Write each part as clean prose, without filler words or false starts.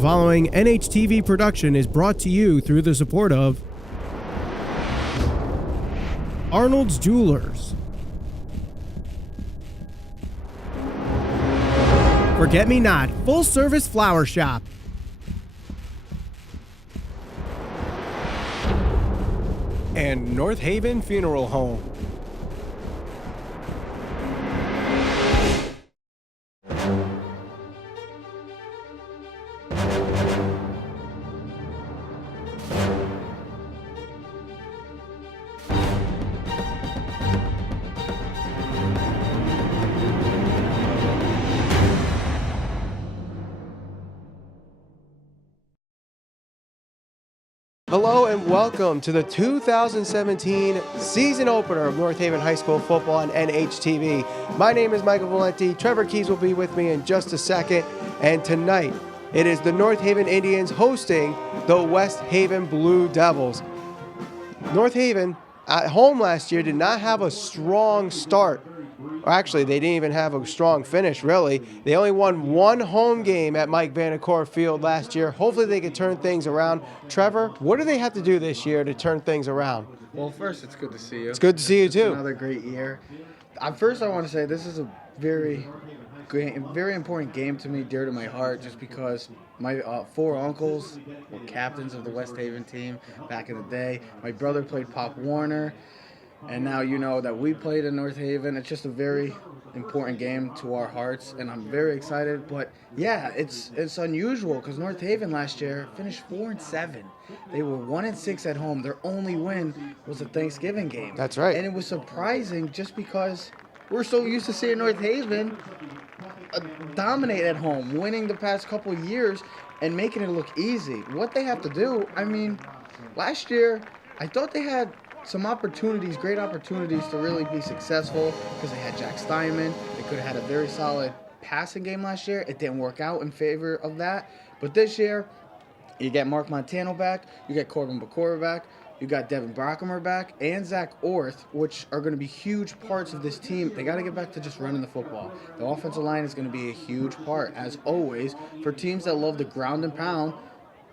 The following NHTV production is brought to you through the support of Arnold's Jewelers, Forget Me Not Full Service Flower Shop, and North Haven Funeral Home. Hello and welcome to the 2017 season opener of North Haven High School football on NHTV. My name is Michael Valenti. Trevor Keys will be with me in just a second. And tonight, it is the North Haven Indians hosting the West Haven Blue Devils. North Haven, at home last year, did not have a strong start. Actually, they didn't even have a strong finish, really. They only won one home game at Mike Vanacore Field last year. Hopefully they can turn things around. Trevor, what do they have to do this year to turn things around? Well, first, it's good to see you. It's good to see you, too. Another great year. First, I want to say this is a very important game to me, dear to my heart, just because my four uncles were captains of the West Haven team back in the day. My brother played Pop Warner. And now you know that we played in North Haven. It's just a very important game to our hearts, and I'm very excited. But yeah, it's unusual because North Haven last year finished 4-7. They were 1-6 at home. Their only win was a Thanksgiving game. That's right. And it was surprising just because we're so used to seeing North Haven dominate at home, winning the past couple years and making it look easy. What they have to do, last year I thought they had some opportunities, great opportunities to really be successful because they had Jack Steinman. They could have had a very solid passing game last year. It didn't work out in favor of that. But this year, you get Mark Montano back, you get Corbin Bakora back, you got Devin Brockemer back, and Zach Orth, which are going to be huge parts of this team. They got to get back to just running the football. The offensive line is going to be a huge part, as always, for teams that love to ground and pound.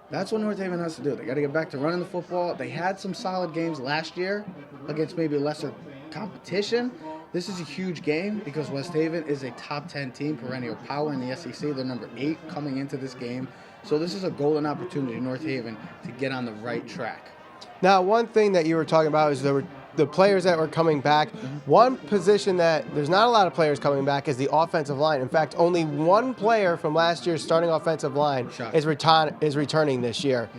That's what North Haven has to do. They got to get back to running the football. They had some solid games last year against maybe lesser competition. This is a huge game because West Haven is a top 10 team, perennial power in the SEC. They're number 8 coming into this game. So this is a golden opportunity, North Haven, to get on the right track. Now, one thing that you were talking about is the players that were coming back. One position that there's not a lot of players coming back is the offensive line. In fact, only one player from last year's starting offensive line is returning this year.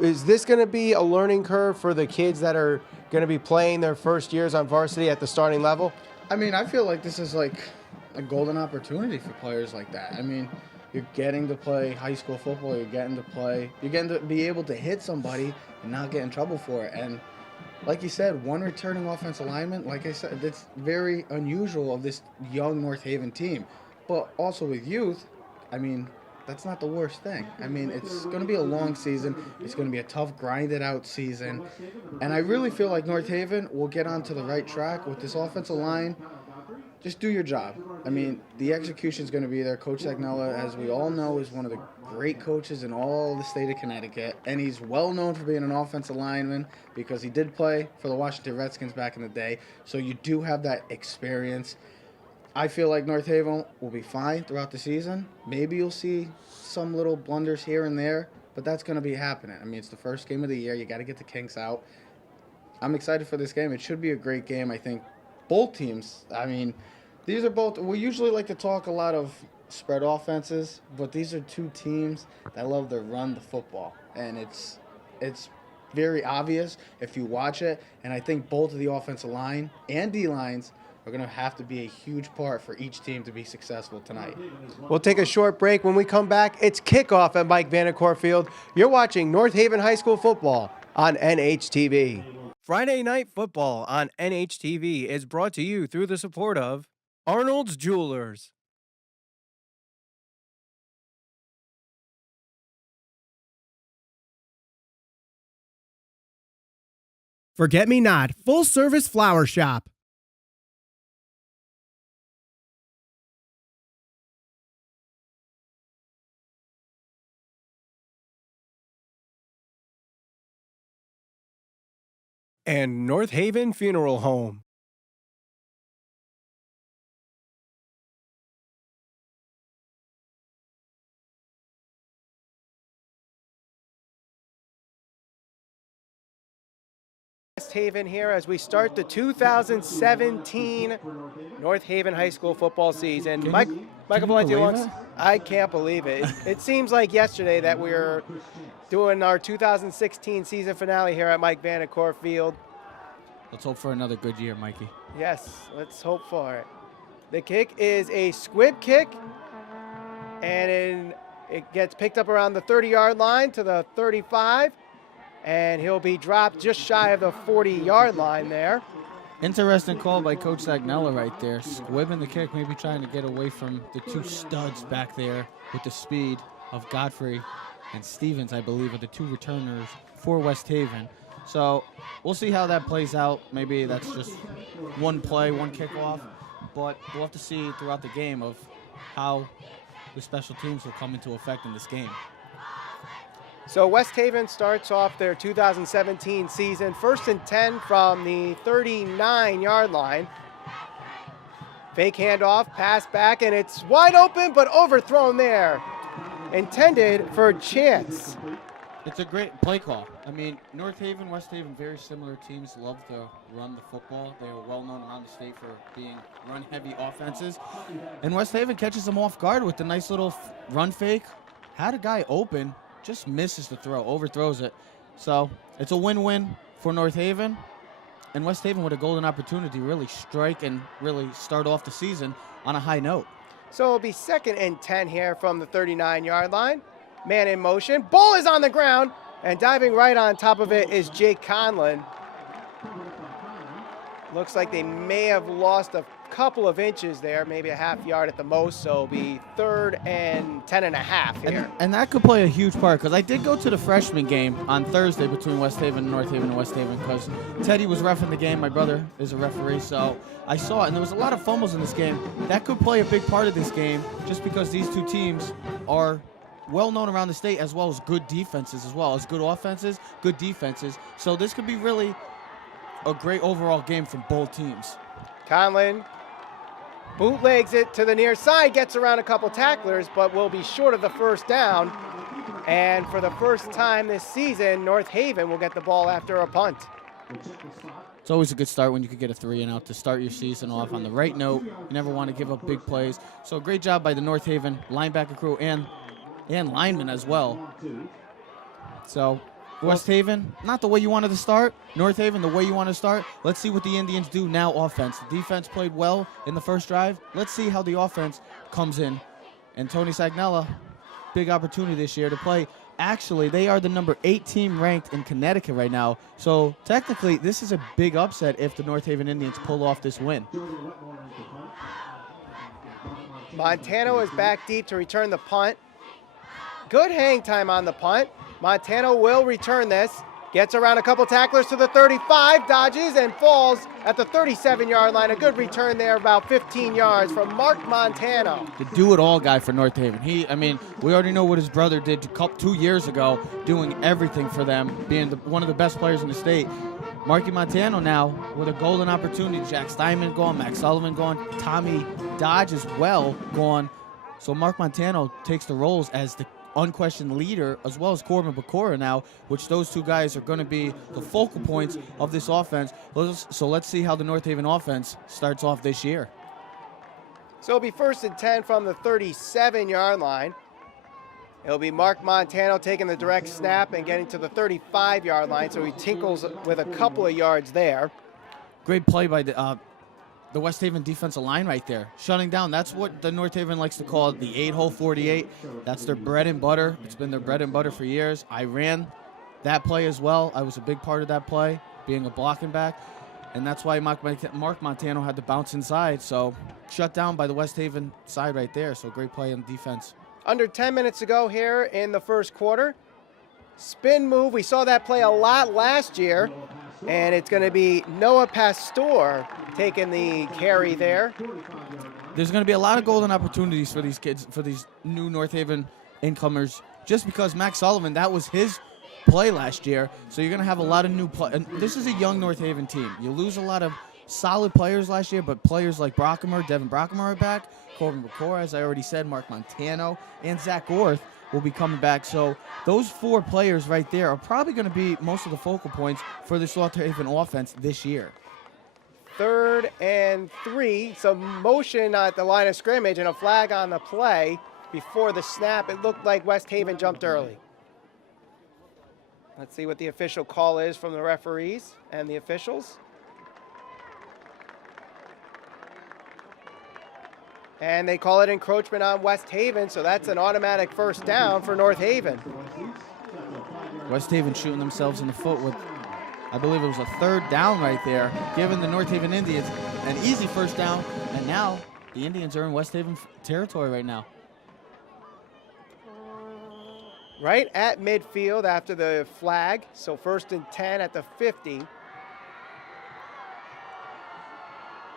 Is this going to be a learning curve for the kids that are going to be playing their first years on varsity at the starting level? I feel like this is like a golden opportunity for players like that. You're getting to play high school football. You're getting to be able to hit somebody and not get in trouble for it. And like you said, one returning offensive lineman, like I said, that's very unusual of this young North Haven team. But also with youth, that's not the worst thing. It's going to be a long season. It's going to be a tough, grinded-out season. And I really feel like North Haven will get onto the right track with this offensive line. Just do your job. The execution is going to be there. Coach Agnella, as we all know, is one of the great coaches in all the state of Connecticut, and he's well known for being an offensive lineman because he did play for the Washington Redskins back in the day, so you do have that experience. I feel like North Haven will be fine throughout the season. Maybe you'll see some little blunders here and there, but that's going to be happening. It's the first game of the year. You got to get the kinks out. I'm excited for this game. It should be a great game. I think both teams, these are both, we usually like to talk a lot of spread offenses, but these are two teams that love to run the football. And it's very obvious if you watch it. And I think both of the offensive line and D-lines are going to have to be a huge part for each team to be successful tonight. We'll take a short break. When we come back, it's kickoff at Mike Vanacore Field. You're watching North Haven High School football on NHTV. Friday Night Football on NHTV is brought to you through the support of Arnold's Jewelers. Forget Me Not Full Service Flower Shop. and North Haven Funeral Home. West Haven here as we start the 2017 North Haven High School football season. Michael Valenti wants. I can't believe it. It seems like yesterday that we're doing our 2016 season finale here at Mike Vandercourt Field. Let's hope for another good year, Mikey. Yes, let's hope for it. The kick is a squib kick, and it gets picked up around the 30-yard line to the 35. And he'll be dropped just shy of the 40-yard line there. Interesting call by Coach Sagnella right there. Squibbing the kick, maybe trying to get away from the two studs back there with the speed of Godfrey and Stevens, I believe, are the two returners for West Haven. So we'll see how that plays out. Maybe that's just one play, one kickoff. But we'll have to see throughout the game of how the special teams will come into effect in this game. So West Haven starts off their 2017 season, 1st and 10 from the 39-yard line. Fake handoff, pass back, and it's wide open but overthrown there. Intended for Chance. It's a great play call. I mean, North Haven, West Haven, very similar teams, love to run the football. They are well known around the state for being run-heavy offenses. And West Haven catches them off guard with a nice little run fake. Had a guy open. Just misses the throw, overthrows it. So it's a win-win for North Haven. And West Haven with a golden opportunity to really strike and really start off the season on a high note. So it'll be 2nd and 10 here from the 39-yard line. Man in motion. Ball is on the ground. And diving right on top of it is Jake Conlon. Looks like they may have lost a couple of inches there, maybe a half yard at the most, so it'll be 3rd and 10 and a half here. And that could play a huge part, because I did go to the freshman game on Thursday between West Haven and North Haven and West Haven, because Teddy was reffing the game. My brother is a referee, so I saw it, and there was a lot of fumbles in this game. That could play a big part of this game, just because these two teams are well known around the state, as well as good defenses, as well as good offenses, good defenses. So this could be really a great overall game from both teams. Conlon bootlegs it to the near side, gets around a couple tacklers, but will be short of the first down. And for the first time this season, North Haven will get the ball after a punt. It's always a good start when you could get a 3-and-out to start your season off on the right note. You never want to give up big plays. So great job by the North Haven linebacker crew and linemen as well. So West Haven, not the way you wanted to start. North Haven, the way you want to start. Let's see what the Indians do now offense. The defense played well in the first drive. Let's see how the offense comes in. And Tony Sagnella, big opportunity this year to play. Actually, they are the number 8 team ranked in Connecticut right now. So technically, this is a big upset if the North Haven Indians pull off this win. Montano is back deep to return the punt. Good hang time on the punt. Montano will return this. Gets around a couple tacklers to the 35, dodges and falls at the 37-yard line. A good return there, about 15 yards from Mark Montano. The do-it-all guy for North Haven. We already know what his brother did 2 years ago, doing everything for them, being one of the best players in the state. Marky Montano now with a golden opportunity. Jack Steinman gone, Max Sullivan gone, Tommy Dodge as well gone. So Mark Montano takes the roles as the unquestioned leader, as well as Corbin Bakura now, which those two guys are going to be the focal points of this offense. So let's see how the North Haven offense starts off this year. So it'll be 1st and 10 from the 37-yard line. It'll be Mark Montano taking the direct snap and getting to the 35-yard line, so he tinkles with a couple of yards there. Great play by the West Haven defensive line right there. Shutting down. That's what the North Haven likes to call the 8-hole 48. That's their bread and butter. It's been their bread and butter for years. I ran that play as well. I was a big part of that play, being a blocking back. And that's why Mark Montano had to bounce inside. So shut down by the West Haven side right there. So great play on defense. Under 10 minutes to go here in the first quarter. Spin move. We saw that play a lot last year. And it's going to be Noah Pastor taking the carry there. There's going to be a lot of golden opportunities for these kids, for these new North Haven incomers, just because Max Sullivan, that was his play last year, so you're going to have a lot of new play. And this is a young North Haven team. You lose a lot of solid players last year, but players like Devin Brockemer are back, Corbin Bacora, as I already said, Mark Montano, and Zach Orth will be coming back. So those 4 players right there are probably going to be most of the focal points for this North Haven offense this year. 3rd and 3, some motion at the line of scrimmage and a flag on the play before the snap. It looked like West Haven jumped early. Let's see what the official call is from the referees and the officials. And they call it encroachment on West Haven, so that's an automatic first down for North Haven. West Haven shooting themselves in the foot with, I believe it was a 3rd down right there, giving the North Haven Indians an easy first down, and now the Indians are in West Haven territory right now. Right at midfield after the flag, so 1st and 10 at the 50.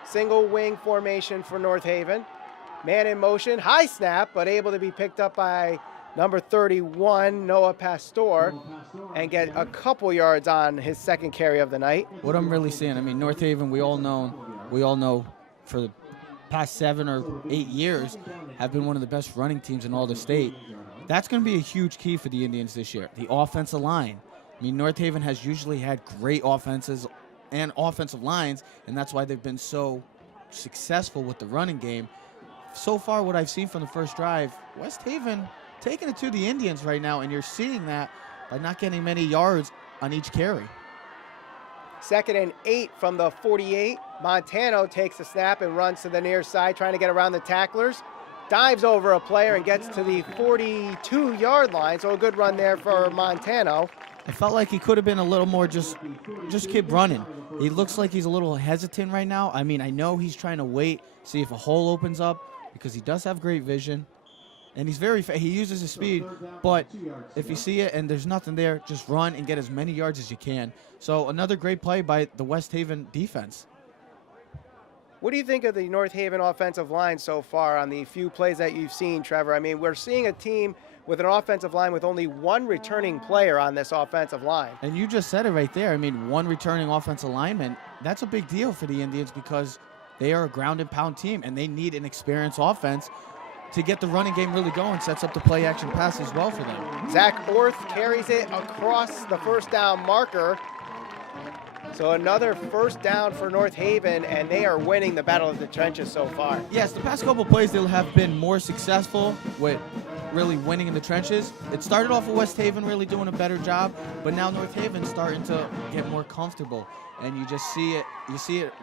Single wing formation for North Haven. Man in motion, high snap, but able to be picked up by number 31, Noah Pastor, and get a couple yards on his 2nd carry of the night. What I'm really seeing, I mean, North Haven, we all know for the past 7 or 8 years have been one of the best running teams in all the state. That's going to be a huge key for the Indians this year. The offensive line. I mean, North Haven has usually had great offenses and offensive lines, and that's why they've been so successful with the running game. So far, what I've seen from the first drive, West Haven taking it to the Indians right now, and you're seeing that by not getting many yards on each carry. 2nd and 8 from the 48. Montano takes the snap and runs to the near side, trying to get around the tacklers. Dives over a player and gets to the 42-yard line, so a good run there for Montano. I felt like he could have been a little more just keep running. He looks like he's a little hesitant right now. I mean, I know he's trying to wait, see if a hole opens up, because he does have great vision, and he's he uses his speed, but if you see it and there's nothing there, just run and get as many yards as you can. So another great play by the West Haven defense. What do you think of the North Haven offensive line so far on the few plays that you've seen, Trevor? I mean, we're seeing a team with an offensive line with only 1 returning player on this offensive line. And you just said it right there. I mean, 1 returning offensive lineman, that's a big deal for the Indians because they are a ground and pound team, and they need an experienced offense to get the running game really going. Sets up the play action pass as well for them. Zach Orth carries it across the first down marker. So another first down for North Haven, and they are winning the battle of the trenches so far. Yes, the past couple plays they have been more successful with really winning in the trenches. It started off with West Haven really doing a better job, but now North Haven's starting to get more comfortable, and you just see it. You see it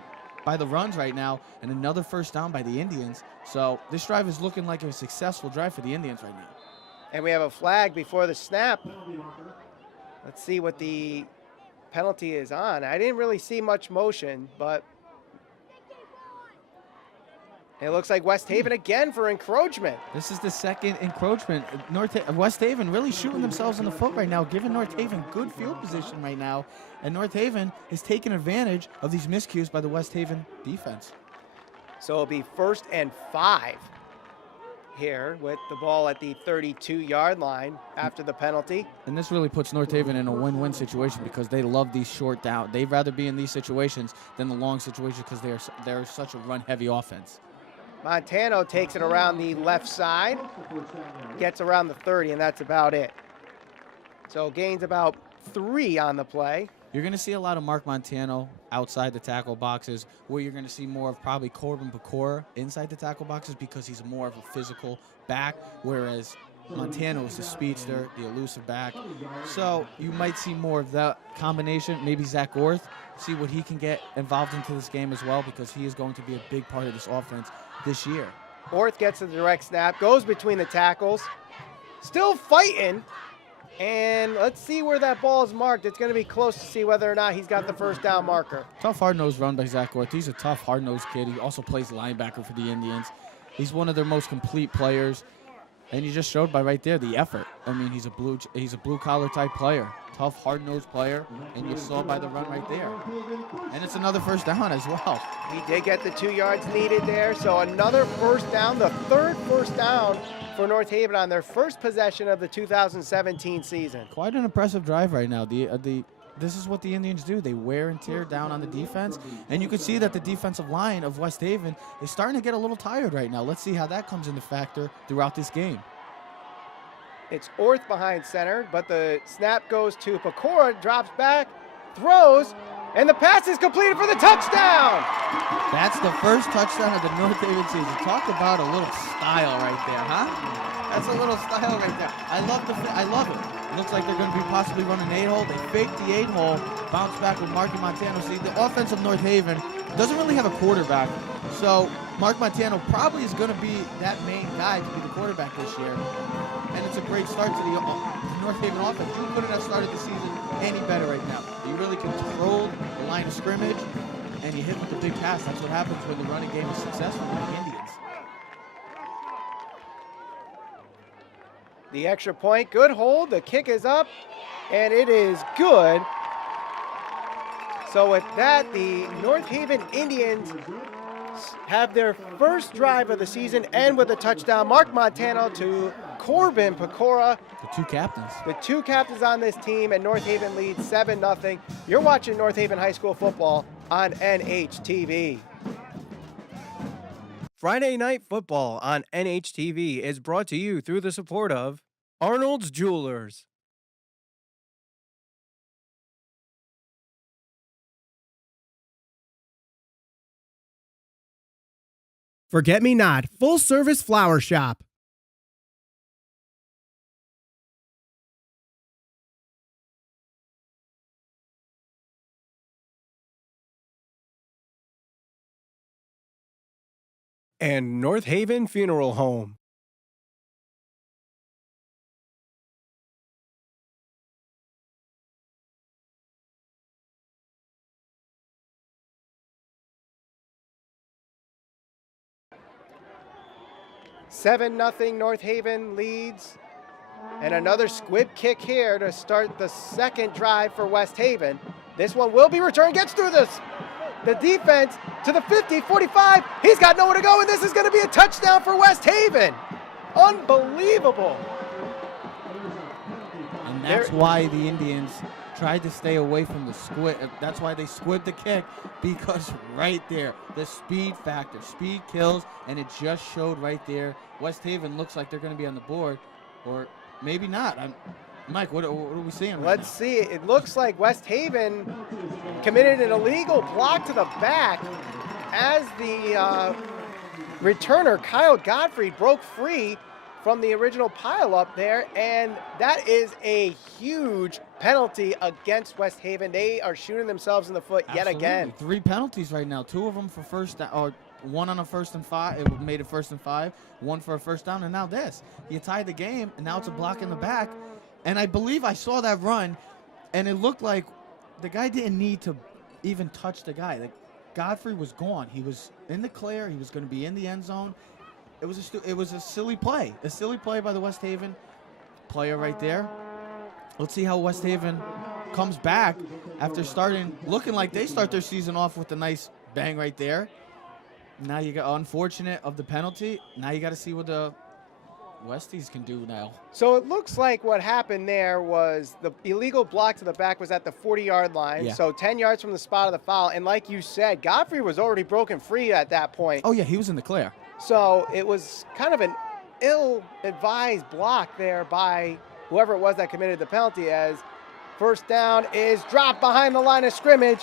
by the runs right now, and another first down by the Indians. So this drive is looking like a successful drive for the Indians right now. And we have a flag before the snap. Let's see what the penalty is on. I didn't really see much motion, but it looks like West Haven again for encroachment. This is the 2nd encroachment. West Haven really shooting themselves in the foot right now, giving North Haven good field position right now. And North Haven is taking advantage of these miscues by the West Haven defense. So it'll be 1st and 5 here with the ball at the 32-yard line after the penalty. And this really puts North Haven in a win-win situation because they love these short down. They'd rather be in these situations than the long situations because they're such a run-heavy offense. Montano takes it around the left side, gets around the 30, and that's about it. So gains about 3 on the play. You're going to see a lot of Mark Montano outside the tackle boxes, where you're going to see more of probably Corbin Bacora inside the tackle boxes because he's more of a physical back, whereas Montano is the speedster, the elusive back. So you might see more of that combination. Maybe Zach Orth, see what he can get involved into this game as well because he is going to be a big part of this offense this year. Orth gets the direct snap, goes between the tackles, still fighting, and let's see where that ball is marked. It's going to be close to see whether or not he's got the first down marker. Tough, hard-nosed run by Zach Orth. He's a tough, hard-nosed kid. He also plays linebacker for the Indians. He's one of their most complete players. And you just showed by right there the effort. I mean, he's a blue collar type player, tough, hard-nosed player, and you saw by the run right there. And it's another first down as well. He did get the 2 yards needed there, so another first down, the third first down for North Haven on their first possession of the 2017 season. Quite an impressive drive right now. This is what the Indians do. They wear and tear down on the defense, and you can see that the defensive line of West Haven is starting to get a little tired right now. Let's see how that comes into factor throughout this game. It's Orth behind center, but the snap goes to Pecora, drops back, throws, and the pass is completed for the touchdown. That's the first touchdown of the North Haven season. Talk about a little style right there, huh? That's a little style right there. I love it. Looks like they're going to be possibly running an 8-hole. They faked the 8-hole, bounce back with Marky Montano. See, the offense of North Haven doesn't really have a quarterback, so Mark Montano probably is going to be that main guy to be the quarterback this year. And it's a great start to the North Haven offense. You couldn't have started the season any better right now. You really controlled the line of scrimmage, and you hit with the big pass. That's what happens when the running game is successful like Indians. The extra point, good hold, the kick is up, and it is good. So with that, the North Haven Indians have their first drive of the season and with a touchdown. Mark Montano to Corbin Pecora. The two captains. The two captains on this team, and North Haven leads 7-0. You're watching North Haven High School football on NHTV. Friday Night Football on NHTV is brought to you through the support of Arnold's Jewelers. Forget Me Not, full service flower shop. And North Haven Funeral Home. Seven nothing North Haven leads. And another squib kick here to start the second drive for West Haven. This one will be returned, gets through the defense to the 50, 45. He's got nowhere to go, and this is going to be a touchdown for West Haven. Unbelievable. And that's why the Indians tried to stay away from the squib. That's why they squibbed the kick, because right there, the speed factor. Speed kills, and it just showed right there. West Haven looks like they're going to be on the board, or maybe not. Mike, what are we seeing right Let's see. It looks like West Haven committed an illegal block to the back as the returner, Kyle Gottfried, broke free from the original pileup there, and that is a huge penalty against West Haven. They are shooting themselves in the foot yet again. 3 penalties right now. 2 of them for first down, or 1 on a 1st and 5. It made it 1st and 5. 1 for a first down, and now this. You tied the game, and now it's a block in the back. And I believe I saw that run, and it looked like the guy didn't need to even touch the guy. Like, Godfrey was gone. He was in the clear. He was going to be in the end zone. It was a silly play. A silly play by the West Haven player right there. Let's see how West Haven comes back after looking like they start their season off with a nice bang right there. Now you got unfortunate of the penalty. Now you got to see what the Westies can do now. So it looks like what happened there was the illegal block to the back was at the 40-yard line, Yeah. so 10 yards from the spot of the foul. And like you said, Godfrey was already broken free at that point. Oh, yeah, he was in the clear. So it was kind of an ill-advised block there by whoever it was that committed the penalty, as first down is dropped behind the line of scrimmage.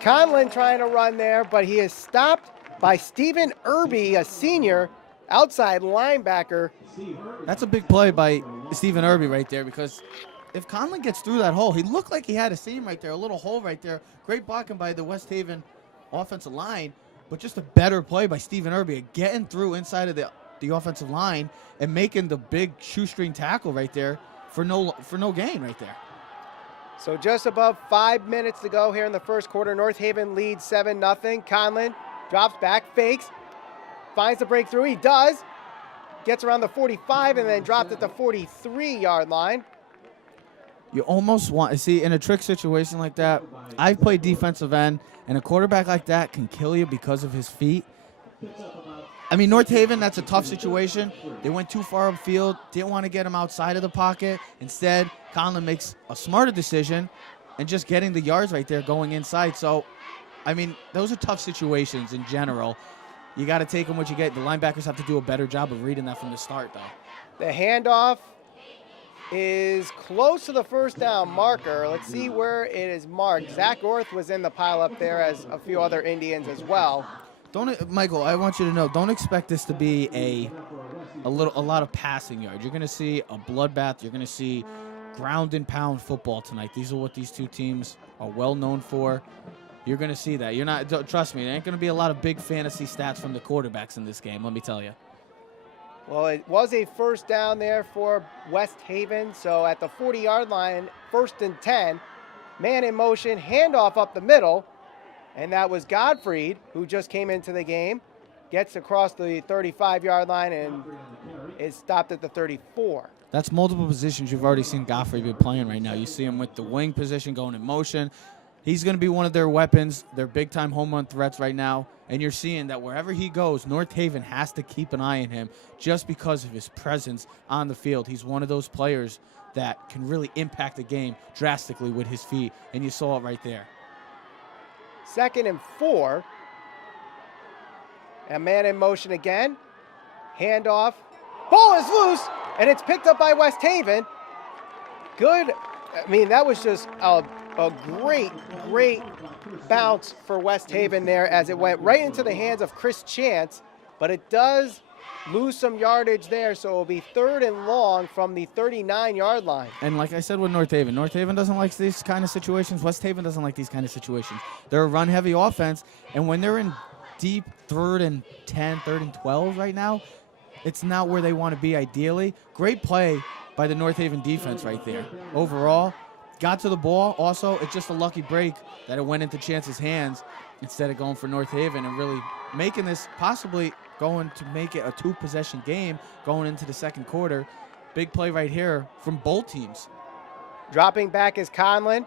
Conlon trying to run there, but he is stopped by Stephen Irby, a senior, outside linebacker. That's a big play by Stephen Irby right there, because if Conlon gets through that hole, he looked like he had a seam right there, a little hole right there. Great blocking by the West Haven offensive line, but just a better play by Stephen Irby, getting through inside of the offensive line and making the big shoestring tackle right there for no gain right there. So just above 5 minutes to go here in the first quarter. North Haven leads 7-0. Conlon drops back, fakes, finds the breakthrough. He does. gets around the 45 and then dropped at the 43-yard line. You almost want to see in a trick situation like that. I've played defensive end, and a quarterback like that can kill you because of his feet. I mean, North Haven, that's a tough situation. They went too far upfield, didn't want to get him outside of the pocket. Instead, Conlon makes a smarter decision and just getting the yards right there going inside. So, I mean, those are tough situations in general. You got to take them what you get. The linebackers have to do a better job of reading that from the start, though. The handoff is close to the first down marker. Let's see where it is marked. Zach Orth was in the pile up there, as a few other Indians as well. Michael, I want you to know, don't expect this to be a lot of passing yards. You're going to see a bloodbath. You're going to see ground and pound football tonight. These are what these two teams are well known for. You're going to see that. Trust me, there ain't going to be a lot of big fantasy stats from the quarterbacks in this game, let me tell you. Well, it was a first down there for West Haven. So at the 40-yard line, 1st and 10, man in motion, handoff up the middle. And that was Godfried, who just came into the game, gets across the 35-yard line and is stopped at the 34. That's multiple positions you've already seen Godfried be playing right now. You see him with the wing position going in motion. He's going to be one of their weapons, their big-time home run threats right now. And you're seeing that wherever he goes, North Haven has to keep an eye on him just because of his presence on the field. He's one of those players that can really impact the game drastically with his feet, and you saw it right there. 2nd and 4. A man in motion again. Handoff. Ball is loose, and it's picked up by West Haven. Good. I mean, that was just a great bounce for West Haven there as it went right into the hands of Chris Chance, but it does lose some yardage there, so it will be 3rd and long from the 39-yard line. And like I said with North Haven doesn't like these kind of situations. West Haven doesn't like these kind of situations. They're a run-heavy offense, and when they're in deep 3rd and 10, 3rd and 12 right now, it's not where they want to be ideally. Great play by the North Haven defense right there. Overall, got to the ball. Also, it's just a lucky break that it went into Chance's hands instead of going for North Haven and really making this possibly going to make it a 2-possession game going into the second quarter. Big play right here from both teams. Dropping back is Conlon.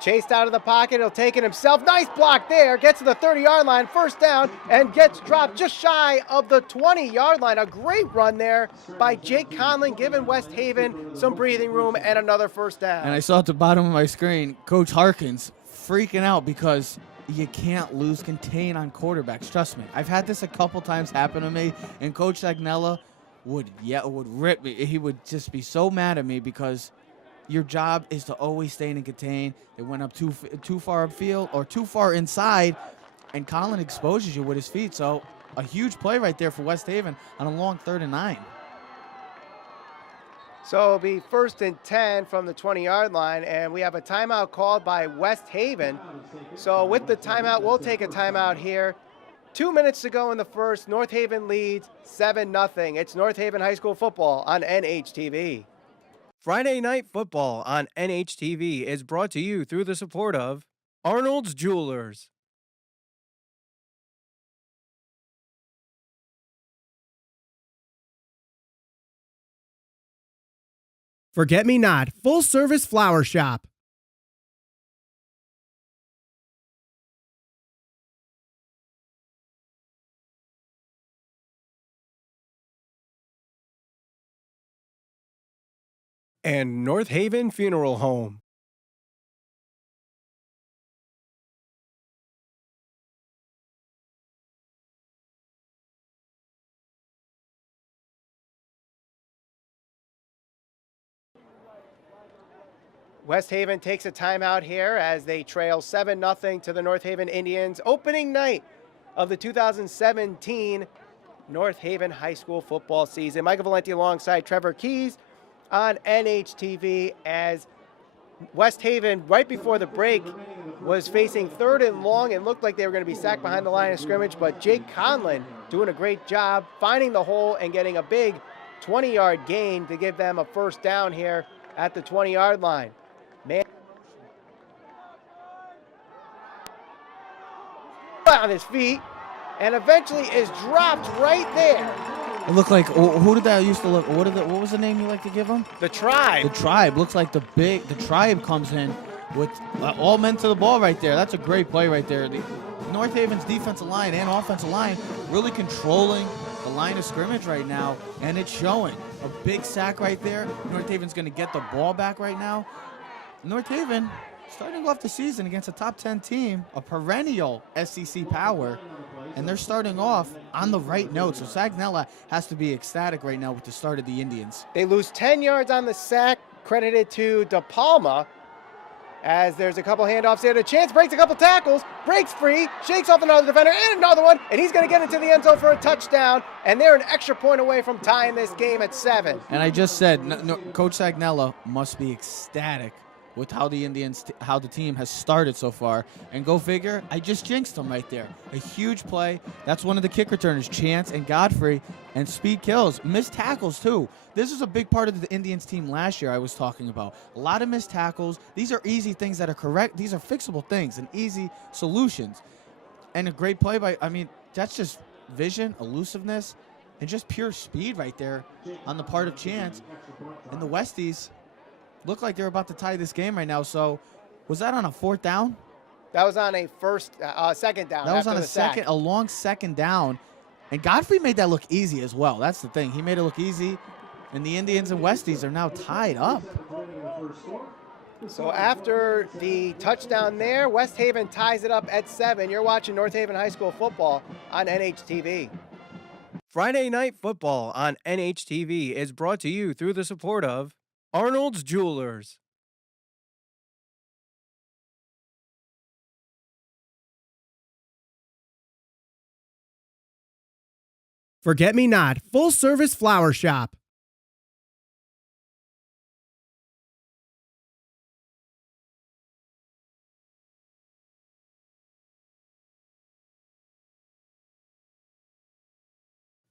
Chased out of the pocket. He'll take it himself. Nice block there. Gets to the 30-yard line. 1st down and gets dropped just shy of the 20-yard line. A great run there by Jake Conlon, giving West Haven some breathing room and another 1st down. And I saw at the bottom of my screen, Coach Harkins freaking out because you can't lose contain on quarterbacks. Trust me. I've had this a couple times happen to me, and Coach Agnella would rip me. He would just be so mad at me because your job is to always stay in contain. They went up too far upfield or too far inside, and Colin exposes you with his feet. So a huge play right there for West Haven on a long 3rd and 9. So it'll be 1st and 10 from the 20-yard line, and we have a timeout called by West Haven. So with the timeout, we'll take a timeout here. 2 minutes to go in the first. North Haven leads 7-0. It's North Haven High School football on NHTV. Friday Night Football on NHTV is brought to you through the support of Arnold's Jewelers. Forget Me Not Full Service Flower Shop. And North Haven Funeral Home. West Haven takes a timeout here as they trail 7-0 to the North Haven Indians. Opening night of the 2017 North Haven High School football season. Michael Valenti alongside Trevor Keys on NHTV as West Haven, right before the break, was facing 3rd and long and looked like they were going to be sacked behind the line of scrimmage, but Jake Conlon doing a great job finding the hole and getting a big 20-yard gain to give them a 1st down here at the 20-yard line. Man on his feet and eventually is dropped right there It looked like, who did that used to look? What was the name you like to give him? The Tribe. The Tribe. Looks like the Tribe comes in with all men to the ball right there. That's a great play right there. The North Haven's defensive line and offensive line really controlling the line of scrimmage right now, and it's showing. A big sack right there. North Haven's going to get the ball back right now. North Haven starting off the season against a top 10 team, a perennial SEC power, and they're starting off on the right note. So Sagnella has to be ecstatic right now with the start of the Indians. They lose 10 yards on the sack, credited to De Palma, as there's a couple handoffs there. The Chance breaks a couple tackles, breaks free, shakes off another defender, and another one, and he's going to get into the end zone for a touchdown, and they're an extra point away from tying this game at 7. And I just said, Coach Sagnella must be ecstatic with how the Indians, how the team has started so far. And go figure, I just jinxed them right there. A huge play. That's one of the kick returners, Chance and Godfrey, and speed kills. Missed tackles, too. This is a big part of the Indians team last year I was talking about. A lot of missed tackles. These are easy things that are correct. These are fixable things and easy solutions. And a great play by, that's just vision, elusiveness, and just pure speed right there on the part of Chance. And the Westies look like they're about to tie this game right now. So was that on a 4th down? That was on a second down. That was on a long second down. And Godfrey made that look easy as well. That's the thing. He made it look easy. And the Indians and Westies are now tied up. So after the touchdown there, West Haven ties it up at 7. You're watching North Haven High School football on NHTV. Friday Night Football on NHTV is brought to you through the support of Arnold's Jewelers. Forget Me Not, full service flower shop.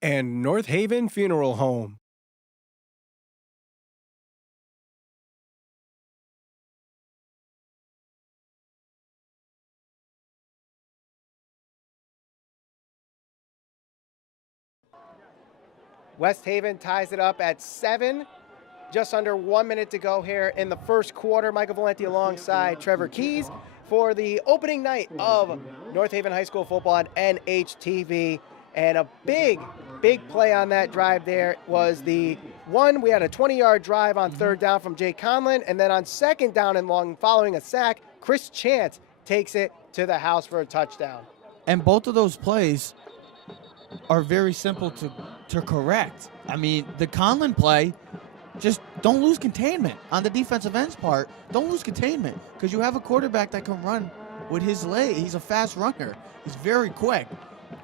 And North Haven Funeral Home. West Haven ties it up at 7. Just under 1 minute to go here in the first quarter. Michael Valenti alongside Trevor Keys for the opening night of North Haven High School football on NHTV. And a big play on that drive there was the one. We had a 20-yard drive on 3rd down from Jay Conlon. And then on 2nd down and long, following a sack, Chris Chance takes it to the house for a touchdown. And both of those plays are very simple to correct. The Conlon play, just don't lose containment on the defensive end's part. Don't lose containment because you have a quarterback that can run with his leg. He's a fast runner. He's very quick.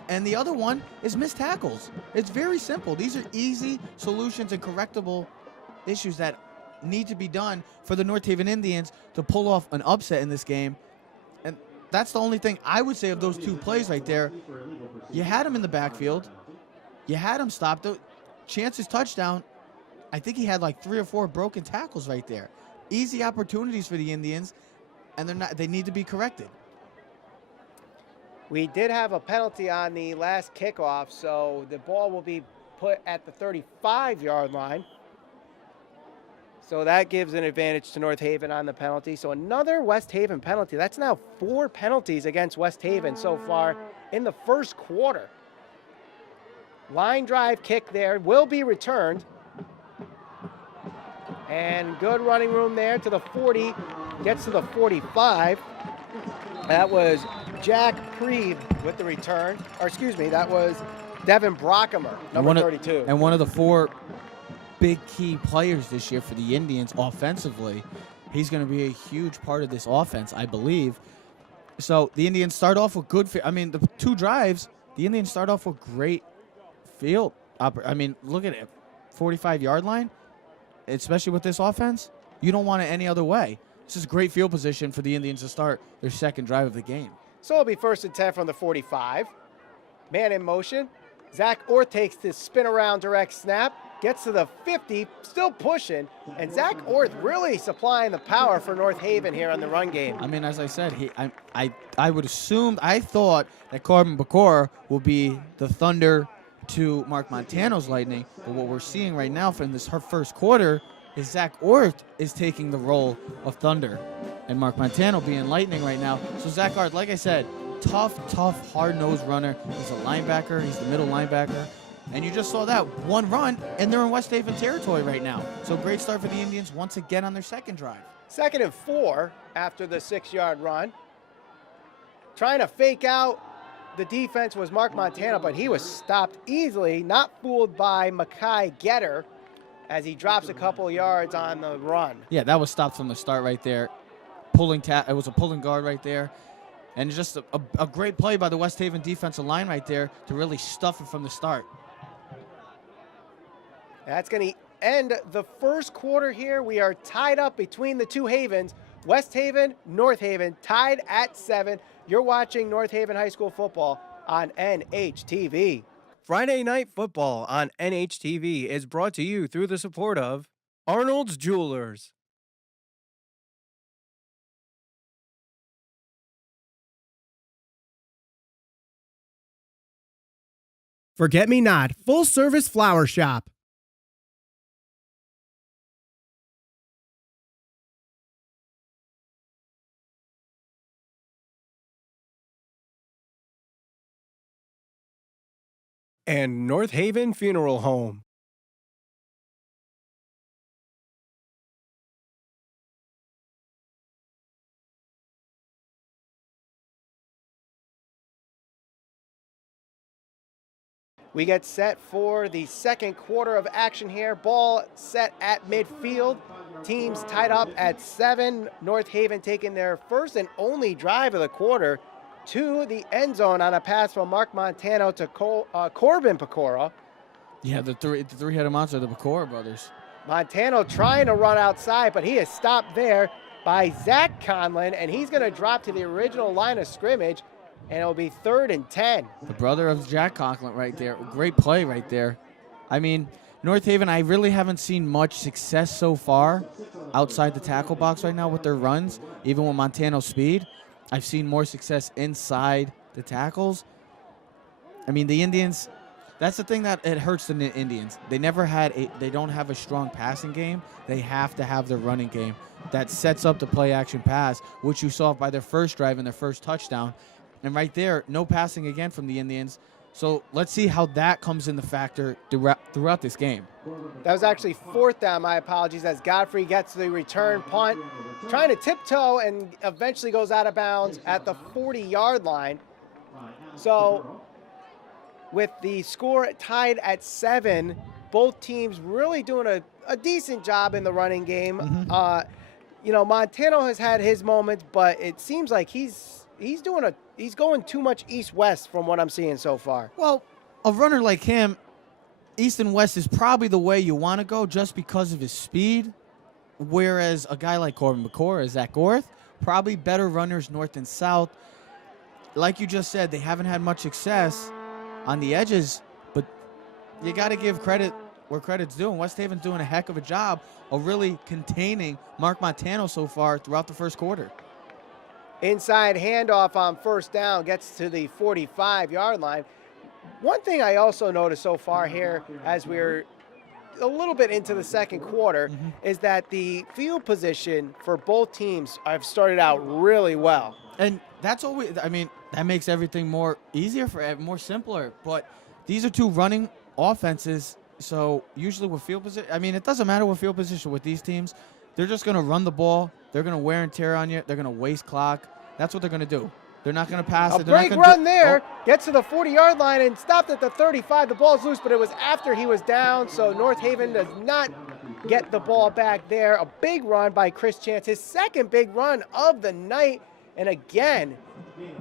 And the other one is missed tackles. It's very simple. These are easy solutions and correctable issues that need to be done for the North Haven Indians to pull off an upset in this game. And that's the only thing I would say of those 2 plays right there. You had him in the backfield. You had him stopped. Chance's touchdown, I think he had like 3 or 4 broken tackles right there. Easy opportunities for the Indians, and they need to be corrected. We did have a penalty on the last kickoff, so the ball will be put at the 35-yard line. So that gives an advantage to North Haven on the penalty. So another West Haven penalty. That's now 4 penalties against West Haven so far in the first quarter. Line drive kick there will be returned. And good running room there to the 40, gets to the 45. That was Jack Preeb with the return. That was Devin Brockamer, number 32. And one of the 4 big key players this year for the Indians offensively. He's going to be a huge part of this offense, I believe. So the Indians start off with good the 2 drives, the Indians start off with great field. Look at it, 45-yard line, especially with this offense. You don't want it any other way. This is great field position for the Indians to start their 2nd drive of the game. So it'll be 1st and 10 from the 45. Man in motion. Zach Orth takes this spin around direct snap, gets to the 50, still pushing, and Zach Orth really supplying the power for North Haven here on the run game. As I said, I would assume, I thought that Corbin Bakor will be the Thunder to Mark Montano's Lightning. But what we're seeing right now from this her first quarter is Zach Orth is taking the role of Thunder and Mark Montano being Lightning right now. So Zach Orth, like I said, tough, hard-nosed runner. He's a linebacker. He's the middle linebacker. And you just saw that one run, and they're in West Haven territory right now. So great start for the Indians once again on their second drive. 2nd and 4 after the 6-yard run. Trying to fake out the defense was Mark Montano, but he was stopped easily, not fooled by Mackay Getter as he drops a couple yards on the run. Yeah, that was stopped from the start right there. It was a pulling guard right there. And just a great play by the West Haven defensive line right there to really stuff it from the start. That's going to end the first quarter here. We are tied up between the two Havens. West Haven, North Haven, tied at 7. You're watching North Haven High School football on NHTV. Friday Night Football on NHTV is brought to you through the support of Arnold's Jewelers. Forget Me Not, full service flower shop. And North Haven Funeral Home. We get set for the second quarter of action here. Ball set at midfield. Teams tied up at 7. North Haven taking their first and only drive of the quarter to the end zone on a pass from Mark Montano to Corbin Pecora. Yeah, the three-headed monster, the Pecora brothers. Montano trying to run outside, but he is stopped there by Zach Conlon, and he's going to drop to the original line of scrimmage, and it'll be 3rd and 10. The brother of Jack Conklin right there. Great play right there. I mean, North Haven, I really haven't seen much success so far outside the tackle box right now with their runs, even with Montano's speed. I've seen more success inside the tackles. I mean, the Indians, that's the thing that it hurts the Indians. They don't have a strong passing game. They have to have their running game that sets up the play action pass, which you saw by their first drive and their first touchdown. And right there, no passing again from the Indians. So let's see how that comes in the factor throughout this game. That was actually 4th down, my apologies, as Godfrey gets the return punt, trying to tiptoe and eventually goes out of bounds at the 40-yard line. So with the score tied at 7, both teams really doing a decent job in the running game. Mm-hmm. Montano has had his moments, but it seems like he's going too much east-west from what I'm seeing so far. Well, a runner like him, east and west is probably the way you want to go just because of his speed, whereas a guy like Corbin Pecora, Zach Orth, probably better runners north and south. Like you just said, they haven't had much success on the edges, but you got to give credit where credit's due. And West Haven's doing a heck of a job of really containing Mark Montano so far throughout the first quarter. Inside handoff on 1st down gets to the 45-yard line. One thing I also noticed so far here as we're a little bit into the second quarter is that the field position for both teams have started out really well. And that's always, that makes everything more more simpler. But these are two running offenses, so usually with field position, it doesn't matter what field position with these teams. They're just going to run the ball. They're going to wear and tear on you. They're going to waste clock. That's what they're going to do. They're not going to pass it. A great run there. Gets to the 40-yard line and stopped at the 35. The ball's loose, but it was after he was down, so North Haven does not get the ball back there. A big run by Chris Chance, his second big run of the night. And again,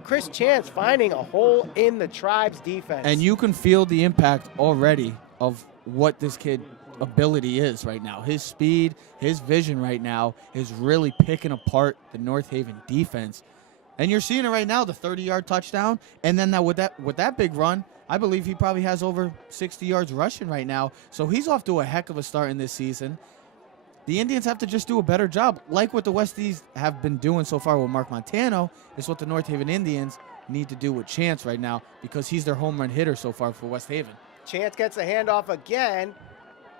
Chris Chance finding a hole in the Tribe's defense. And you can feel the impact already of what this kid ability is right now. His speed, his vision right now is really picking apart the North Haven defense. And you're seeing it right now, the 30-yard touchdown. And then with that big run, I believe he probably has over 60 yards rushing right now. So he's off to a heck of a start in this season. The Indians have to just do a better job. Like what the Westies have been doing so far with Mark Montano is what the North Haven Indians need to do with Chance right now because he's their home run hitter so far for West Haven. Chance gets the handoff again.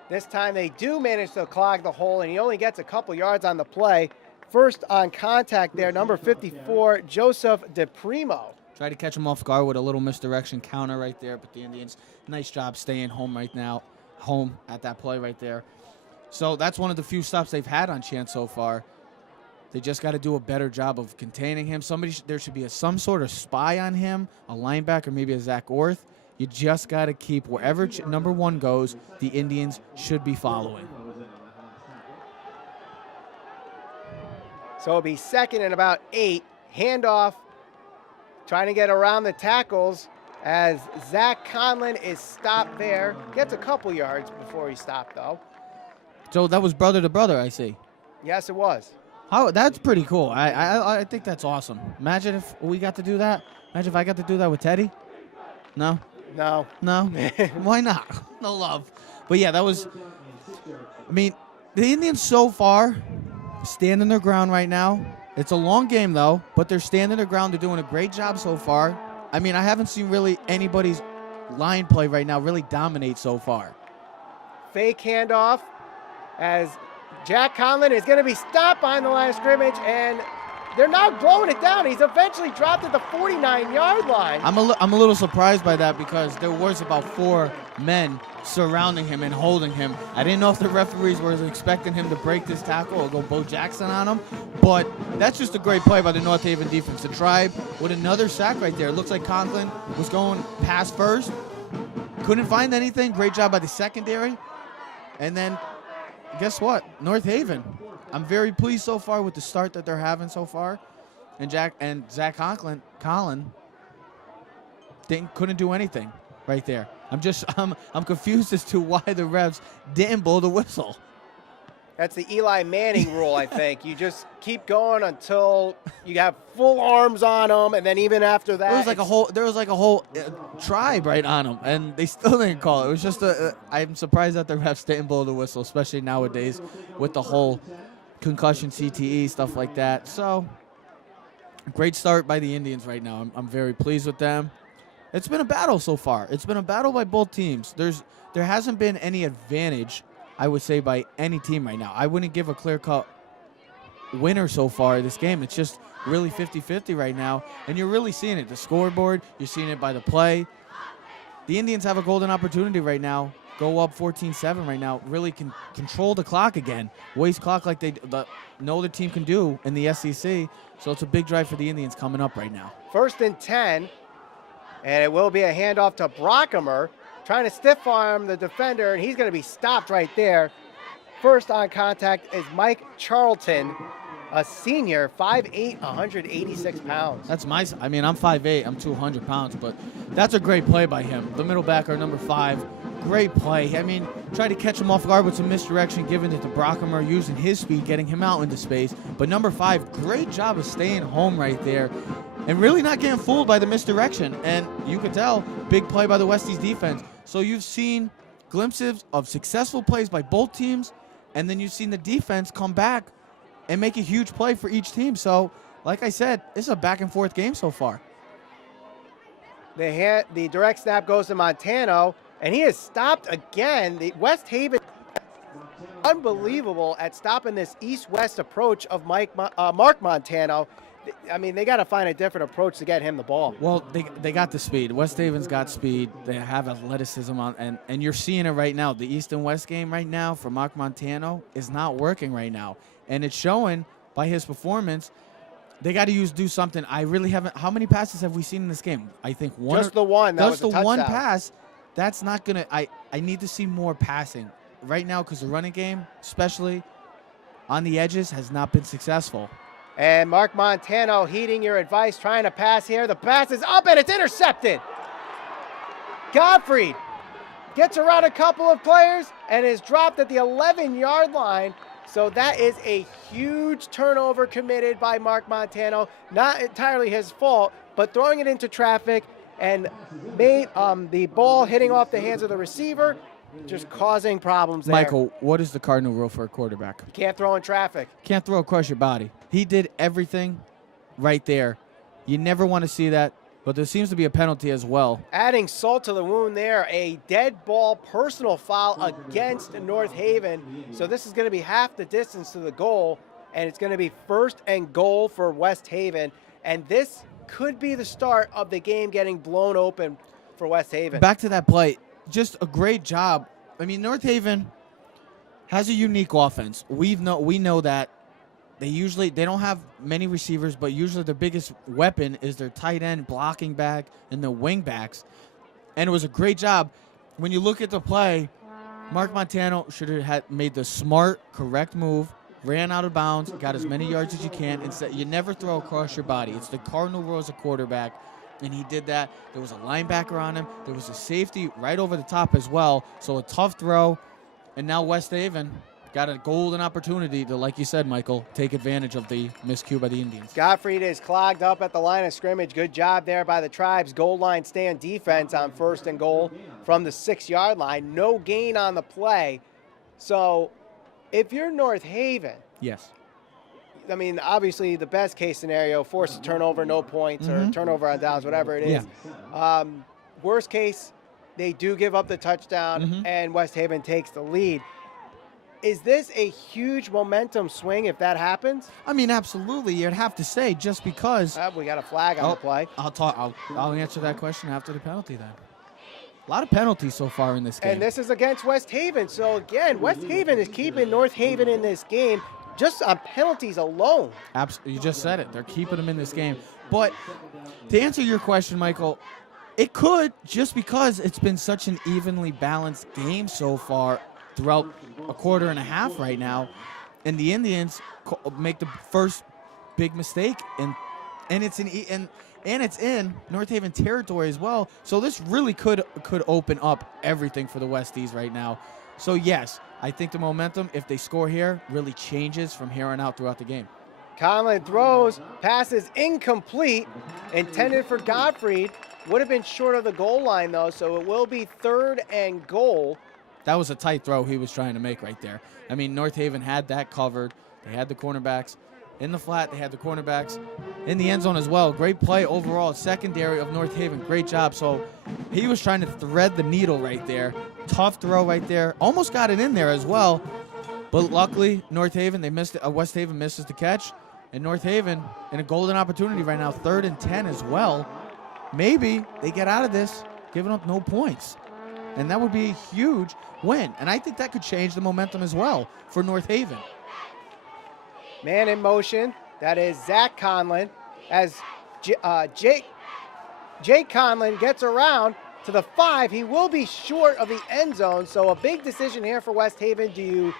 This time they do manage to clog the hole, and he only gets a couple yards on the play. First on contact there, number 54, Joseph DePrimo. Try to catch him off guard with a little misdirection counter right there, but the Indians, nice job staying home right now, home at that play right there. So that's one of the few stops they've had on Chance so far. They just got to do a better job of containing him. There should be some sort of spy on him, a linebacker, maybe a Zach Orth. You just got to keep wherever number 1 goes, the Indians should be following. So it'll be second and about 8. Handoff, trying to get around the tackles as Zach Conlon is stopped there. Gets a couple yards before he stopped, though. So that was brother to brother, I see. Yes, it was. Oh, that's pretty cool. I think that's awesome. Imagine if we got to do that. Imagine if I got to do that with Teddy. No? No. No? Why not? No love. But, yeah, that was – I mean, the Indians so far standing their ground right now. It's a long game, though, but they're standing their ground. They're doing a great job so far. I mean, I haven't seen really anybody's line play right now really dominate so far. Fake handoff as Jack Conlon is going to be stopped behind the line of scrimmage, and they're now blowing it down. He's eventually dropped at the 49-yard line. I'm a little surprised by that because there was about 4 men surrounding him and holding him. I didn't know if the referees were expecting him to break this tackle or go Bo Jackson on him, but that's just a great play by the North Haven defense. The Tribe with another sack right there. It looks like Conklin was going pass first. Couldn't find anything. Great job by the secondary. And then, guess what? North Haven. I'm very pleased so far with the start that they're having so far. And Zach Conklin couldn't do anything right there. I'm confused as to why the refs didn't blow the whistle. That's the Eli Manning rule, I think. You just keep going until you have full arms on them, and then even after that, there was like a whole tribe right on them, and they still didn't call it. It was just I'm surprised that the refs didn't blow the whistle, especially nowadays with the whole concussion, CTE, stuff like that. So, great start by the Indians right now. I'm very pleased with them. It's been a battle so far. It's been a battle by both teams. There hasn't been any advantage, I would say, by any team right now. I wouldn't give a clear-cut winner so far this game. It's just really 50-50 right now, and you're really seeing it. The scoreboard, you're seeing it by the play. The Indians have a golden opportunity right now. Go up 14-7 right now. Really can control the clock again. Waste clock like no other team can do in the SEC. So it's a big drive for the Indians coming up right now. 1st and 10, and it will be a handoff to Brockamer, trying to stiff arm the defender, and he's going to be stopped right there. First on contact is Mike Charlton, a senior, 5'8", 186 pounds. I'm 5'8", I'm 200 pounds, but that's a great play by him. The middle backer, number 5, great play. I mean, try to catch him off guard with some misdirection, giving it to Brockamer, using his speed, getting him out into space. But number 5, great job of staying home right there and really not getting fooled by the misdirection. And you could tell, big play by the Westies defense. So you've seen glimpses of successful plays by both teams, and then you've seen the defense come back and make a huge play for each team. So, like I said, it's a back-and-forth game so far. The direct snap goes to Montano, and he is stopped again. The West Haven, unbelievable at stopping this east-west approach of Mark Montano. I mean, they got to find a different approach to get him the ball. Well, they got the speed. West Haven's got speed. They have athleticism on, and you're seeing it right now. The East and West game right now for Mark Montano is not working right now, and it's showing by his performance. They got to do something. I really haven't. How many passes have we seen in this game? I think one. Just the one. That was the a touchdown. One pass. That's not gonna. I need to see more passing right now because the running game, especially on the edges, has not been successful. And Mark Montano heeding your advice, trying to pass here. The pass is up and it's intercepted. Godfrey gets around a couple of players and is dropped at the 11-yard line. So that is a huge turnover committed by Mark Montano. Not entirely his fault, but throwing it into traffic and made the ball hitting off the hands of the receiver, just causing problems there. Michael, what is the cardinal rule for a quarterback? You can't throw in traffic. Can't throw across your body. He did everything right there. You never want to see that. but there seems to be a penalty as well. Adding salt to the wound there, a dead ball personal foul against North Haven. So this is going to be half the distance to the goal, and it's going to be 1st and goal for West Haven. And this could be the start of the game getting blown open for West Haven. Back to that play, just a great job. I mean, North Haven has a unique offense. We know that. They don't have many receivers, but usually their biggest weapon is their tight end, blocking back, and the wing backs. And it was a great job. When you look at the play, Mark Montano should have made the smart, correct move, ran out of bounds, got as many yards as you can. Instead, you never throw across your body. It's the cardinal rule as a quarterback, and he did that. There was a linebacker on him. There was a safety right over the top as well. So a tough throw, and now West Haven got a golden opportunity to, like you said, Michael, take advantage of the miscue by the Indians. Gottfried is clogged up at the line of scrimmage. Good job there by the Tribes. Goal line stand defense on 1st and goal from the 6-yard line. No gain on the play. So if you're North Haven, yes, I mean, obviously the best case scenario, force a turnover, no points, or turnover on downs, whatever it is. Yeah. Worst case, they do give up the touchdown and West Haven takes the lead. Is this a huge momentum swing if that happens? I mean, absolutely. You'd have to say, just because. We got a flag on the play. I'll answer that question after the penalty then. A lot of penalties so far in this game. And this is against West Haven. So again, West Haven is keeping North Haven in this game just on penalties alone. Absolutely. You just said it. They're keeping them in this game. But to answer your question, Michael, it could, just because it's been such an evenly balanced game so far throughout a quarter and a half right now, and the Indians make the first big mistake, and it's in North Haven territory as well. So this really could open up everything for the Westies right now. So yes, I think the momentum, if they score here, really changes from here on out throughout the game. Conlon throws, passes incomplete, intended for Gottfried. Would have been short of the goal line though, so it will be 3rd and goal. That was a tight throw he was trying to make right there. I mean, North Haven had that covered. They had the cornerbacks in the flat. They had the cornerbacks in the end zone as well. Great play overall. Secondary of North Haven. Great job. So he was trying to thread the needle right there. Tough throw right there. Almost got it in there as well. But luckily, North Haven, they missed it. West Haven misses the catch. And North Haven in a golden opportunity right now. 3rd and 10 as well. Maybe they get out of this giving up no points. And that would be a huge win. And I think that could change the momentum as well for North Haven. Man in motion. That is Zach Conlon. As Jake Conlon gets around to the 5, he will be short of the end zone. So a big decision here for West Haven. Do you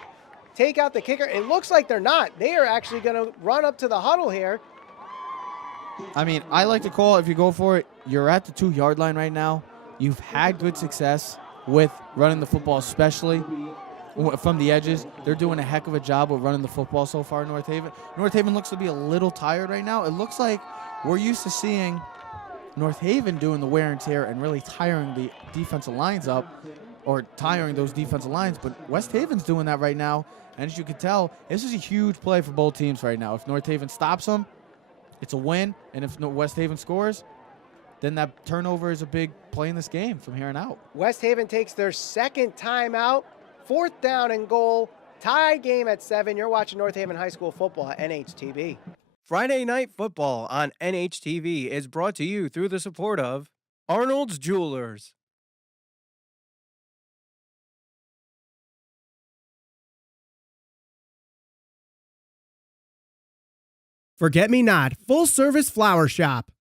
take out the kicker? It looks like they're not. They are actually going to run up to the huddle here. I mean, I like to call it, if you go for it, you're at the 2-yard line right now. You've had good success with running the football, especially from the edges. They're doing a heck of a job with running the football so far, North Haven. North Haven looks to be a little tired right now. It looks like we're used to seeing North Haven doing the wear and tear and really tiring the defensive lines up, or tiring those defensive lines, but West Haven's doing that right now. And as you can tell, this is a huge play for both teams right now. If North Haven stops them, it's a win, and if West Haven scores, then that turnover is a big play in this game from here on out. West Haven takes their 2nd timeout, 4th down and goal, tied game at 7. You're watching North Haven High School football at NHTV. Friday Night Football on NHTV is brought to you through the support of Arnold's Jewelers. Forget Me Not, full service flower shop.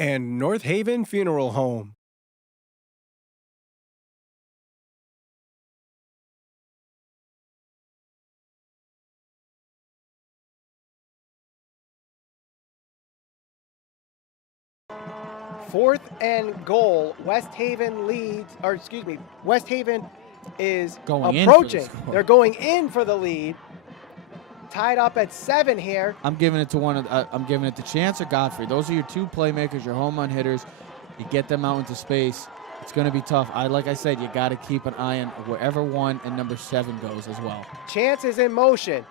And North Haven Funeral Home. Fourth and goal. West Haven leads, or excuse me, West Haven is going approaching. In for the score. They're going in for the lead. Tied up at 7 here. I'm giving it to I'm giving it to Chance or Godfrey. Those are your 2 playmakers, your home run hitters. You get them out into space. It's going to be tough. Like I said, you got to keep an eye on wherever 1 and number 7 goes as well. Chance is in motion.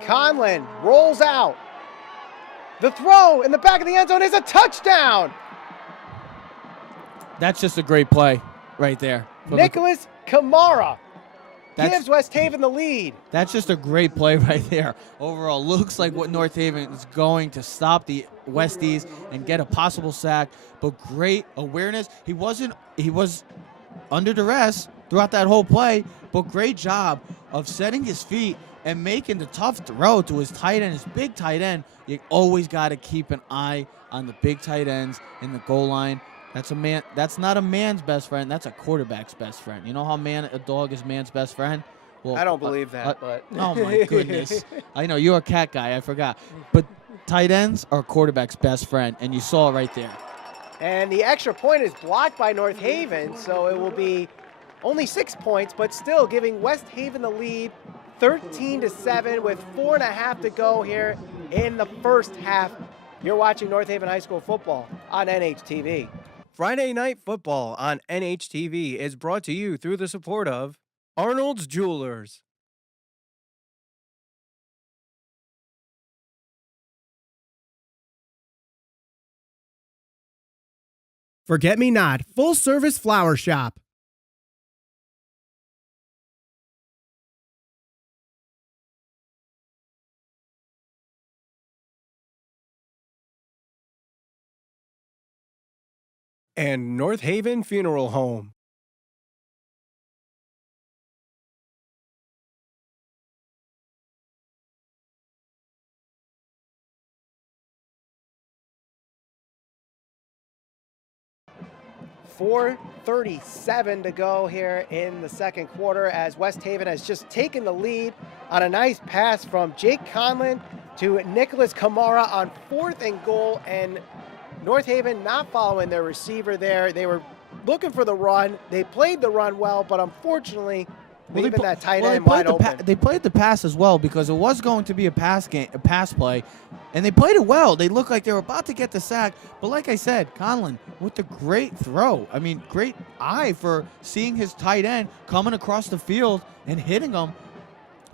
Conlon rolls out. The throw in the back of the end zone is a touchdown. That's just a great play right there. Nicholas Kamara gives West Haven the lead. That's just a great play right there. Overall, looks like what North Haven is going to stop the Westies and get a possible sack, but great awareness. He was under duress throughout that whole play, but great job of setting his feet and making the tough throw to his tight end, his big tight end. You always got to keep an eye on the big tight ends in the goal line. That's not a man's best friend. That's a quarterback's best friend. You know how a dog is man's best friend? Well, I don't believe that, but oh my goodness. I know you're a cat guy. I forgot. But tight ends are quarterback's best friend, and you saw it right there. And the extra point is blocked by North Haven, so it will be only 6 points, but still giving West Haven the lead, 13-7 with 4.5 to go here in the first half. You're watching North Haven High School football on NHTV. Friday Night Football on NHTV is brought to you through the support of Arnold's Jewelers. Forget Me Not, full service flower shop. And North Haven Funeral Home. .437 to go here in the second quarter as West Haven has just taken the lead on a nice pass from Jake Conlon to Nicholas Kamara on 4th and goal, and North Haven not following their receiver there. They were looking for the run. They played the run well, but unfortunately leaving that tight end wide open. They played the pass as well because it was going to be a pass play, and they played it well. They looked like they were about to get the sack, but like I said, Conlon with the great throw. I mean, great eye for seeing his tight end coming across the field and hitting him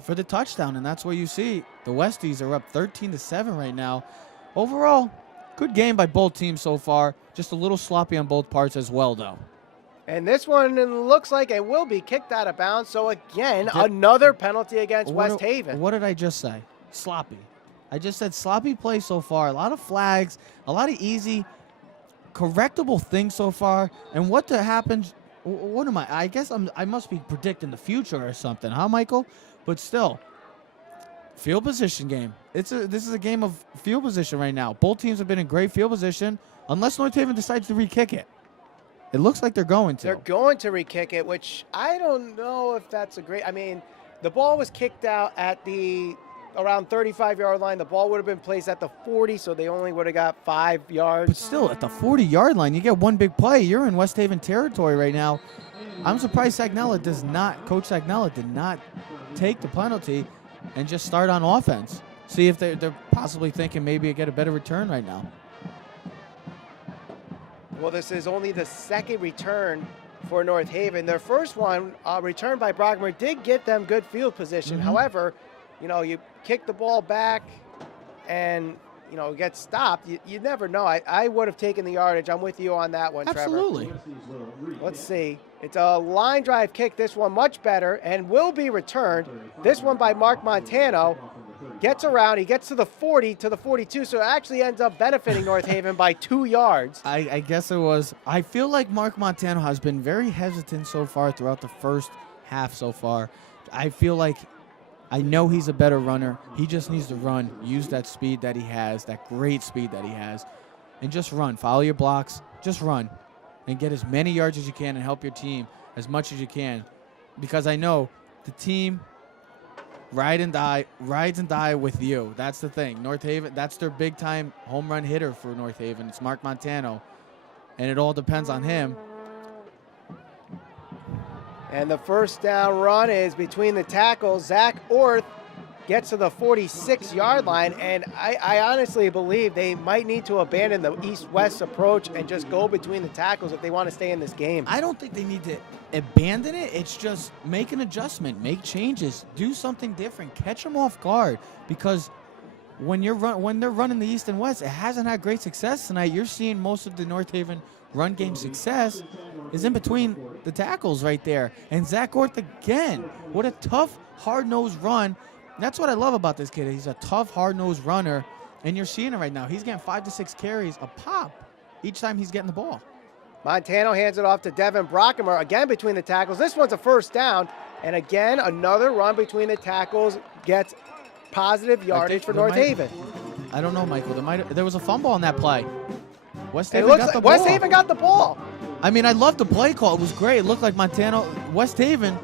for the touchdown, and that's where you see the Westies are up 13-7 right now. Overall, good game by both teams so far. Just a little sloppy on both parts as well, though. And this one looks like it will be kicked out of bounds. So, again, another penalty against West Haven. What did I just say? Sloppy. I just said sloppy play so far. A lot of flags, a lot of easy, correctable things so far. And what happens? What am I? I guess I must be predicting the future or something, huh, Michael? But still, field position game. This is a game of field position right now. Both teams have been in great field position, unless North Haven decides to re-kick it. It looks like they're going to. They're going to re-kick it, which I don't know if that's a great. I mean, the ball was kicked out at the around 35-yard line. The ball would have been placed at the 40, so they only would have got 5 yards. But still, at the 40-yard line, you get one big play. You're in West Haven territory right now. I'm surprised Coach Sagnella did not take the penalty and just start on offense. See if they're possibly thinking maybe get a better return right now. Well, this is only the second return for North Haven. Their first one, returned by Brockmer, did get them good field position. Mm-hmm. However, you kick the ball back and, get stopped. You never know. I would have taken the yardage. I'm with you on that one, Absolutely. Trevor. Let's see. It's a line drive kick. This one much better and will be returned. This one by Mark Montano. Gets around, he gets to the 40, to the 42, so it actually ends up benefiting North Haven by 2 yards. I guess it was. I feel like Mark Montano has been very hesitant so far throughout the first half so far. I feel like I know he's a better runner. He just needs to run, use that speed that he has, that great speed that he has, and just run. Follow your blocks, just run, and get as many yards as you can and help your team as much as you can, because I know the team rides and die with you. That's the thing. North Haven, that's their big-time home run hitter for North Haven. It's Mark Montano, and it all depends on him. And the first down run is between the tackles. Zach Orth gets to the 46-yard line, and I honestly believe they might need to abandon the east-west approach and just go between the tackles if they want to stay in this game. I don't think they need to abandon it. It's just make an adjustment, make changes, do something different, catch them off guard. Because when they're running the east and west, it hasn't had great success tonight. You're seeing most of the North Haven run game success is in between the tackles right there. And Zach Orth again, what a tough, hard-nosed run. That's what I love about this kid. He's a tough, hard-nosed runner, and you're seeing it right now. He's getting 5 to 6 carries a pop each time he's getting the ball. Montano hands it off to Devin Brockemer, again between the tackles. This one's a first down, and again, another run between the tackles gets positive yardage for North Haven. I don't know, Michael. There was a fumble on that play. West Haven got the ball. West Haven got the ball. I mean, I love the play call. It was great. It looked like West Haven,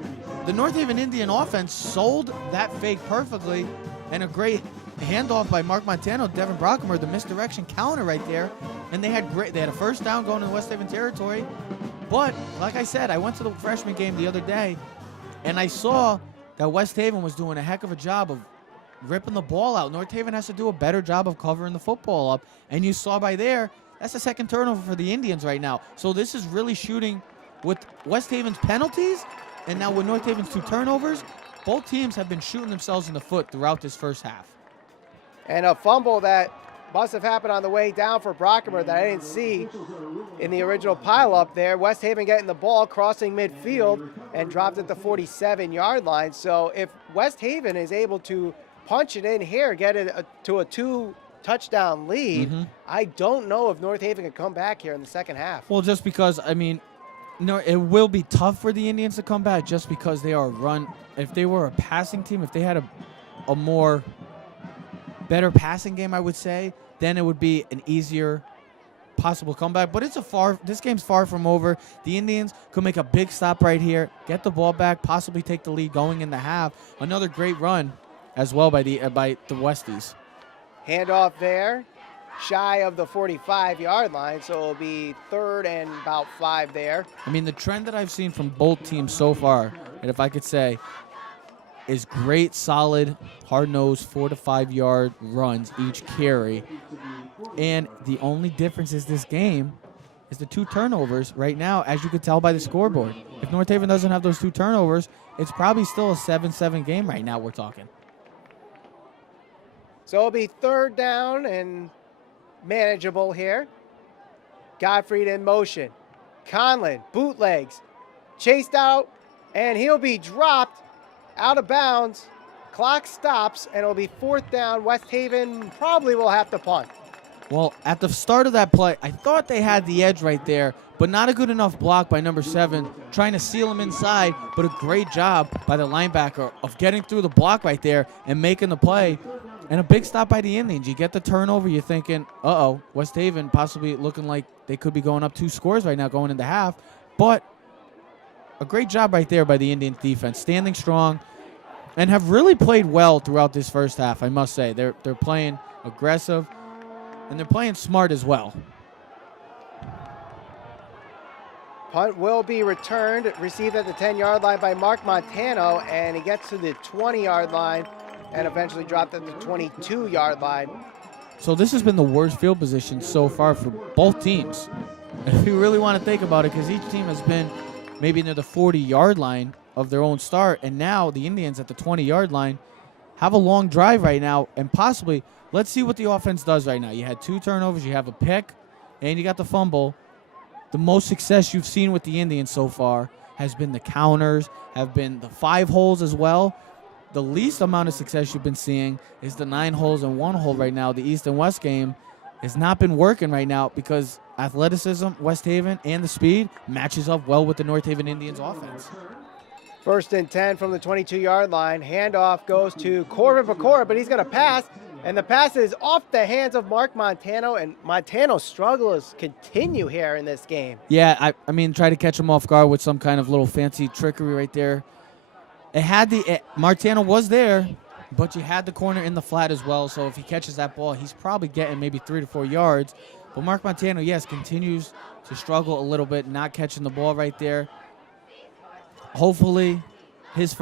the North Haven Indian offense sold that fake perfectly, and a great handoff by Mark Montano, Devin Brockemer, the misdirection counter right there. And they had a first down going to the West Haven territory. But like I said, I went to the freshman game the other day, and I saw that West Haven was doing a heck of a job of ripping the ball out. North Haven has to do a better job of covering the football up. And you saw by there, that's the second turnover for the Indians right now. So this is really shooting with West Haven's penalties, and now with North Haven's 2 turnovers. Both teams have been shooting themselves in the foot throughout this first half. And a fumble that must have happened on the way down for Brockemer that I didn't see in the original pileup there. West Haven getting the ball, crossing midfield, and dropped at the 47-yard line. So if West Haven is able to punch it in here, get it to a 2-touchdown lead, I don't know if North Haven can come back here in the second half. Well, just because, I mean, no, it will be tough for the Indians to come back just because they are run. If they were a passing team, if they had a more better passing game, I would say, then it would be an easier possible comeback. But this game's far from over. The Indians could make a big stop right here, get the ball back, possibly take the lead going in the half. Another great run as well by the Westies. Handoff there, shy of the 45-yard line, so it'll be 3rd and about 5 there. I mean, the trend that I've seen from both teams so far, and if I could say, is great, solid, hard-nosed 4 to 5 yard runs each carry. And the only difference is this game is the 2 turnovers right now, as you could tell by the scoreboard. If North Haven doesn't have those 2 turnovers, it's probably still a 7-7 game right now we're talking. So it'll be 3rd down and manageable here. Gottfried in motion. Conlon, bootlegs, chased out, and he'll be dropped out of bounds. Clock stops, and it'll be 4th down. West Haven probably will have to punt. Well, at the start of that play, I thought they had the edge right there, but not a good enough block by number 7, trying to seal him inside, but a great job by the linebacker of getting through the block right there and making the play. And a big stop by the Indians. You get the turnover, you're thinking, uh-oh, West Haven possibly looking like they could be going up 2 scores right now going into half. But a great job right there by the Indians defense, standing strong, and have really played well throughout this first half, I must say. They're playing aggressive, and they're playing smart as well. Punt will be returned, received at the 10-yard line by Mark Montano, and he gets to the 20-yard line and eventually dropped at the 22-yard line. So this has been the worst field position so far for both teams. If you really want to think about it, because each team has been maybe near the 40-yard line of their own start, and now the Indians at the 20-yard line have a long drive right now, and possibly, let's see what the offense does right now. You had 2 turnovers, you have a pick, and you got the fumble. The most success you've seen with the Indians so far has been the counters, have been the 5 holes as well. The least amount of success you've been seeing is the 9 holes and 1 hole right now. The East and West game has not been working right now because athleticism, West Haven, and the speed matches up well with the North Haven Indians offense. 1st and 10 from the 22-yard line. Handoff goes to Corbin Pecora, but he's going to pass, and the pass is off the hands of Mark Montano, and Montano's struggles continue here in this game. Yeah, I mean, try to catch him off guard with some kind of little fancy trickery right there. Montano was there, but you had the corner in the flat as well, so if he catches that ball, he's probably getting maybe 3 to 4 yards. But Mark Montano, yes, continues to struggle a little bit, not catching the ball right there. Hopefully, his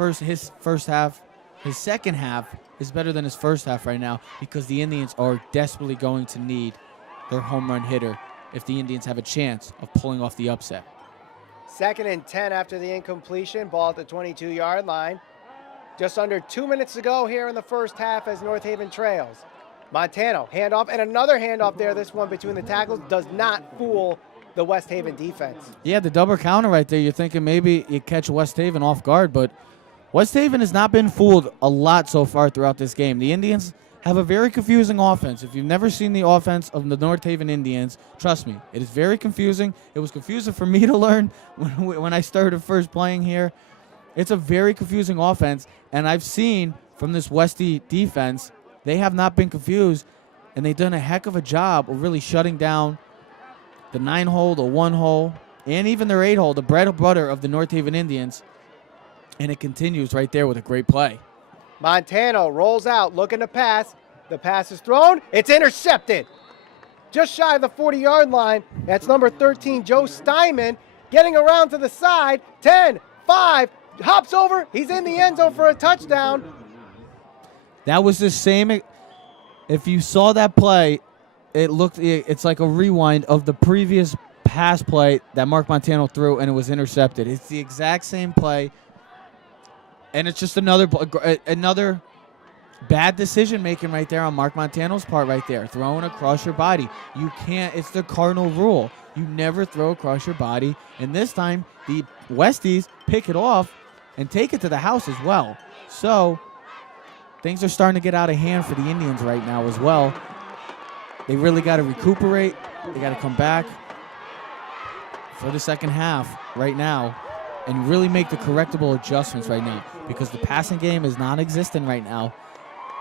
second half is better than his first half right now because the Indians are desperately going to need their home run hitter if the Indians have a chance of pulling off the upset. 2nd and 10 after the incompletion. Ball at the 22-yard line. Just under 2 minutes to go here in the first half as North Haven trails. Montano, handoff, and another handoff there. This one between the tackles does not fool the West Haven defense. Yeah, the double counter right there. You're thinking maybe you catch West Haven off guard, but West Haven has not been fooled a lot so far throughout this game. The Indians have a very confusing offense. If you've never seen the offense of the North Haven Indians, trust me, it is very confusing. It was confusing for me to learn when I started first playing here. It's a very confusing offense, and I've seen from this Westie defense, they have not been confused, and they've done a heck of a job of really shutting down the 9-hole, the 1-hole, and even their 8-hole, the bread and butter of the North Haven Indians, and it continues right there with a great play. Montano rolls out, looking to pass. The pass is thrown. It's intercepted. Just shy of the 40-yard line. That's number 13, Joe Steinman, getting around to the side. 10, 5, hops over. He's in the end zone for a touchdown. That was the same. If you saw that play, it's like a rewind of the previous pass play that Mark Montano threw, and it was intercepted. It's the exact same play, and it's just another bad decision making right there on Mark Montano's part right there, throwing across your body. You can't. It's the cardinal rule. You never throw across your body, and this time the Westies pick it off and take it to the house as well. So things are starting to get out of hand for the Indians right now as well. They really got to recuperate. They got to come back for the second half right now and really make the correctable adjustments right now because the passing game is non-existent right now.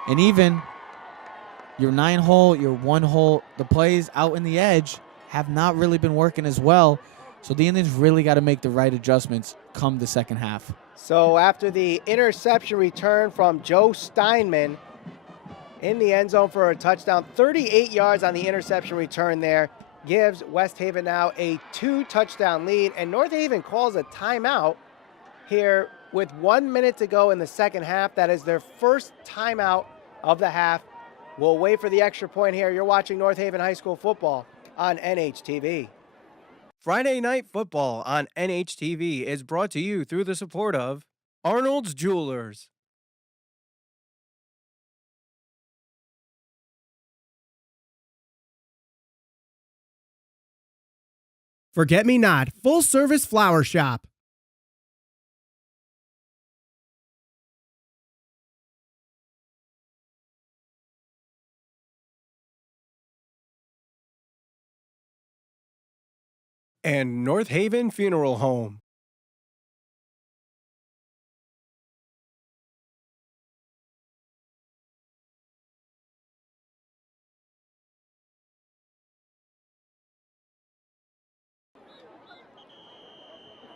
And even your 9-hole, your 1-hole, the plays out in the edge have not really been working as well. So the Indians really got to make the right adjustments come the second half. So after the interception return from Joe Steinman in the end zone for a touchdown, 38 yards on the interception return there, gives West Haven now a 2-touchdown lead. And North Haven calls a timeout here with 1 minute to go in the second half. That is their first timeout of the half. We'll wait for the extra point here. You're watching North Haven High School football on NHTV. Friday Night Football on NHTV is brought to you through the support of Arnold's Jewelers. Forget Me Not, full service flower shop. And North Haven Funeral Home.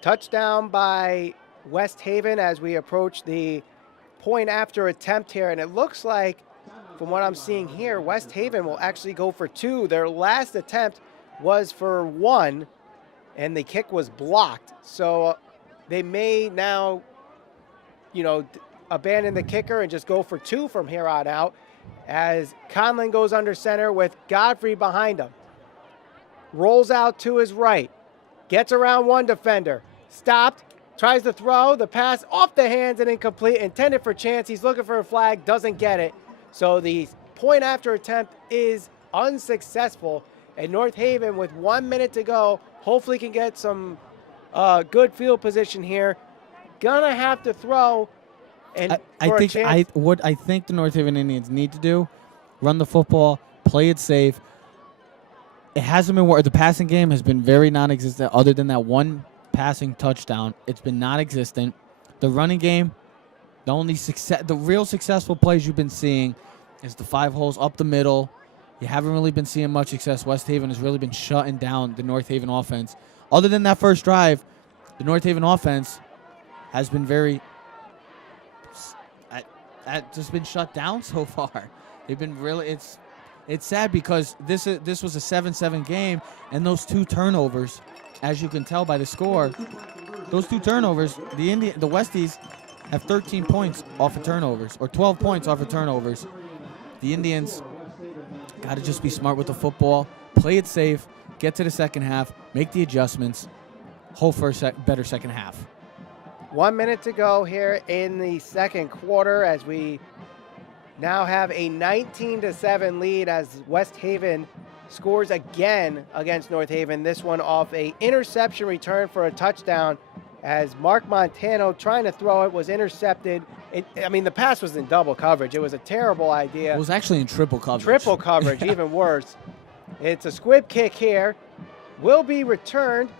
Touchdown by West Haven as we approach the point after attempt here. And it looks like, from what I'm seeing here, West Haven will actually go for 2. Their last attempt was for 1, and the kick was blocked. So they may now, abandon the kicker and just go for 2 from here on out as Conlon goes under center with Godfrey behind him. Rolls out to his right. Gets around one defender. Stopped. Tries to throw. The pass off the hands and incomplete. Intended for Chance. He's looking for a flag. Doesn't get it. So the point after attempt is unsuccessful. And North Haven, with 1 minute to go, hopefully can get some good field position here. Gonna have to throw. And I think the North Haven Indians need to do, run the football, play it safe. It hasn't been the passing game has been very non-existent. Other than that one passing touchdown, it's been non-existent. The running game, the real successful plays you've been seeing is the 5 holes up the middle. You haven't really been seeing much success. West Haven has really been shutting down the North Haven offense. Other than that first drive, the North Haven offense has been just been shut down so far. They've been really It's sad because this was a 7-7 game, and those 2 turnovers, as you can tell by the score, those 2 turnovers, the Westies have 13 points off of turnovers, or 12 points off of turnovers. The Indians got to just be smart with the football, play it safe, get to the second half, make the adjustments, hope for a better second half. 1 minute to go here in the second quarter as we now have a 19-7 lead as West Haven scores again against North Haven. This one off a interception return for a touchdown as Mark Montano trying to throw it was intercepted. The pass was in double coverage. It was a terrible idea. It was actually in triple coverage. Triple coverage, even worse. It's a squib kick here. Will be returned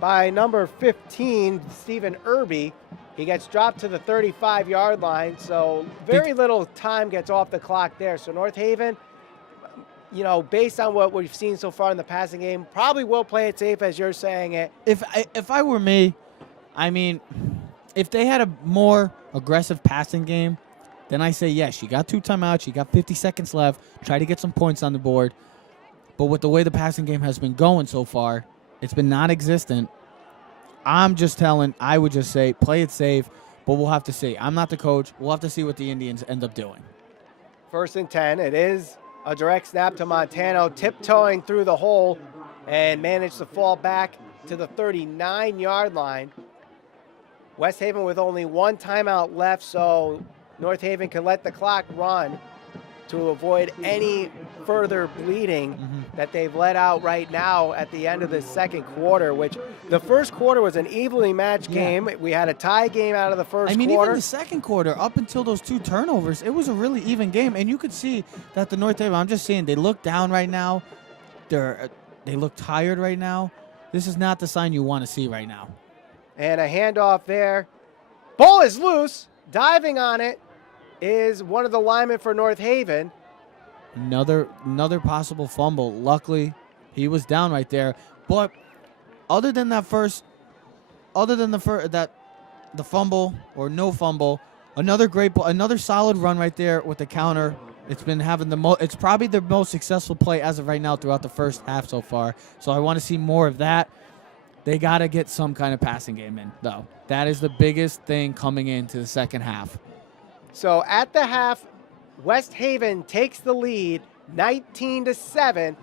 by number 15, Stephen Irby. He gets dropped to the 35-yard line, so very little time gets off the clock there. So North Haven, based on what we've seen so far in the passing game, probably will play it safe as you're saying it. If I were me, if they had a more aggressive passing game, then I say yes. You got 2 timeouts. You got 50 seconds left. Try to get some points on the board. But with the way the passing game has been going so far, it's been non-existent. I would just say play it safe, but we'll have to see. I'm not the coach. We'll have to see what the Indians end up doing. 1st and 10. It is a direct snap to Montano, tiptoeing through the hole and managed to fall back to the 39-yard line. West Haven with only 1 timeout left, so North Haven can let the clock run to avoid any further bleeding that they've let out right now at the end of the second quarter, which the first quarter was an evenly matched game. We had a tie game out of the first quarter. Even the second quarter, up until those 2 turnovers, it was a really even game, and you could see that the North Haven, I'm just saying, they look down right now. They look tired right now. This is not the sign you want to see right now. And a handoff there. Ball is loose. Diving on it is one of the linemen for North Haven. Another possible fumble. Luckily, he was down right there. But other than the fumble or no fumble, another solid run right there with the counter. It's been having it's probably the most successful play as of right now throughout the first half so far. So I want to see more of that. They got to get some kind of passing game in, though. That is the biggest thing coming into the second half. So at the half, West Haven takes the lead, 19-7.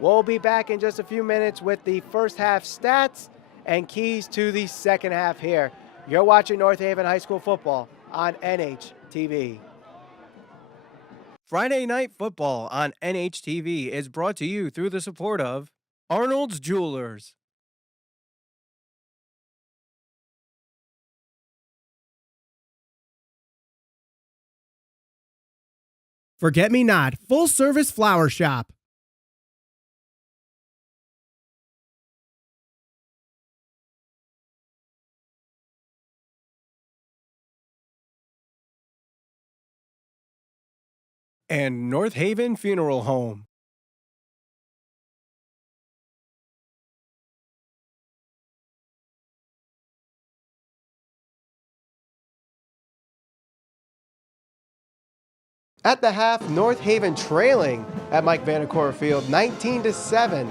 We'll be back in just a few minutes with the first half stats and keys to the second half here. You're watching North Haven High School football on NHTV. Friday Night Football on NHTV is brought to you through the support of Arnold's Jewelers. Forget Me Not, full service flower shop. And North Haven Funeral Home. At the half, North Haven trailing at Mike Vanacore Field, 19-7.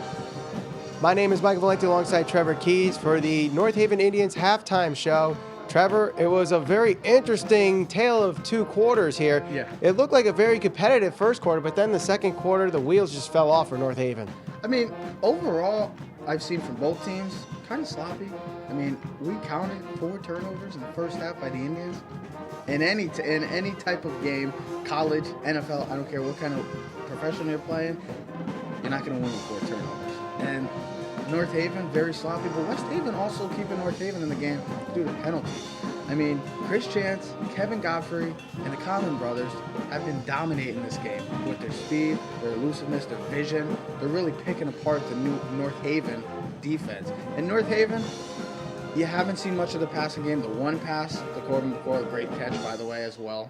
My name is Michael Valenti alongside Trevor Keys for the North Haven Indians halftime show. Trevor, it was a very interesting tale of 2 quarters here. Yeah. It looked like a very competitive first quarter, but then the second quarter, the wheels just fell off for North Haven. Overall, I've seen from both teams, kind of sloppy. We counted 4 turnovers in the first half by the Indians. In any type of game, college, NFL, I don't care what kind of profession you're playing, you're not going to win with 4 turnovers. And North Haven, very sloppy, but West Haven also keeping North Haven in the game due to penalties. Chris Chance, Kevin Godfrey, and the Conlon brothers have been dominating this game with their speed, their elusiveness, their vision. They're really picking apart the new North Haven defense. And North Haven, you haven't seen much of the passing game. The one pass, the Corbin McCoy, great catch, by the way, as well.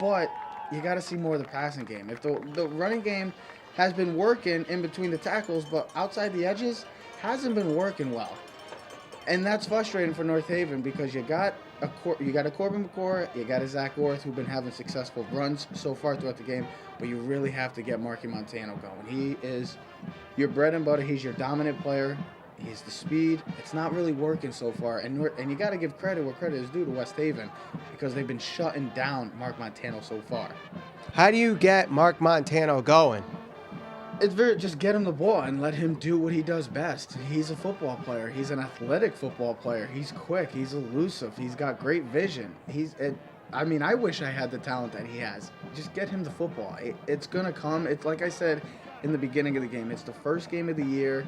But you got to see more of the passing game. If the running game has been working in between the tackles, but outside the edges, hasn't been working well. And that's frustrating for North Haven because you got a Corbin McCoy, you got a Zach Orth who've been having successful runs so far throughout the game, but you really have to get Marky Montano going. He is your bread and butter. He's your dominant player. He's the speed. It's not really working so far. And you got to give credit where credit is due to West Haven because they've been shutting down Mark Montano so far. How do you get Mark Montano going? It's just get him the ball and let him do what he does best. He's a football player. He's an athletic football player. He's quick. He's elusive. He's got great vision. I wish I had the talent that he has. Just get him the football. It's going to come. It's like I said in the beginning of the game. It's the first game of the year.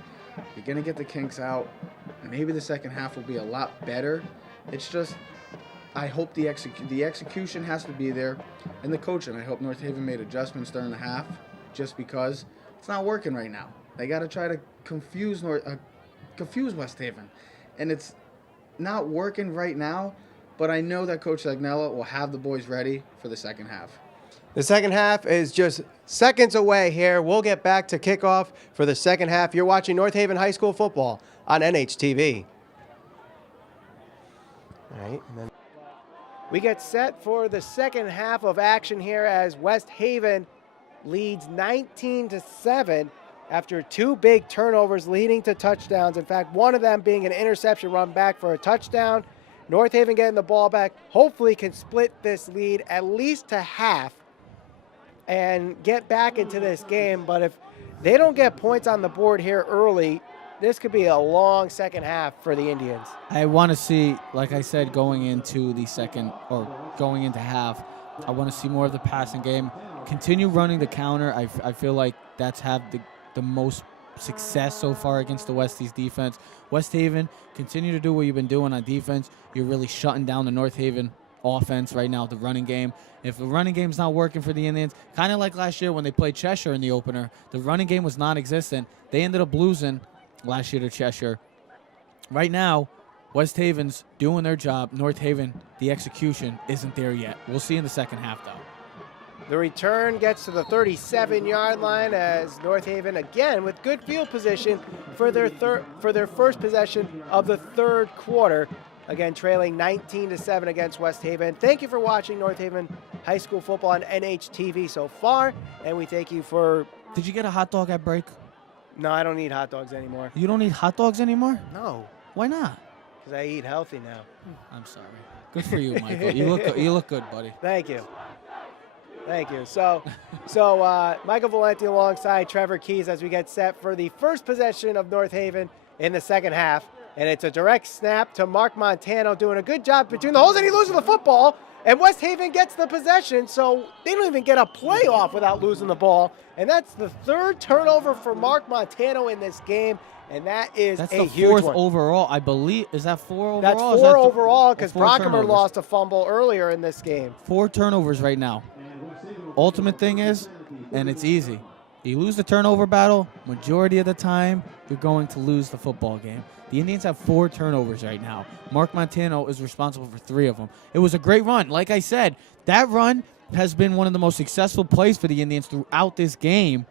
You're going to get the kinks out. Maybe the second half will be a lot better. It's just, I hope the execution has to be there. And the coaching, I hope North Haven made adjustments during the half just because it's not working right now. They got to try to confuse West Haven. And it's not working right now, but I know that Coach Agnella will have the boys ready for the second half. The second half is just seconds away here. We'll get back to kickoff for the second half. You're watching North Haven High School football on NHTV. All right. And then we get set for the second half of action here as West Haven leads 19-7 after two big turnovers leading to touchdowns. In fact, one of them being an interception run back for a touchdown. North Haven getting the ball back, hopefully can split this lead at least to half and get back into this game. But if they don't get points on the board here early, this could be a long second half for the Indians. I want to see, like I said, going into half, I want to see more of the passing game. Continue running the counter. I feel like that's had the most success so far against the Westies defense. West Haven, continue to do what you've been doing on defense. You're really shutting down the North Haven offense right now, the running game. If the running game's not working for the Indians, kind of like last year when they played Cheshire in the opener, the running game was non-existent. They ended up losing last year to Cheshire. Right now, West Haven's doing their job. North Haven, the execution isn't there yet. We'll see in the second half, though. The return gets to the 37-yard line as North Haven, again, with good field position for their first possession of the third quarter. Again, trailing 19-7 against West Haven. Thank you for watching North Haven High School football on NHTV so far, and we thank you for... Did you get a hot dog at break? No, I don't eat hot dogs anymore. You don't eat hot dogs anymore? No. Why not? Because I eat healthy now. I'm sorry. Good for you, Michael. You look good, buddy. Thank you. Thank you. So Michael Valenti alongside Trevor Keys as we get set for the first possession of North Haven in the second half. And it's a direct snap to Mark Montano, doing a good job between the holes, and he loses the football. And West Haven gets the possession, so they don't even get a playoff without losing the ball. And that's the third turnover for Mark Montano in this game, and that is a huge one. That's the fourth overall, I believe. Is that 4 overall? That's 4 overall because Brockemer lost a fumble earlier in this game. 4 turnovers right now. Ultimate thing is, and it's easy, you lose the turnover battle, majority of the time, you're going to lose the football game. The Indians have 4 turnovers right now. Mark Montano is responsible for 3 of them. It was a great run. Like I said, that run has been one of the most successful plays for the Indians throughout this game,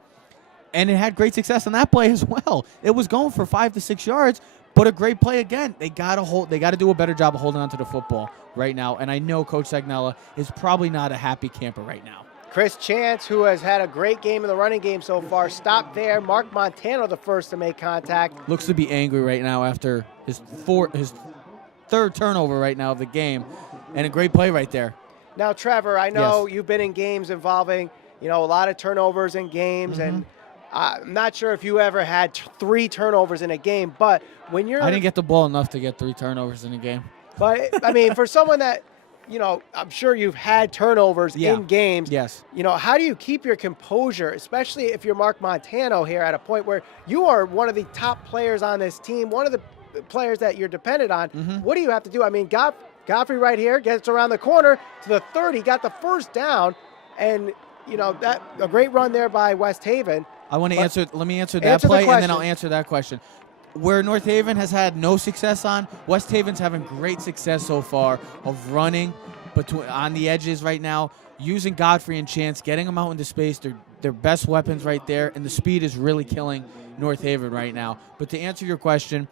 and it had great success on that play as well. It was going for 5 to 6 yards, but a great play again. They got to do a better job of holding on to the football right now, and I know Coach Agnella is probably not a happy camper right now. Chris Chance, who has had a great game in the running game so far, stopped there. Mark Montano, the first to make contact. Looks to be angry right now after his third turnover right now of the game, and a great play right there. Now, Trevor, I know Yes. you've been in games involving, a lot of turnovers in games, and I'm not sure if you ever had 3 turnovers in a game, but when you're... I didn't get the ball enough to get 3 turnovers in a game. But, I mean, for someone that, I'm sure you've had turnovers in games. Yes. How do you keep your composure, especially if you're Mark Montano here at a point where you are one of the top players on this team, one of the players that you're dependent on? What do you have to do? I mean, Godfrey right here gets around the corner to the 30, got the first down, and, that a great run there by West Haven. Let me answer that play, and then I'll answer that question. Where North Haven has had no success on, West Haven's having great success so far of running on the edges right now, using Godfrey and Chance, getting them out into space. They're their best weapons right there, and the speed is really killing North Haven right now. But to answer your question,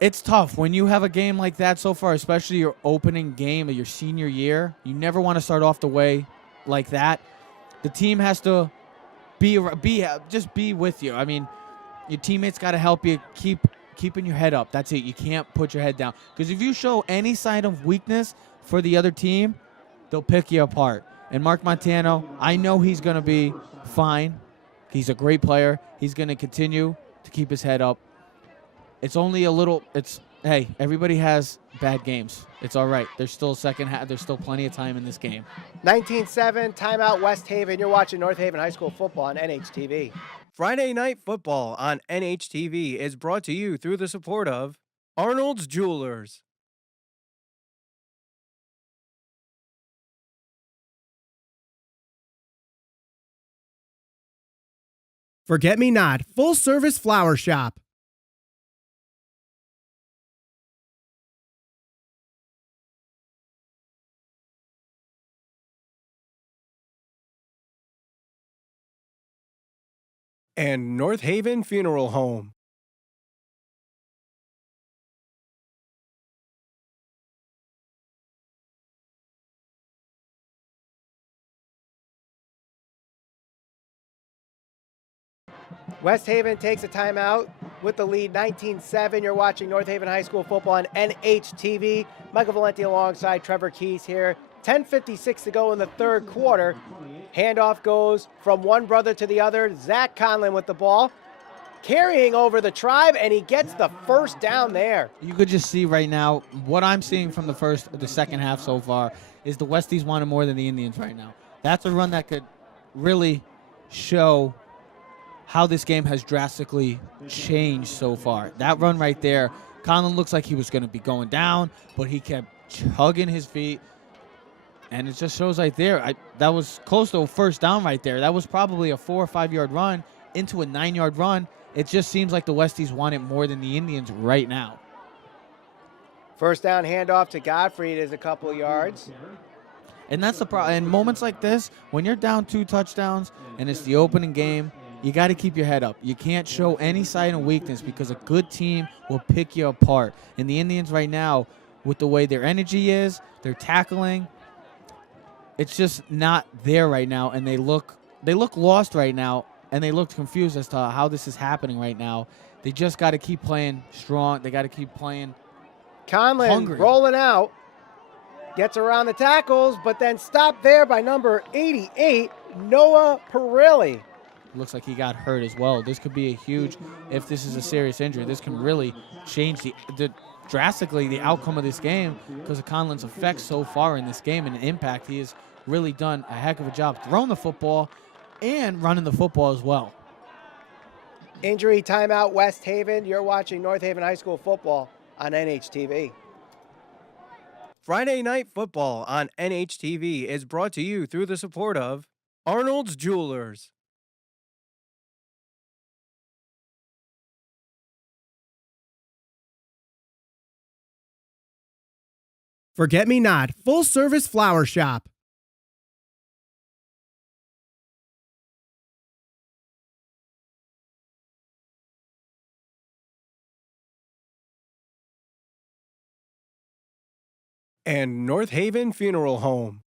it's tough when you have a game like that so far, especially your opening game of your senior year. You never want to start off the way like that. The team has to be with you. I mean, Your teammates got to help you keeping your head up. That's it. You can't put your head down. Because if you show any sign of weakness for the other team, they'll pick you apart. And Mark Montano, I know he's going to be fine. He's a great player. He's going to continue to keep his head up. It's only a little – hey, everybody has bad games. It's all right. There's still second half. There's still plenty of time in this game. 19-7, timeout West Haven. You're watching North Haven High School football on NHTV. Friday Night Football on NHTV is brought to you through the support of Arnold's Jewelers. Forget Me Not, full service flower shop. And North Haven Funeral Home. West Haven takes a timeout with the lead 19-7. You're watching North Haven High School football on NHTV. Michael Valenti alongside Trevor Keys here. 10:56 to go in the third quarter. Handoff goes from one brother to the other. Zach Conlon with the ball, carrying over the tribe, and he gets the first down there. You could just see right now, what I'm seeing from the second half so far is the Westies wanted more than the Indians right now. That's a run that could really show how this game has drastically changed so far. That run right there, Conlon looks like he was going to be going down, but he kept chugging his feet. And it just shows right there, that was close to a first down right there. That was probably a 4 or 5 yard run into a 9 yard run. It just seems like the Westies want it more than the Indians right now. First down handoff to Godfrey is a couple of yards. And that's the problem. In moments like this, when you're down 2 touchdowns and it's the opening game, you got to keep your head up. You can't show any sign of weakness because a good team will pick you apart. And the Indians right now, with the way their energy is, their tackling, it's just not there right now, and they look lost right now, and they look confused as to how this is happening right now. They just got to keep playing strong. They got to keep playing Conlon hungry. Rolling out, gets around the tackles, but then stopped there by number 88, Noah Perilli. Looks like he got hurt as well. This could be a huge, if this is a serious injury, this can really change drastically the outcome of this game because of Conlon's effects so far in this game and the impact. He has really done a heck of a job throwing the football and running the football as well. Injury timeout West Haven. You're watching North Haven High School football on NHTV. Friday Night Football on NHTV is brought to you through the support of Arnold's Jewelers. Forget Me Not, full service flower shop. And North Haven Funeral Home.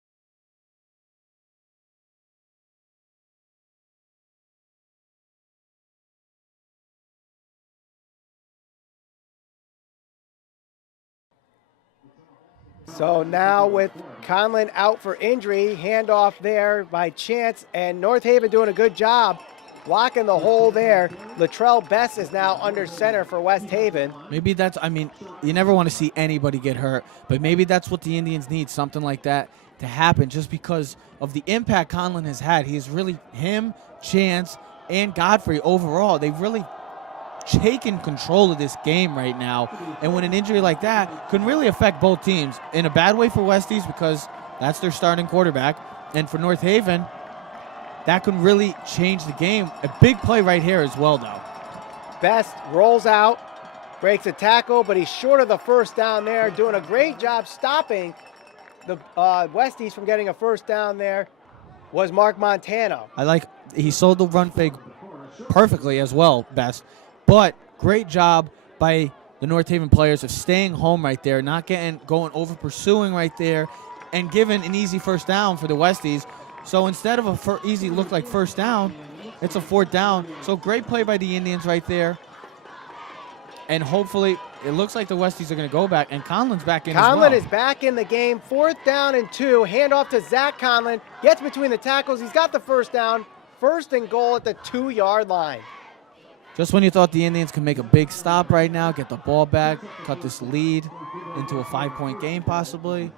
So now with Conlon out for injury, handoff there by Chance, and North Haven doing a good job blocking the hole there. Latrell Best is now under center for West Haven. Maybe that's, you never want to see anybody get hurt, but maybe that's what the Indians need, something like that to happen just because of the impact Conlon has had. He is really, him, Chance, and Godfrey overall, they've really taken control of this game right now. And when an injury like that can really affect both teams in a bad way for Westies because that's their starting quarterback. And for North Haven, that can really change the game. A big play right here as well, though. Best rolls out, breaks a tackle, but he's short of the first down there. Doing a great job stopping the Westies from getting a first down there was Mark Montano. He sold the run fake perfectly as well, Best. But great job by the North Haven players of staying home right there, not going over pursuing right there, and giving an easy first down for the Westies. So instead of easy look like first down, It's a 4th down. So great play by the Indians right there. And hopefully, it looks like the Westies are going to go back, and Conlon's back in as well. Conlon is back in the game. 4th down and 2. Handoff to Zach Conlon. Gets between the tackles. He's got the first down. 1st and goal at the 2-yard line. Just when you thought the Indians could make a big stop right now, get the ball back, cut this lead into a 5-point game possibly.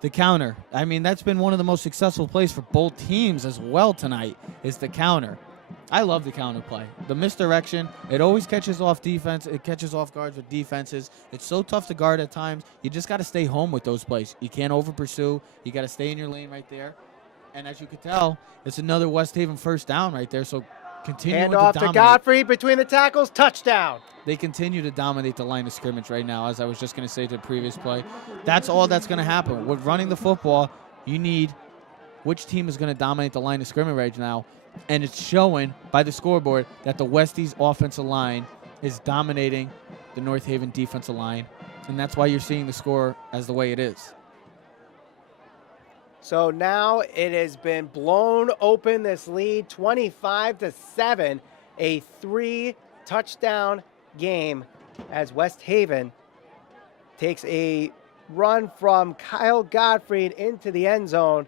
The counter. I mean, that's been one of the most successful plays for both teams as well tonight, is the counter. I love the counter play. The misdirection, it always catches off defense. It catches off guards with defenses. It's so tough to guard at times. You just got to stay home with those plays. You can't over-pursue. You got to stay in your lane right there. And as you can tell, it's another West Haven first down right there. So continuing to Handoff dominate. to Godfrey between the tackles. Touchdown. They continue to dominate the line of scrimmage right now, as I was just going to say to the previous play. That's all that's going to happen. With running the football, you need which team is going to dominate the line of scrimmage right now. And it's showing by the scoreboard that the Westies offensive line is dominating the North Haven defensive line. And that's why you're seeing the score as the way it is. So now it has been blown open, this lead, 25-7, a 3-touchdown game as West Haven takes a run from Kyle Gottfried into the end zone,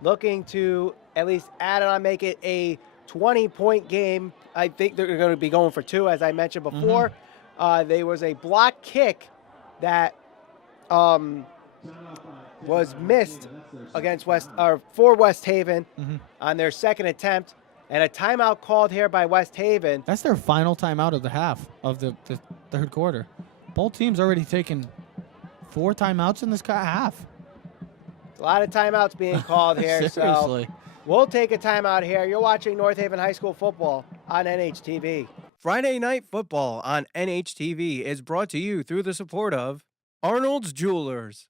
looking to at least add on, make it a 20-point game. I think they're going to be going for 2, as I mentioned before. There was a block kick that was missed against for West Haven on their second attempt, and a timeout called here by West Haven. That's their final timeout of the half of the third quarter. Both teams already taken 4 timeouts in this half. A lot of timeouts being called here. Seriously. So we'll take a timeout here. You're watching North Haven High School football on NHTV. Friday Night Football on NHTV is brought to you through the support of Arnold's Jewelers.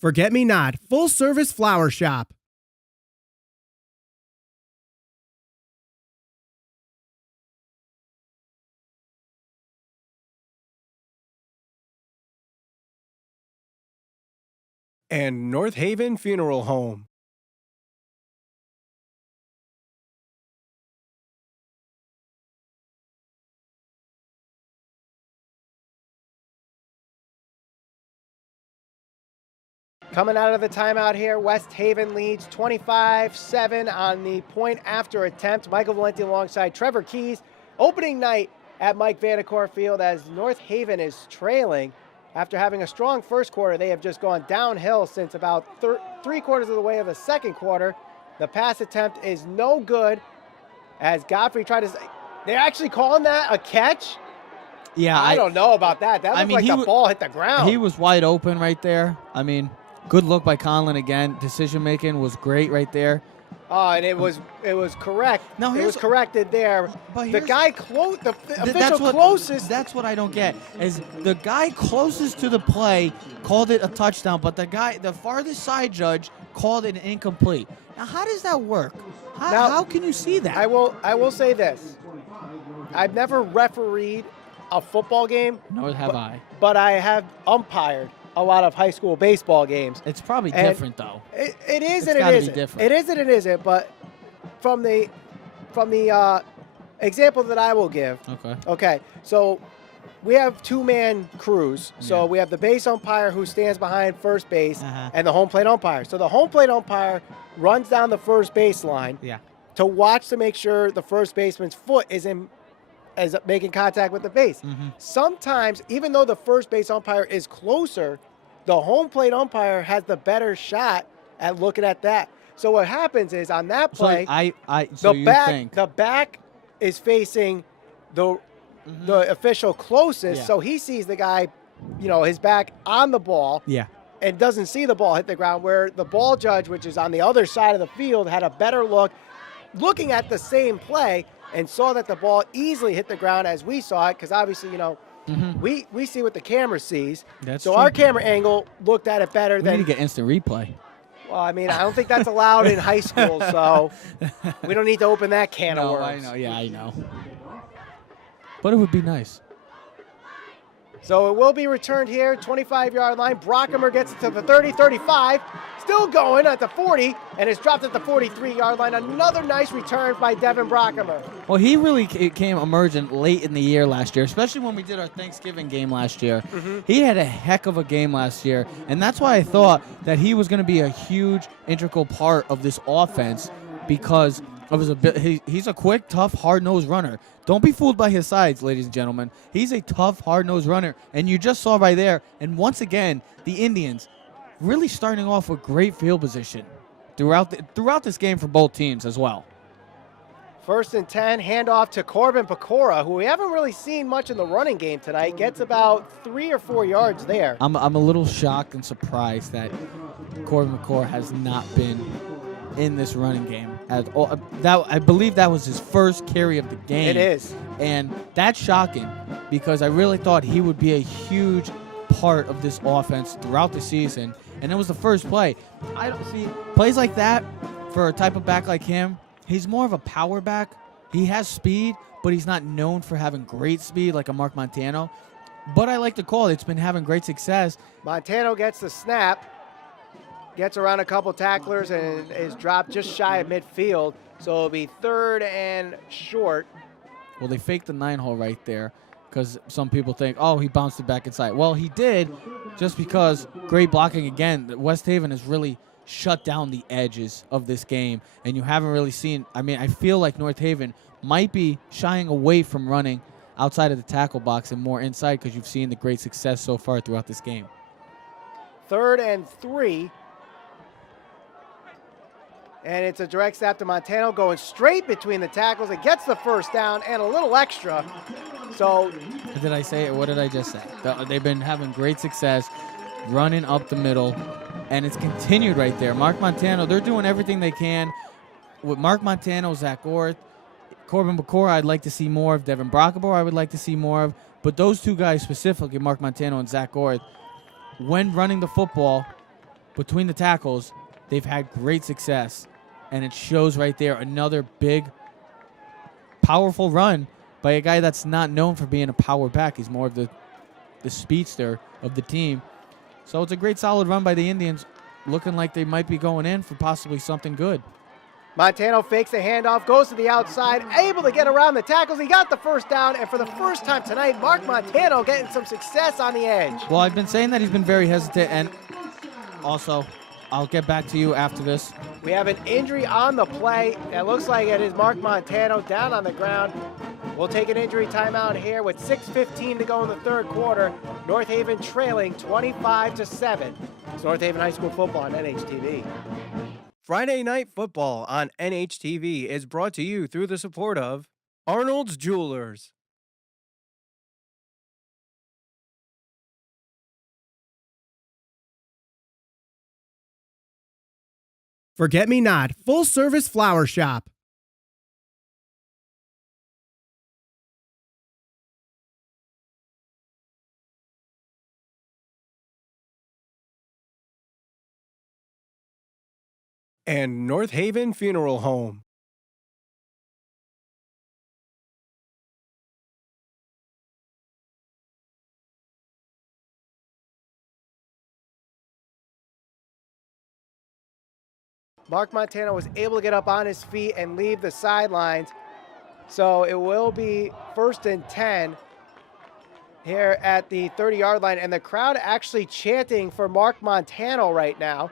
Forget Me Not, full service flower shop. And North Haven Funeral Home. Coming out of the timeout here, West Haven leads 25-7 on the point after attempt. Michael Valenti alongside Trevor Keys. Opening night at Mike Vandecore Field as North Haven is trailing. After having a strong first quarter, they have just gone downhill since about 3/4 of the way of the second quarter. The pass attempt is no good as Godfrey tried to say, they're actually calling that a catch? Yeah, I don't know about that. That looked like the ball hit the ground. He was wide open right there. I mean, good look by Conlon again. Decision-making was great right there. And it was correct. No, it was corrected there. But The guy the official closest. That's what I don't get. Is the guy closest to the play called it a touchdown, but the farthest side judge called it incomplete. Now, how does that work? How can you see that? I will say this. I've never refereed a football game. Nor have I. But I have umpired a lot of high school baseball games. It's probably different, though. It is and it isn't. It is and it isn't. But from the example that I will give. Okay. So we have 2-man crews. So we have the base umpire who stands behind first base and the home plate umpire. So the home plate umpire runs down the first baseline to watch to make sure the first baseman's foot is making contact with the base. Sometimes, even though the first base umpire is closer, the home plate umpire has the better shot at looking at that. So what happens is on that play, the back is facing the official closest, so he sees the guy, his back on the ball. And doesn't see the ball hit the ground, where the ball judge, which is on the other side of the field, had a better look, looking at the same play, and saw that the ball easily hit the ground as we saw it, because obviously, we see what the camera sees. That's so true. our camera angle looked at it better We than. need to get instant replay. Well, I mean, I don't think that's allowed in high school, so we don't need to open that can of worms. I know. Yeah, I know. But it would be nice. So it will be returned here, 25-yard line. Brockamer gets it to the 30, 35. Still going at the 40, and it's dropped at the 43-yard line. Another nice return by Devin Brockamer. Well, he really came emergent late in the year last year, especially when we did our Thanksgiving game last year. He had a heck of a game last year, and that's why I thought that he was going to be a huge, integral part of this offense because of he's a quick, tough, hard-nosed runner. Don't be fooled by his size, ladies and gentlemen. He's a tough, hard-nosed runner, and you just saw right there. And once again, the Indians really starting off with great field position throughout this game for both teams as well. 1st and 10, handoff to Corbin Pecora, who we haven't really seen much in the running game tonight. Gets about 3 or 4 yards there. I'm a little shocked and surprised that Corbin Pecora has not been in this running game at all. I believe that was his first carry of the game. It is. And that's shocking because I really thought he would be a huge part of this offense throughout the season. And it was the first play. I don't see plays like that for a type of back like him. He's more of a power back. He has speed, but he's not known for having great speed like a Mark Montano. But I like the call. It's been having great success. Montano gets the snap, gets around a couple tacklers, and is dropped just shy of midfield. So it'll be 3rd and short. Well, they faked the 9-hole right there because some people think, oh, he bounced it back inside. Well, he did just because great blocking again. West Haven has really shut down the edges of this game, and you haven't really seen. I mean, I feel like North Haven might be shying away from running outside of the tackle box and more inside because you've seen the great success so far throughout this game. 3rd and 3. And it's a direct snap to Montano going straight between the tackles. It gets the first down and a little extra. So did I say it? What did I just say? They've been having great success running up the middle, and it's continued right there. Mark Montano, they're doing everything they can. With Mark Montano, Zach Orth, Corbin Pecora, I'd like to see more of. Devin Brockaber, I would like to see more of. But those two guys specifically, Mark Montano and Zach Orth, when running the football between the tackles, they've had great success. And it shows right there another big, powerful run by a guy that's not known for being a power back. He's more of the speedster of the team. So it's a great solid run by the Indians, looking like they might be going in for possibly something good. Montano fakes the handoff, goes to the outside, able to get around the tackles. He got the first down, and for the first time tonight, Mark Montano getting some success on the edge. Well, I've been saying that he's been very hesitant, and also, I'll get back to you after this. We have an injury on the play. It looks like it is Mark Montano down on the ground. We'll take an injury timeout here with 6:15 to go in the 3rd quarter. North Haven trailing 25-7. It's North Haven High School football on NHTV. Friday Night Football on NHTV is brought to you through the support of Arnold's Jewelers. Forget Me Not, full service flower shop. And North Haven Funeral Home. Mark Montano was able to get up on his feet and leave the sidelines. So it will be 1st and 10 here at the 30-yard line. And the crowd actually chanting for Mark Montano right now.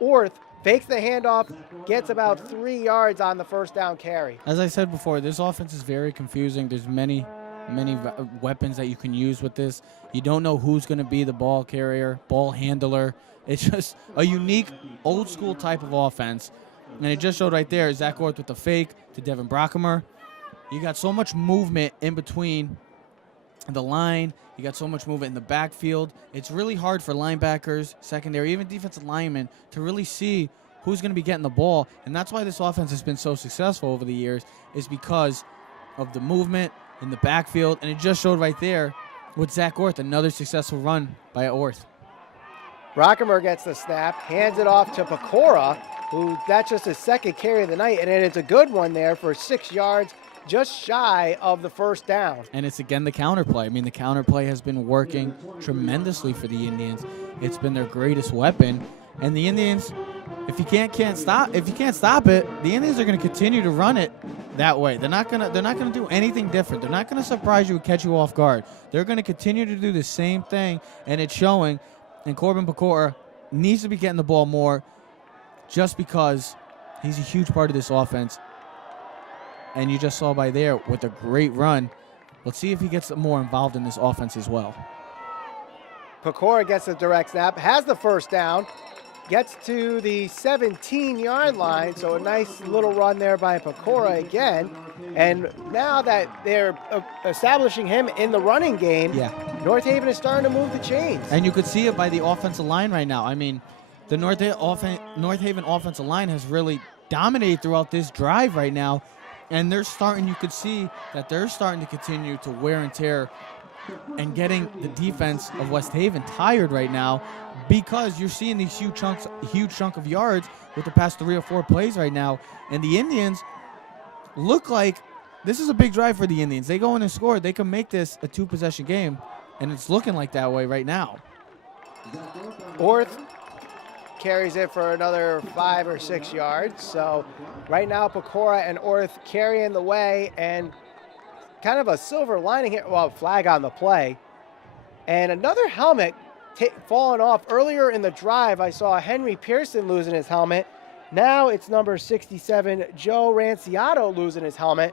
Orth fakes the handoff, gets about 3 yards on the first down carry. As I said before, this offense is very confusing. There's many weapons that you can use with this. You don't know who's going to be the ball carrier, ball handler. It's just a unique, old-school type of offense. And it just showed right there, Zach Orth with the fake to Devin Brockamer. You got so much movement in between the line. You got so much movement in the backfield. It's really hard for linebackers, secondary, even defensive linemen to really see who's going to be getting the ball. And that's why this offense has been so successful over the years, is because of the movement in the backfield. And it just showed right there with Zach Orth, another successful run by Orth. Brockamer gets the snap, hands it off to Pecora, who that's just his 2nd carry of the night, and it's a good one there for 6 yards. just shy of the first down. And it's again the counterplay. I mean, the counterplay has been working tremendously for the Indians. It's been their greatest weapon. And the Indians, if you can't stop it, the Indians are going to continue to run it that way. They're not going to do anything different. They're not going to surprise you and catch you off guard. They're going to continue to do the same thing, and it's showing. And Corbin Pecora needs to be getting the ball more, just because he's a huge part of this offense. And you just saw by there with a great run. Let's see if he gets more involved in this offense as well. Pecora gets the direct snap, has the first down, gets to the 17-yard line, so a nice little run there by Pecora again. And now that they're establishing him in the running game, North Haven is starting to move the chains. And you could see it by the offensive line right now. I mean, the North Haven offensive line has really dominated throughout this drive right now. And you could see that they're starting to continue to wear and tear and getting the defense of West Haven tired right now, because you're seeing these huge chunk of yards with the past 3 or 4 plays right now. And the Indians look like this is a big drive for the Indians. They go in and score. They can make this a 2-possession game, and it's looking like that way right now. Orth carries it for another 5 or 6 yards. So right now, Pecora and Orth carrying the way, and kind of a silver lining here. Well, flag on the play. And another helmet falling off. Earlier in the drive, I saw Henry Pearson losing his helmet. Now it's number 67, Joe Ranciato, losing his helmet.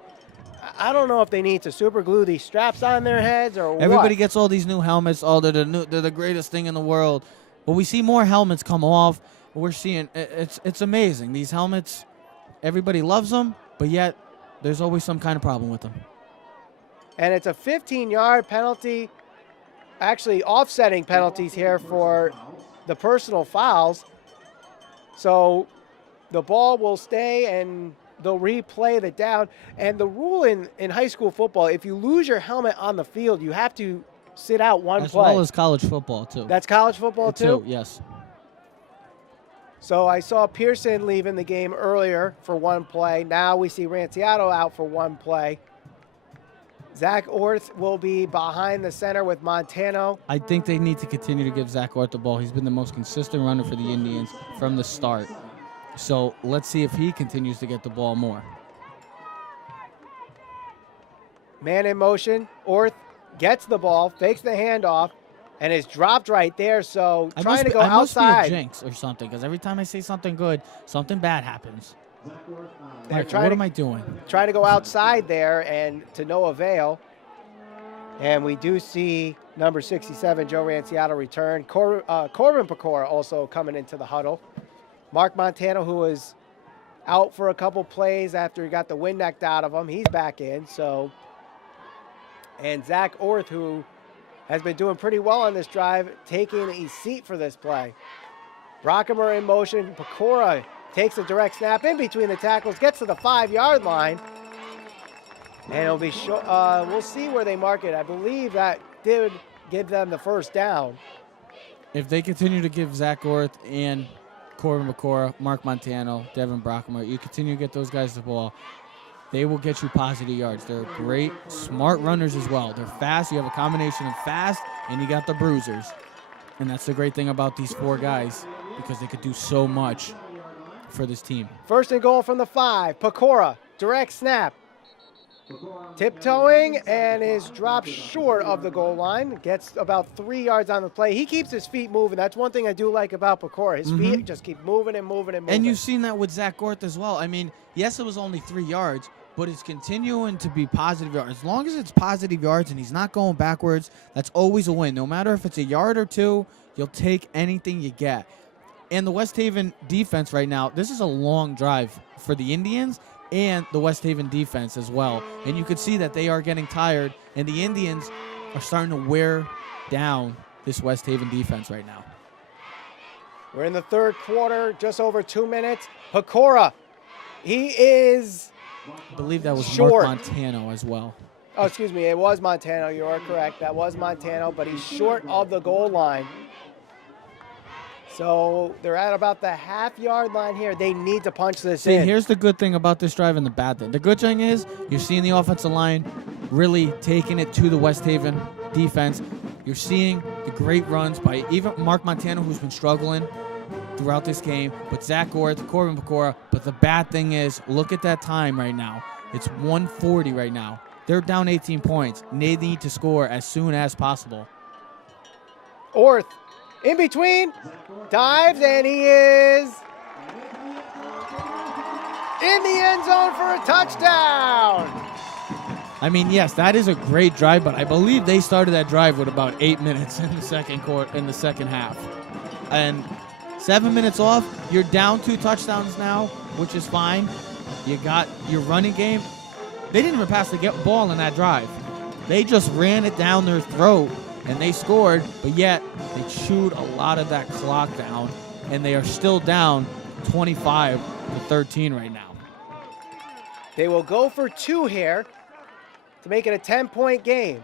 I don't know if they need to super glue these straps on their heads or what. Everybody gets all these new helmets. Oh, they're the greatest thing in the world. But we see more helmets come off. We're seeing it's amazing. These helmets, everybody loves them, but yet there's always some kind of problem with them. And it's a 15-yard penalty, actually offsetting penalties here for the personal fouls. So the ball will stay and they'll replay the down. And the rule in high school football, if you lose your helmet on the field, you have to sit out one play. As well as college football, too. That's college football, too? Yes. So I saw Pearson leaving the game earlier for 1 play. Now we see Ranciato out for 1 play. Zach Orth will be behind the center with Montano. I think they need to continue to give Zach Orth the ball. He's been the most consistent runner for the Indians from the start. So let's see if he continues to get the ball more. Man in motion. Orth gets the ball, fakes the handoff, and is dropped right there. So trying to go outside. I must be a jinx or something, because every time I say something good, something bad happens. Like, what am I doing? Trying to go outside there, and to no avail. And we do see number 67, Joe Ranciato, return. Corbin Pecora also coming into the huddle. Mark Montano, who was out for a couple plays after he got the wind knocked out of him, he's back in. So, and Zach Orth, who has been doing pretty well on this drive, taking a seat for this play. Brockemer in motion. Pecora takes a direct snap in between the tackles, gets to the 5-yard line, and it'll be we'll see where they mark it. I believe that did give them the first down. If they continue to give Zach Orth and Corbin Pecora, Mark Montano, Devin Brockemer, you continue to get those guys the ball, they will get you positive yards. They're great, smart runners as well. They're fast. You have a combination of fast, and you got the bruisers. And that's the great thing about these 4 guys, because they could do so much for this team. First and goal from the 5. Pecora, direct snap. Tiptoeing and is dropped short of the goal line. Gets about 3 yards on the play. He keeps his feet moving. That's one thing I do like about Pecora. His feet just keep moving and moving and moving. And you've seen that with Zach Orth as well. I mean, yes, it was only 3 yards, but it's continuing to be positive yards. As long as it's positive yards and he's not going backwards, that's always a win. No matter if it's a yard or 2, you'll take anything you get. And the West Haven defense right now, this is a long drive for the Indians and the West Haven defense as well. And you could see that they are getting tired, and the Indians are starting to wear down this West Haven defense right now. We're in the third quarter, just over 2 minutes. Pecora, he is I believe that was short. Mark Montano as well. Oh, excuse me, it was Montano. You are correct. That was Montano, but he's short of the goal line. So they're at about the half-yard line here. They need to punch this See, in. here's the good thing about this drive and the bad thing. The good thing is you're seeing the offensive line really taking it to the West Haven defense. You're seeing the great runs by even Mark Montano, who's been struggling throughout this game, but Zach Orth, Corbin Pecora. But the bad thing is, look at that time right now. It's 1:40 right now. They're down 18 points. They need to score as soon as possible. Orth in between, dives, and he is in the end zone for a touchdown. I mean, yes, that is a great drive, but I believe they started that drive with about 8 minutes in the second half. And 7 minutes off, you're down 2 touchdowns now, which is fine. You got your running game. They didn't even pass the ball in that drive. They just ran it down their throat, and they scored, but yet they chewed a lot of that clock down, and they are still down 25-13 right now. They will go for 2 here to make it a 10-point game.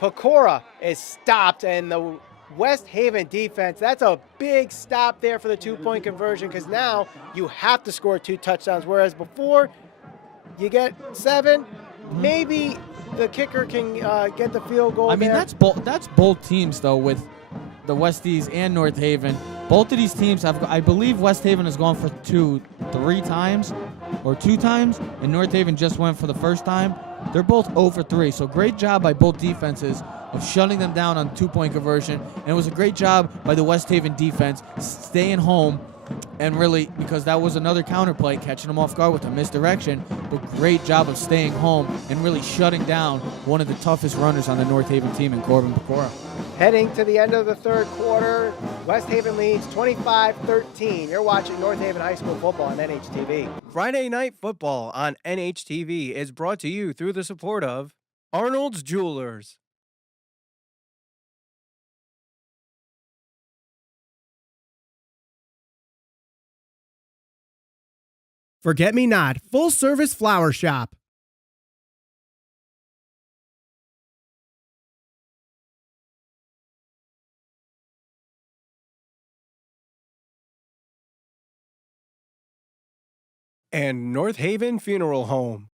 Pecora is stopped, and the West Haven defense, that's a big stop there for the 2-point conversion, because now you have to score 2 touchdowns, whereas before you get 7, maybe the kicker can get the field goal. I mean, there. that's both teams, though, with the Westies and North Haven. Both of these teams have, I believe West Haven has gone for 3 times, or 2 times, and North Haven just went for the first time. They're both 0 for 3, so great job by both defenses of shutting them down on 2-point conversion, and it was a great job by the West Haven defense staying home, and really, because that was another counterplay, catching them off guard with a misdirection, but great job of staying home and really shutting down one of the toughest runners on the North Haven team in Corbin Pecora. Heading to the end of the third quarter, West Haven leads 25-13. You're watching North Haven High School football on NHTV. Friday Night Football on NHTV is brought to you through the support of Arnold's Jewelers. Forget Me Not, full service flower shop. And North Haven Funeral Home.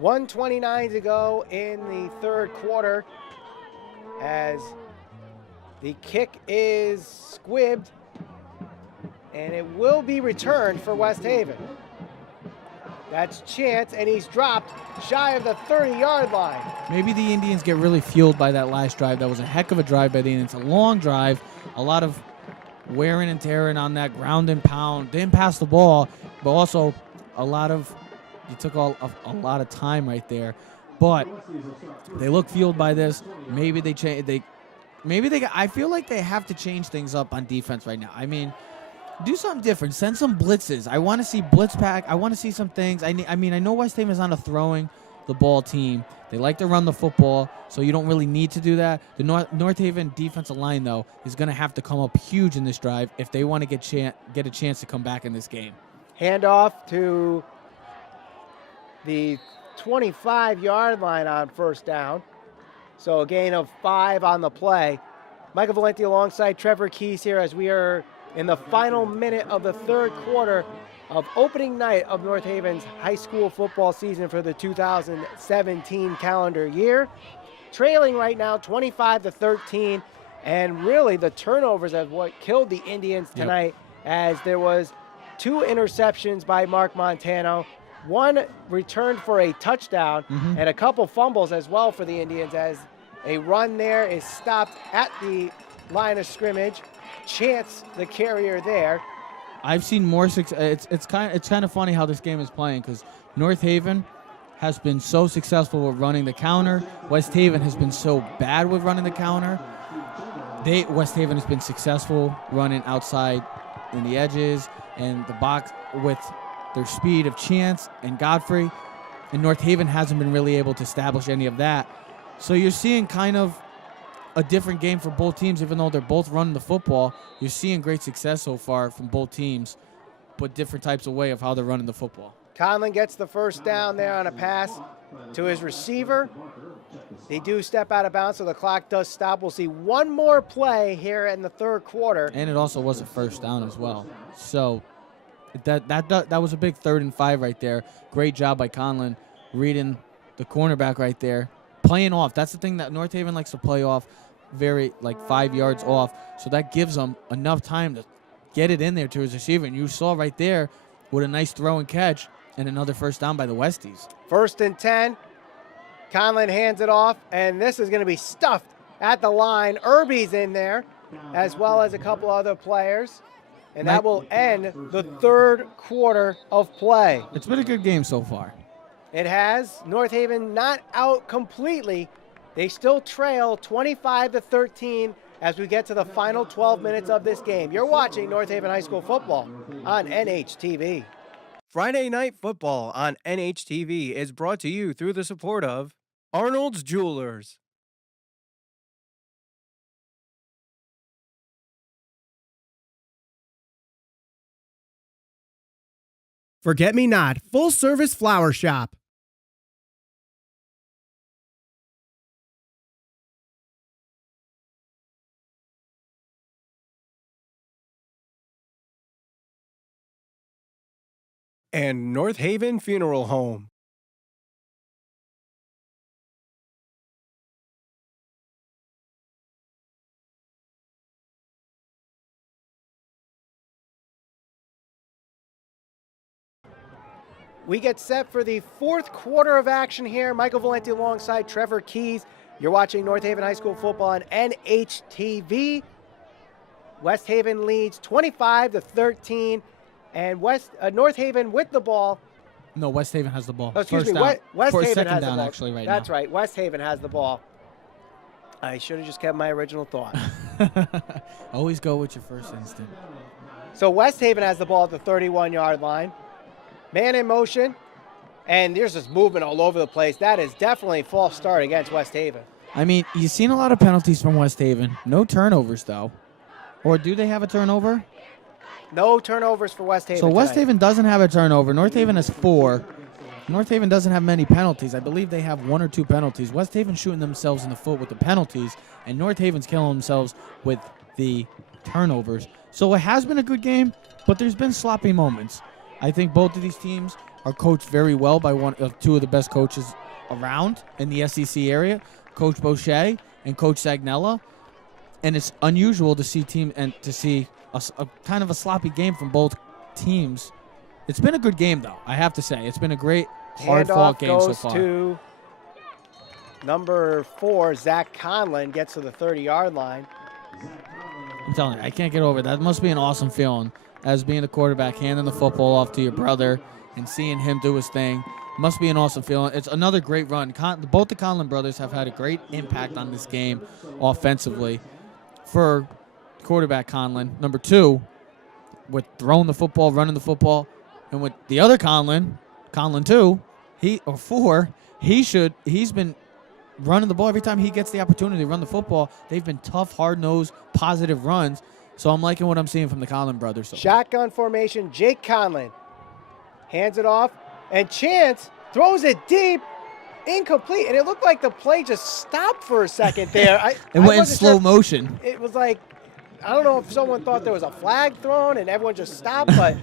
.129 to go in the third quarter as the kick is squibbed, and it will be returned for West Haven. That's Chance, and he's dropped shy of the 30-yard line. Maybe the Indians get really fueled by that last drive. That was a heck of a drive by the Indians. A long drive, a lot of wearing and tearing on that ground and pound. Didn't pass the ball, but also a lot of, you took a lot of time right there. But they look fueled by this. Maybe they change. I feel like they have to change things up on defense right now. I mean, do something different. Send some blitzes. I want to see blitz pack. I want to see some things. I know West Haven is not a throwing the ball team. They like to run the football, so you don't really need to do that. The North Haven defensive line, though, is going to have to come up huge in this drive if they want to get a chance to come back in this game. Handoff to the 25-yard line on first down. So a gain of 5 on the play. Michael Valenti alongside Trevor Keys here as we are in the final minute of the third quarter of opening night of North Haven's high school football season for the 2017 calendar year. Trailing right now 25-13, and really the turnovers are what killed the Indians tonight, as there was 2 interceptions by Mark Montano, 1 returned for a touchdown, and a couple fumbles as well for the Indians, as a run there is stopped at the line of scrimmage. Chance, the carrier there. I've seen more success. It's kind of funny how this game is playing, because North Haven has been so successful with running the counter. West Haven has been so bad with running the counter. West Haven has been successful running outside in the edges and the box with their speed of Chance and Godfrey, and North Haven hasn't been really able to establish any of that. So you're seeing kind of a different game for both teams, even though they're both running the football. You're seeing great success so far from both teams. but different types of way of how they're running the football. Conlon gets the first down there on a pass to his receiver. They do step out of bounds, so the clock does stop. We'll see one more play here in the third quarter. And it also was a first down as well. So that was a big 3rd and 5 right there. Great job by Conlon reading the cornerback right there. Playing off. That's the thing that North Haven likes to play off, very like 5 yards off. So that gives them enough time to get it in there to his receiver. And you saw right there with a nice throw and catch and another first down by the Westies. 1st and 10. Conlon hands it off, and this is going to be stuffed at the line. Irby's in there, as well as a couple other players. And that will end the third quarter of play. It's been a good game so far. It has. North Haven not out completely. They still trail 25-13 as we get to the final 12 minutes of this game. You're watching North Haven High School football on NHTV. Friday Night Football on NHTV is brought to you through the support of Arnold's Jewelers. Forget Me Not, full service flower shop. And North Haven Funeral Home. We get set for the fourth quarter of action here. Michael Valenti alongside Trevor Keys. You're watching North Haven High School football on NHTV. West Haven leads 25-13. And North Haven with the ball. No, West Haven has the ball. Oh, excuse First me. down. West For a Haven second has down the ball. actually right That's now. right. West Haven has the ball. I should have just kept my original thought. Always go with your first instinct. So West Haven has the ball at the 31-yard line. Man in motion. And there's this movement all over the place. That is definitely a false start against West Haven. I mean, you've seen a lot of penalties from West Haven. No turnovers, though. Or do they have a turnover? No turnovers for West Haven. So West tonight. Haven doesn't have a turnover. North Haven has 4. North Haven doesn't have many penalties. I believe they have 1 or 2 penalties. West Haven shooting themselves in the foot with the penalties, and North Haven's killing themselves with the turnovers. So it has been a good game, but there's been sloppy moments. I think both of these teams are coached very well by two of the best coaches around in the SEC area, Coach Boucher and Coach Sagnella. And it's unusual to see a kind of a sloppy game from both teams. It's been a good game, though, I have to say. It's been a great, hard-fought game so far. Handoff goes to number 4, Zach Conlon, gets to the 30-yard line. I'm telling you, I can't get over it. That must be an awesome feeling as being the quarterback, handing the football off to your brother and seeing him do his thing. Must be an awesome feeling. It's another great run. Both the Conlon brothers have had a great impact on this game offensively. For quarterback Conlon, number 2, with throwing the football, running the football, and with the other Conlon 2, he's been running the ball every time he gets the opportunity to run the football. They've been tough, hard-nosed, positive runs. So I'm liking what I'm seeing from the Conlon brothers. Shotgun formation, Jake Conlon hands it off, and Chance throws it deep, incomplete, and it looked like the play just stopped for a second there. It went in slow motion. It was like, I don't know if someone thought there was a flag thrown and everyone just stopped, but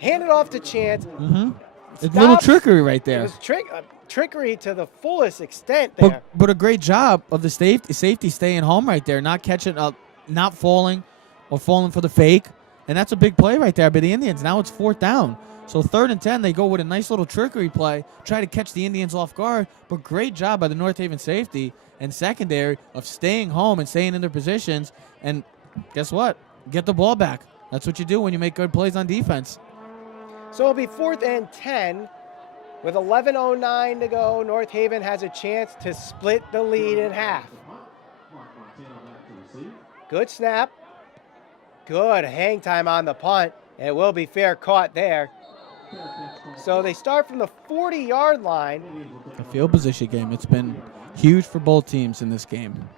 handed off to Chance. Mm-hmm. It's a little trickery right there. It was trickery to the fullest extent there. But a great job of the safety staying home right there, not catching up, not falling or falling for the fake. And that's a big play right there by the Indians. Now it's 4th down. So 3rd and 10, they go with a nice little trickery play, try to catch the Indians off guard. But great job by the North Haven safety and secondary of staying home and staying in their positions. And guess what? Get the ball back. That's what you do when you make good plays on defense. So it'll be 4th and 10. With 11:09 to go, North Haven has a chance to split the lead in half. Good snap. Good hang time on the punt. It will be fair caught there. So they start from the 40-yard line. The field position game, it's been huge for both teams in this game.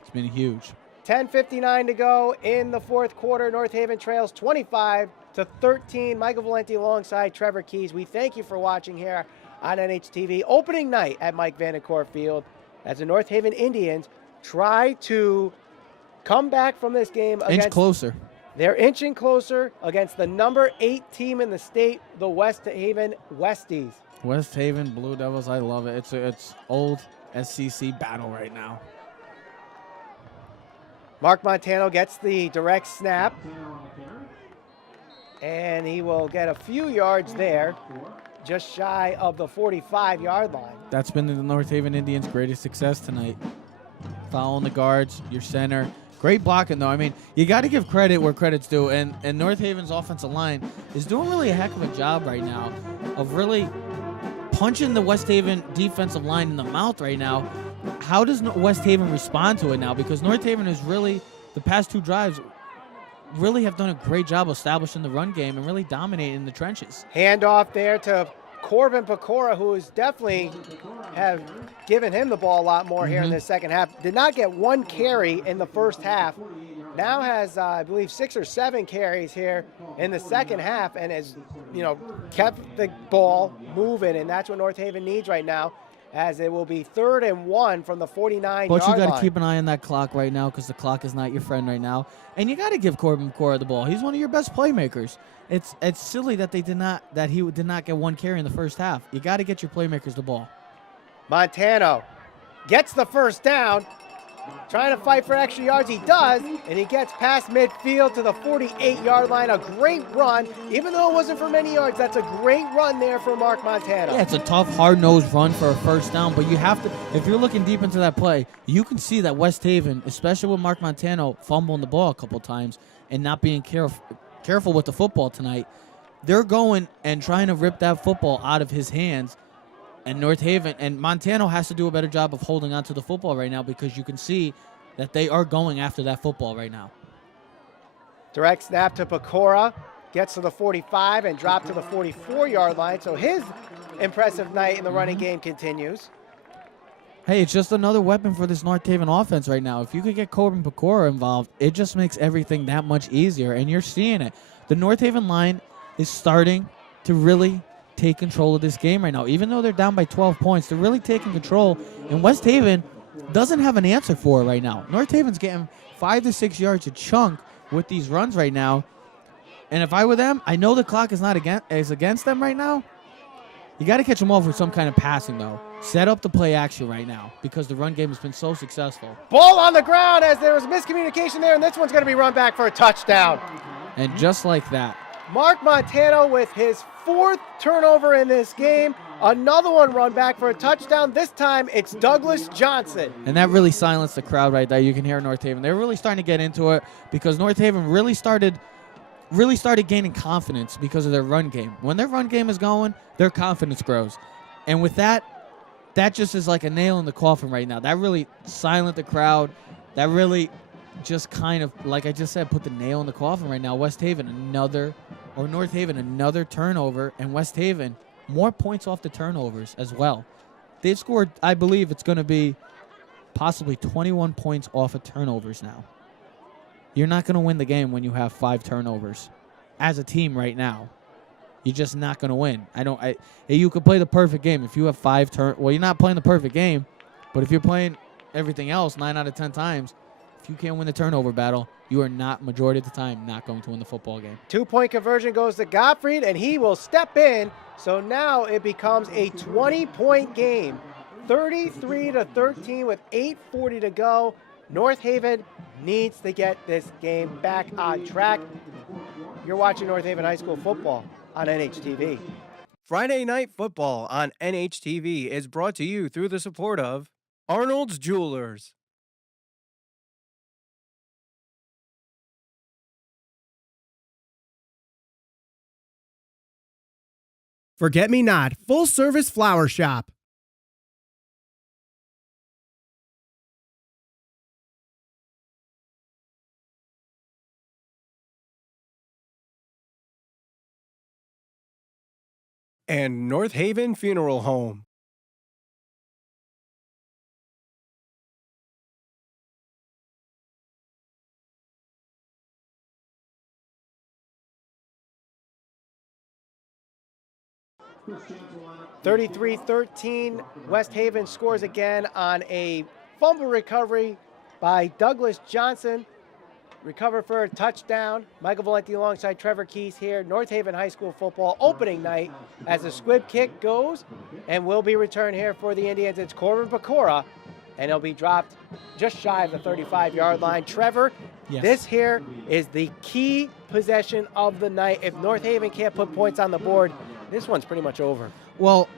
It's been huge. 10:59 to go in the fourth quarter. North Haven trails 25-13. Michael Valenti alongside Trevor Keys. We thank you for watching here on NHTV. Opening night at Mike Vandecourt Field as the North Haven Indians try to come back from this game against... Inch closer. They're inching closer against the number 8 team in the state, the West Haven Westies. West Haven Blue Devils, I love it. It's old SCC battle right now. Mark Montano gets the direct snap, and he will get a few yards there, just shy of the 45-yard line. That's been the North Haven Indians' greatest success tonight. Following the guards, your center. Great blocking, though. I mean, you got to give credit where credit's due, and North Haven's offensive line is doing really a heck of a job right now of really punching the West Haven defensive line in the mouth right now. How does West Haven respond to it now? Because North Haven is really, the past 2 drives, really have done a great job establishing the run game and really dominating in the trenches. Handoff there to Corbin Pecora, who is definitely have given him the ball a lot more here in this second half. Did not get 1 carry in the first half. Now has, I believe, 6 or 7 carries here in the second half, and has, kept the ball moving, and that's what North Haven needs right now, as it will be 3rd and 1 from the 49-yard line. But you got to keep an eye on that clock right now, because the clock is not your friend right now, and you got to give Corbin Pecora the ball. He's one of your best playmakers. It's silly that he did not get 1 carry in the first half. You got to get your playmakers the ball. Montano gets the first down, trying to fight for extra yards. He does, and he gets past midfield to the 48-yard line. A great run, even though it wasn't for many yards. That's a great run there for Mark Montano. Yeah, it's a tough, hard-nosed run for a first down, but you have to, if you're looking deep into that play, you can see that West Haven, especially with Mark Montano fumbling the ball a couple times and not being careful with the football tonight, they're going and trying to rip that football out of his hands. And North Haven and Montano has to do a better job of holding on to the football right now, because you can see that they are going after that football right now. Direct snap to Pecora, gets to the 45 and dropped to the 44-yard line. So his impressive night in the running game continues. Hey, it's just another weapon for this North Haven offense right now. If you could get Corbin Pecora involved, it just makes everything that much easier, and you're seeing it. The North Haven line is starting to really take control of this game right now. Even though they're down by 12 points, they're really taking control, and West Haven doesn't have an answer for it right now. North Haven's getting 5 to 6 yards a chunk with these runs right now, and if I were them, I know the clock is not against them right now. You got to catch them off with some kind of passing, though. Set up the play action right now, because the run game has been so successful. Ball on the ground, as there was miscommunication there, and this one's going to be run back for a touchdown. And just like that, Mark Montano with his 4th turnover in this game. Another one run back for a touchdown. This time it's Douglas Johnson. and that really silenced the crowd right there. You can hear North Haven. They're really starting to get into it, because North Haven really started gaining confidence because of their run game. When their run game is going, their confidence grows. And with that just is like a nail in the coffin right now. That really silenced the crowd. That really just kind of, like I just said, put the nail in the coffin right now. North Haven, another turnover, and West Haven, more points off the turnovers as well. They've scored, I believe it's going to be possibly 21 points off of turnovers now. You're not going to win the game when you have 5 turnovers. As a team right now, you're just not going to win. You could play the perfect game. If you have 5 well, you're not playing the perfect game, but if you're playing everything else 9 out of 10 times, if you can't win the turnover battle, you are not, majority of the time, not going to win the football game. 2-point conversion goes to Gottfried, and he will step in. So now it becomes a 20-point game. 33-13 with 8:40 to go. North Haven needs to get this game back on track. You're watching North Haven High School football on NHTV. Friday Night Football on NHTV is brought to you through the support of Arnold's Jewelers. Forget Me Not, full service flower shop. And North Haven Funeral Home. 33-13, West Haven scores again on a fumble recovery by Douglas Johnson. Recover for a touchdown. Michael Valenti alongside Trevor Keys here. North Haven High School football opening night as the squib kick goes and will be returned here for the Indians. It's Corbin Pecora, and it'll be dropped just shy of the 35-yard line. Trevor, Yes. This here is the key possession of the night. If North Haven can't put points on the board, this one's pretty much over. Well,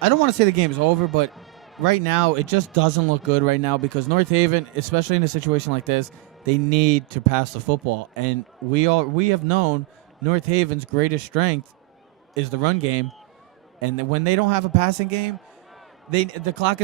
I don't want to say the game is over, but right now it just doesn't look good right now because North Haven, especially in a situation like this, they need to pass the football. And we have known North Haven's greatest strength is the run game. And when they don't have a passing game, the clock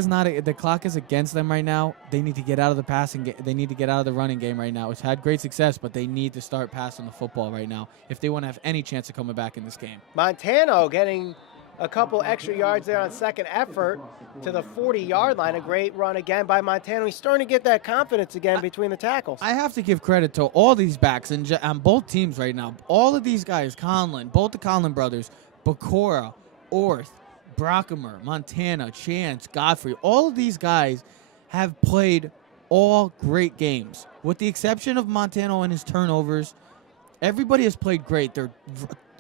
is against them right now. They need to get out of the passing game. They need to get out of the running game right now. It's had great success, but they need to start passing the football right now if they want to have any chance of coming back in this game. Montano getting a couple extra yards there on second effort to the 40-yard line. A great run again by Montano. He's starting to get that confidence again between the tackles. I have to give credit to all these backs on both teams right now. All of these guys, Conlon, both the Conlon brothers, Bacora, Orth, Brockamer, Montana, Chance, Godfrey, all of these guys have played all great games. With the exception of Montano and his turnovers, everybody has played great.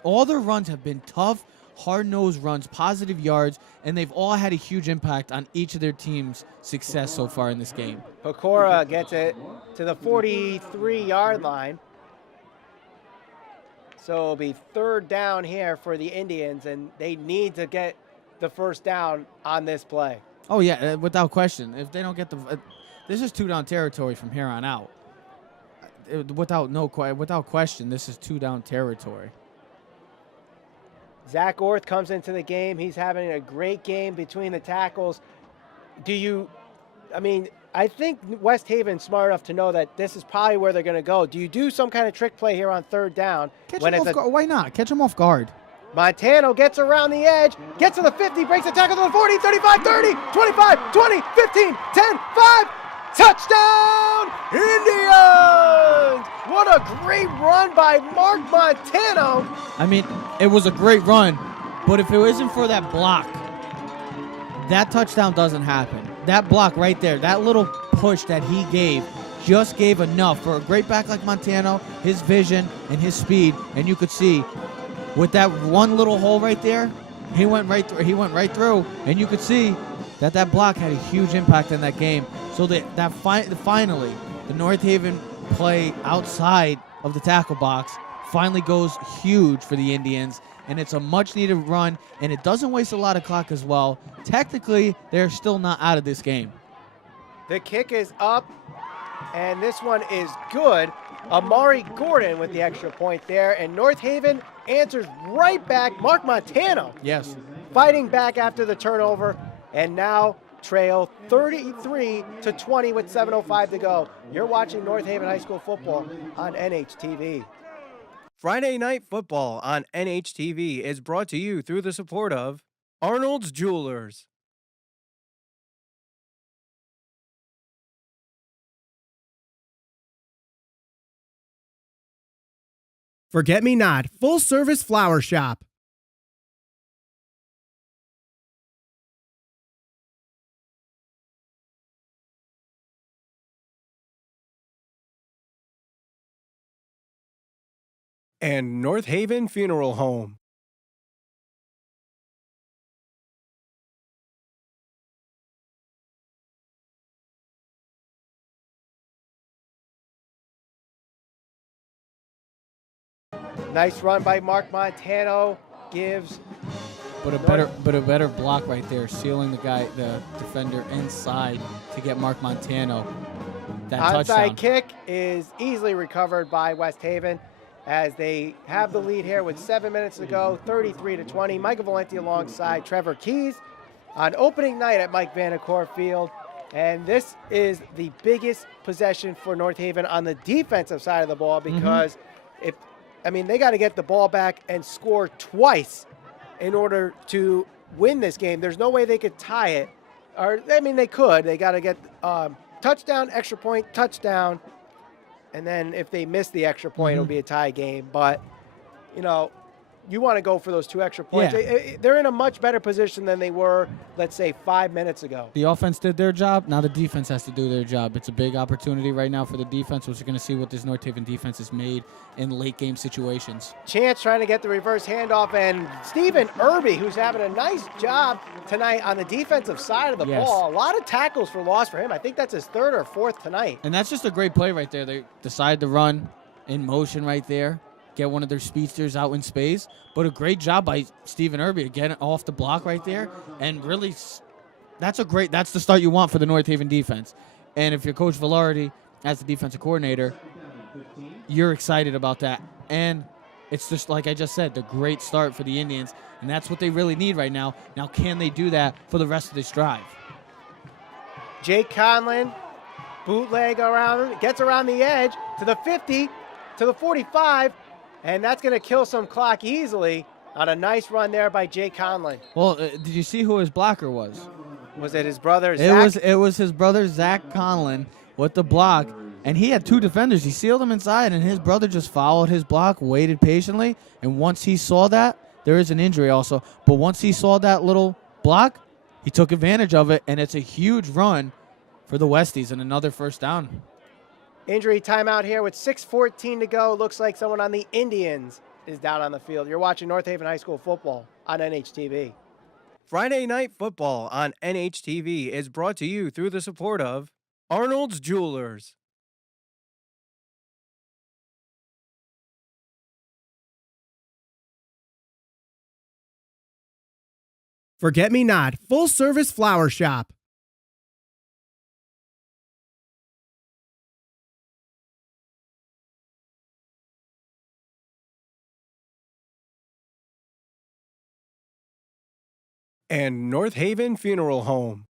All their runs have been tough, hard-nosed runs, positive yards, and they've all had a huge impact on each of their team's success so far in this game. Pecora gets it to the 43-yard line. So it'll be third down here for the Indians, and they need to get the first down on this play. Oh, yeah, without question. If they don't get this is two-down territory from here on out. Without question, this is two-down territory. Zach Orth comes into the game. He's having a great game between the tackles. I think West Haven's smart enough to know that this is probably where they're going to go. Do you do some kind of trick play here on third down? Why not? Catch him off guard. Montano gets around the edge, gets to the 50, breaks the tackle to the 40, 35, 30, 25, 20, 15, 10, 5. Touchdown, Indians! What a great run by Mark Montano. I mean, it was a great run, but if it isn't for that block, that touchdown doesn't happen. That block right there, that little push that he gave, just gave enough for a great back like Montano, his vision and his speed, and you could see with that one little hole right there, he went right through, and you could see that block had a huge impact in that game. So finally, the North Haven play outside of the tackle box finally goes huge for the Indians, and it's a much-needed run, and it doesn't waste a lot of clock as well. Technically, they're still not out of this game. The kick is up, and this one is good. Amari Gordon with the extra point there, and North Haven answers right back. Mark Montano Yes. fighting back after the turnover, and now trail 33-20 with 7:05 to go. You're watching North Haven High School football on NHTV. Friday Night Football on NHTV is brought to you through the support of Arnold's Jewelers. Forget Me Not, full service flower shop. And North Haven Funeral Home. Nice run by Mark Montano. Gives. But a better block right there, sealing the defender inside to get Mark Montano that touchdown. Onside kick is easily recovered by West Haven as they have the lead here with 7 minutes to go, 33-20. Michael Valenti alongside Trevor Keys on opening night at Mike Vanacore Field. And this is the biggest possession for North Haven on the defensive side of the ball because they got to get the ball back and score twice in order to win this game. There's no way they could tie it. They could. They got to get touchdown, extra point, touchdown. And then if they miss the extra point, it'll be a tie game. But, you want to go for those 2 extra points. Yeah. They're in a much better position than they were, let's say, 5 minutes ago. The offense did their job. Now the defense has to do their job. It's a big opportunity right now for the defense. We're going to see what this North Haven defense has made in late game situations. Chance trying to get the reverse handoff, and Stephen Irby, who's having a nice job tonight on the defensive side of the ball. A lot of tackles for loss for him. I think that's his 3rd or 4th tonight. And that's just a great play right there. They decide to run in motion right there, get one of their speedsters out in space. But a great job by Stephen Irby to get it off the block right there. And really, that's the start you want for the North Haven defense. And if you're Coach Velarde as the defensive coordinator, you're excited about that. And it's just, like I just said, the great start for the Indians. And that's what they really need right now. Now, can they do that for the rest of this drive? Jake Conlon, bootleg around, gets around the edge to the 50, to the 45, and that's going to kill some clock easily on a nice run there by Jake Conlon. Well, did you see who his blocker was? Was it his brother, Zach? It was his brother, Zach Conlon, with the block, and he had 2 defenders. He sealed them inside, and his brother just followed his block, waited patiently, and once he saw that, there is an injury also, but once he saw that little block, he took advantage of it, and it's a huge run for the Westies and another first down. Injury timeout here with 6:14 to go. Looks like someone on the Indians is down on the field. You're watching North Haven High School football on NHTV. Friday Night Football on NHTV is brought to you through the support of Arnold's Jewelers. Forget Me Not, full service flower shop. And North Haven Funeral Home.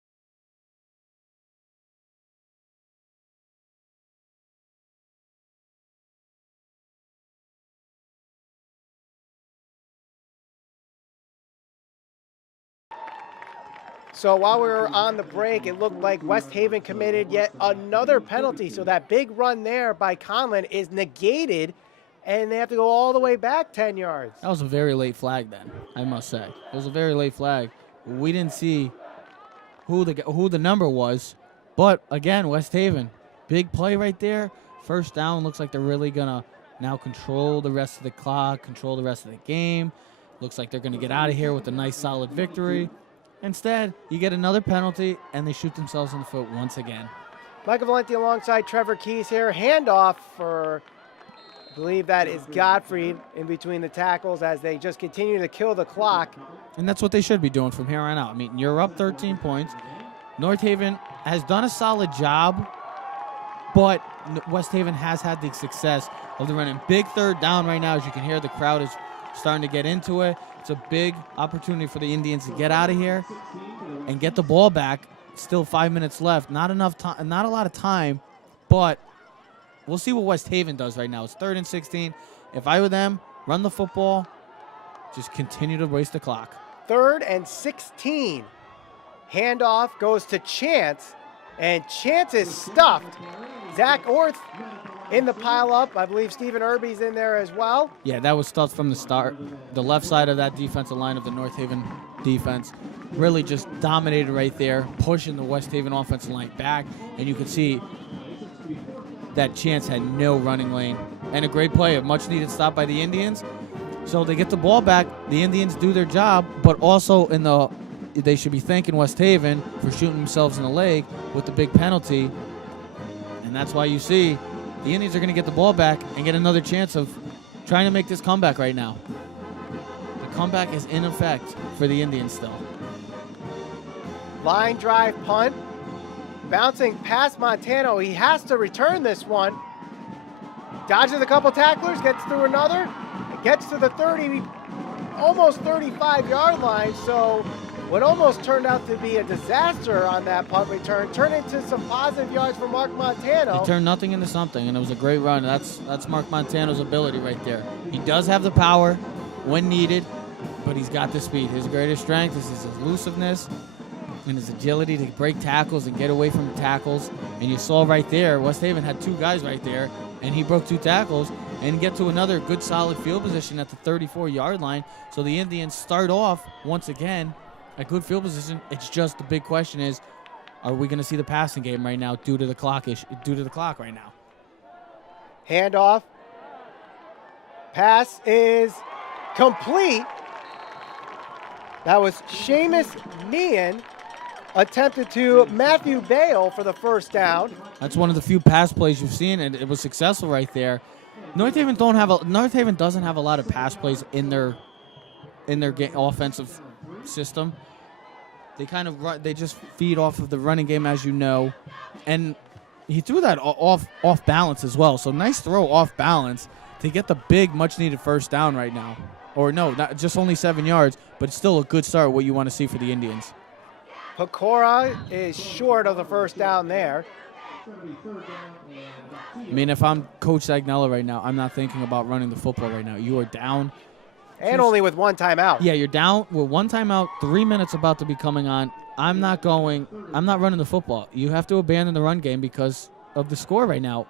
So while we were on the break, it looked like West Haven committed yet another penalty. So that big run there by Conlon is negated, and they have to go all the way back 10 yards. That was a very late flag then, I must say. It was a very late flag. We didn't see who the number was, but again, West Haven, big play right there. First down, looks like they're really going to now control the rest of the clock, control the rest of the game. Looks like they're going to get out of here with a nice solid victory. Instead, you get another penalty, and they shoot themselves in the foot once again. Michael Valenti alongside Trevor Keys here. Handoff for, I believe that is Godfrey in between the tackles as they just continue to kill the clock. And that's what they should be doing from here on out. I mean, you're up 13 points. North Haven has done a solid job, but West Haven has had the success of the running. Big third down right now. As you can hear, the crowd is starting to get into it. It's a big opportunity for the Indians to get out of here and get the ball back. Still 5 minutes left. Not enough time, not a lot of time, but we'll see what West Haven does right now. It's 3rd and 16. If I were them, run the football, just continue to waste the clock. 3rd and 16. Handoff goes to Chance, and Chance is stuffed. Zach Orth in the pile-up. I believe Stephen Irby's in there as well. Yeah, that was stuffed from the start. The left side of that defensive line of the North Haven defense really just dominated right there, pushing the West Haven offensive line back, and you could see that Chance had no running lane. And a great play, a much-needed stop by the Indians. So they get the ball back. The Indians do their job, but also they should be thanking West Haven for shooting themselves in the leg with the big penalty. And that's why you see the Indians are going to get the ball back and get another chance of trying to make this comeback right now. The comeback is in effect for the Indians still. Line drive punt. Bouncing past Montano. He has to return this one. Dodges a couple tacklers, gets through another. Gets to the 30, almost 35-yard line. So what almost turned out to be a disaster on that punt return turned into some positive yards for Mark Montano. He turned nothing into something, and it was a great run. That's Mark Montano's ability right there. He does have the power when needed, but he's got the speed. His greatest strength is his elusiveness and his agility to break tackles and get away from tackles. And you saw right there, West Haven had 2 guys right there, and he broke 2 tackles, and get to another good solid field position at the 34-yard line. So the Indians start off once again a good field position. It's just the big question is, are we going to see the passing game right now due to the clock right now? Handoff. Pass is complete. That was Seamus Meehan attempted to Matthew Bale for the first down. That's one of the few pass plays you've seen, and it was successful right there. North Haven doesn't have a lot of pass plays in their offensive system. They kind of they just feed off of the running game, as you know, and he threw that off balance as well. So nice throw off balance to get the big, much needed first down right now. Or no, not just only 7 yards, but still a good start. What you want to see for the Indians. Pecora is short of the first down there. I mean, if I'm Coach Sagnella right now, I'm not thinking about running the football right now. You are down. And only with one timeout. Yeah, you're down with one timeout, 3 minutes about to be coming on. I'm not running the football. You have to abandon the run game because of the score right now.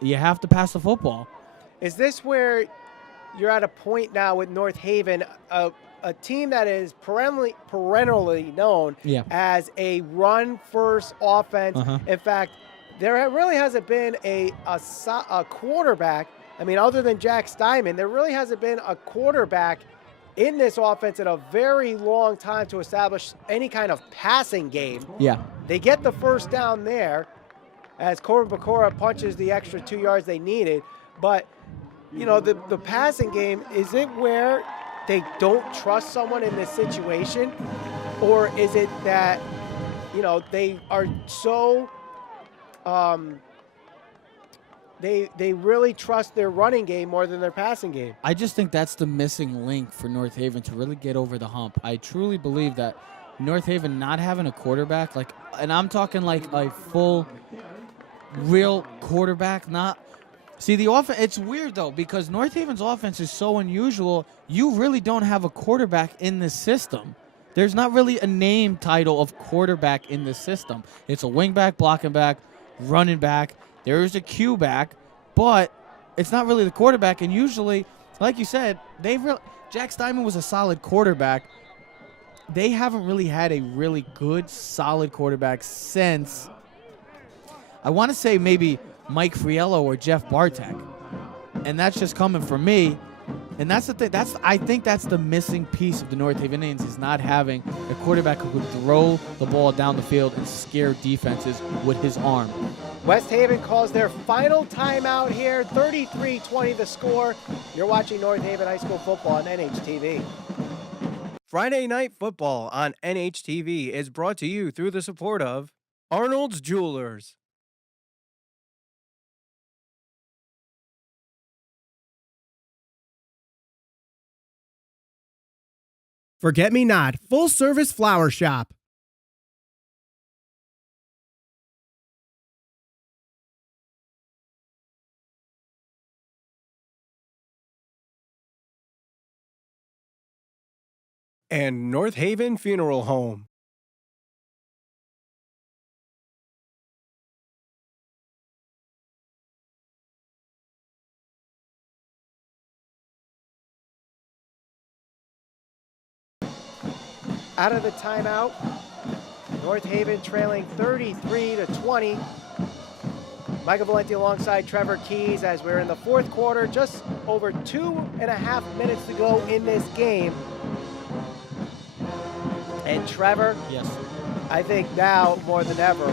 You have to pass the football. Is this where you're at a point now with North Haven, a team that is perennially known as a run-first offense? In fact, there really hasn't been a quarterback. I mean, other than Jack Steinman, there really hasn't been a quarterback in this offense in a very long time to establish any kind of passing game. Yeah. They get the first down there as Corbin Pecora punches the extra 2 yards they needed. But, you know, the passing game, is it where they don't trust someone in this situation? Or is it that, you know, they are so they really trust their running game more than their passing game? I just think that's the missing link for North Haven to really get over the hump. I truly believe that North Haven not having a quarterback, and I'm talking like a full, real quarterback, See, the offense, it's weird, though, because North Haven's offense is so unusual. You really don't have a quarterback in this system. There's not really a name title of quarterback in this system. It's a wingback, blocking back, running back. There is a Q back, but it's not really the quarterback. And usually, like you said, Jack Steinman was a solid quarterback. They haven't really had a really good, solid quarterback since, I want to say maybe Mike Friello or Jeff Bartek. And that's just coming from me. And that's the thing. I think that's the missing piece of the North Haven Indians, is not having a quarterback who could throw the ball down the field and scare defenses with his arm. West Haven calls their final timeout here. 33-20 the score. You're watching North Haven High School football on NHTV. Friday Night Football on NHTV is brought to you through the support of Arnold's Jewelers. Forget Me Not, full service flower shop. And North Haven Funeral Home. Out of the timeout, North Haven trailing 33-20. Michael Valenti alongside Trevor Keys as we're in the fourth quarter, just over 2.5 minutes to go in this game. And Trevor, yes, I think now more than ever,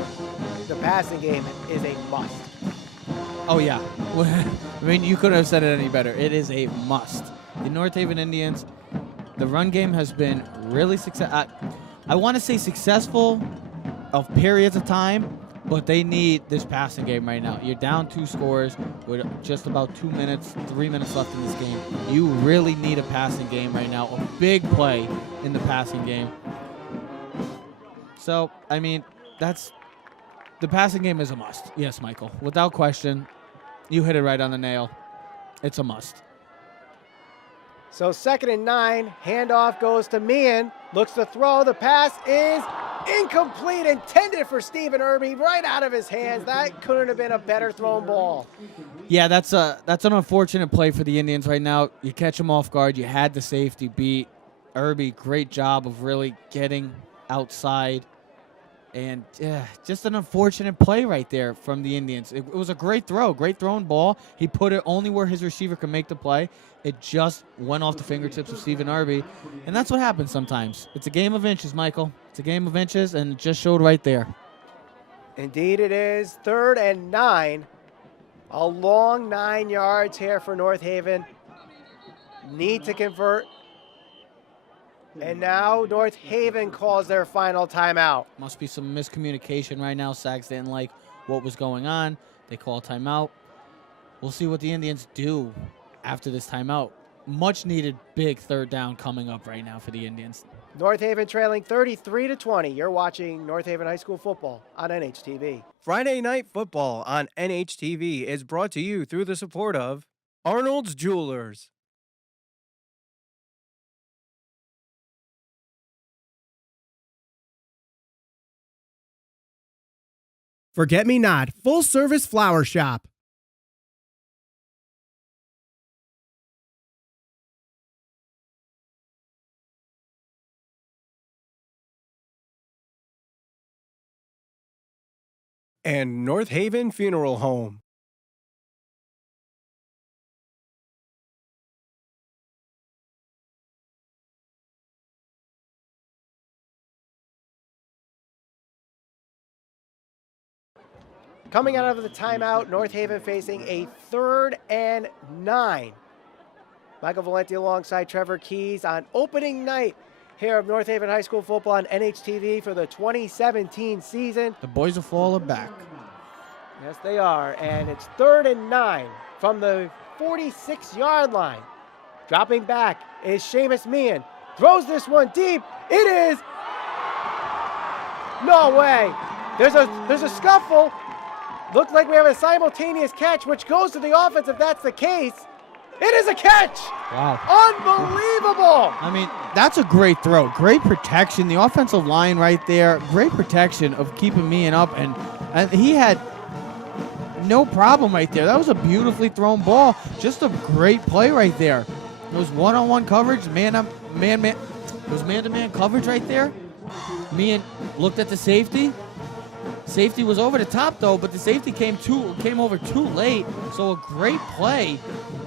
the passing game is a must. Oh, yeah. I mean, you couldn't have said it any better. It is a must. The North Haven Indians, the run game has been really successful. I want to say successful of periods of time, but they need this passing game right now. You're down 2 scores with just about 2 minutes, 3 minutes left in this game. You really need a passing game right now, a big play in the passing game. So, I mean, the passing game is a must. Yes, Michael. Without question, you hit it right on the nail. It's a must. So 2nd and 9, handoff goes to Meehan, looks to throw, the pass is Incomplete, intended for Stephen Irby, right out of his hands. That couldn't have been a better thrown ball. Yeah, that's an unfortunate play for the Indians right now. You catch them off guard. You had the safety beat. Irby, great job of really getting outside. And just an unfortunate play right there from the Indians. It was a great thrown ball. He put it only where his receiver could make the play. It just went off the fingertips of Stephen Irby. And that's what happens sometimes. It's a game of inches, Michael. It's a game of inches, and it just showed right there. Indeed it is. 3rd and 9. A long 9 yards here for North Haven. Need to convert. And now North Haven calls their final timeout. Must be some miscommunication right now. Sags didn't like what was going on. They call timeout. We'll see what the Indians do after this timeout. Much needed big 3rd down coming up right now for the Indians. North Haven trailing 33-20. You're watching North Haven High School football on NHTV. Friday Night Football on NHTV is brought to you through the support of Arnold's Jewelers. Forget Me Not, full-service flower shop. And North Haven Funeral Home. Coming out of the timeout, North Haven facing a 3rd and 9. Michael Valenti alongside Trevor Keys on opening night here of North Haven High School football on NHTV for the 2017 season. The boys are falling back. Yes, they are. And it's 3rd and 9 from the 46-yard line. Dropping back is Seamus Meehan. Throws this one deep. It is. No way. There's a scuffle. Looks like we have a simultaneous catch, which goes to the offense if that's the case. It is a catch. Wow. Unbelievable. I mean, that's a great throw. Great protection. The offensive line right there. Great protection of keeping Meehan up. And he had no problem right there. That was a beautifully thrown ball. Just a great play right there. It was one-on-one coverage. It was man-to-man coverage right there. Meehan looked at the safety. Safety was over the top, though, but the safety came over too late. So a great play.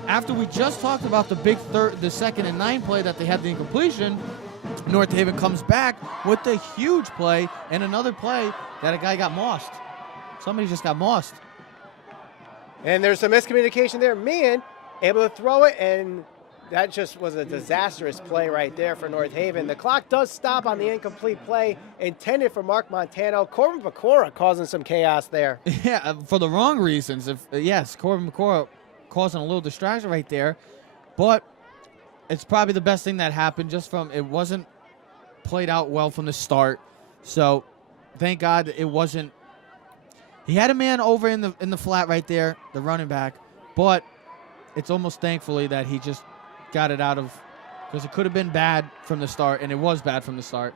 After we just talked about the big the 2nd and 9 play that they had the incompletion, North Haven comes back with the huge play and another play that a guy got mossed. Somebody just got mossed. And there's some miscommunication there. Meehan able to throw it, and that just was a disastrous play right there for North Haven. The clock does stop on the incomplete play intended for Mark Montano. Corbin Pecora causing some chaos there. Yeah, for the wrong reasons. Yes, Corbin Pecora causing a little distraction right there. But it's probably the best thing that happened just from it wasn't played out well from the start. So thank God it wasn't. He had a man over in the flat right there, the running back. But it's almost thankfully that he just got it out of, because it could have been bad from the start, and it was bad from the start.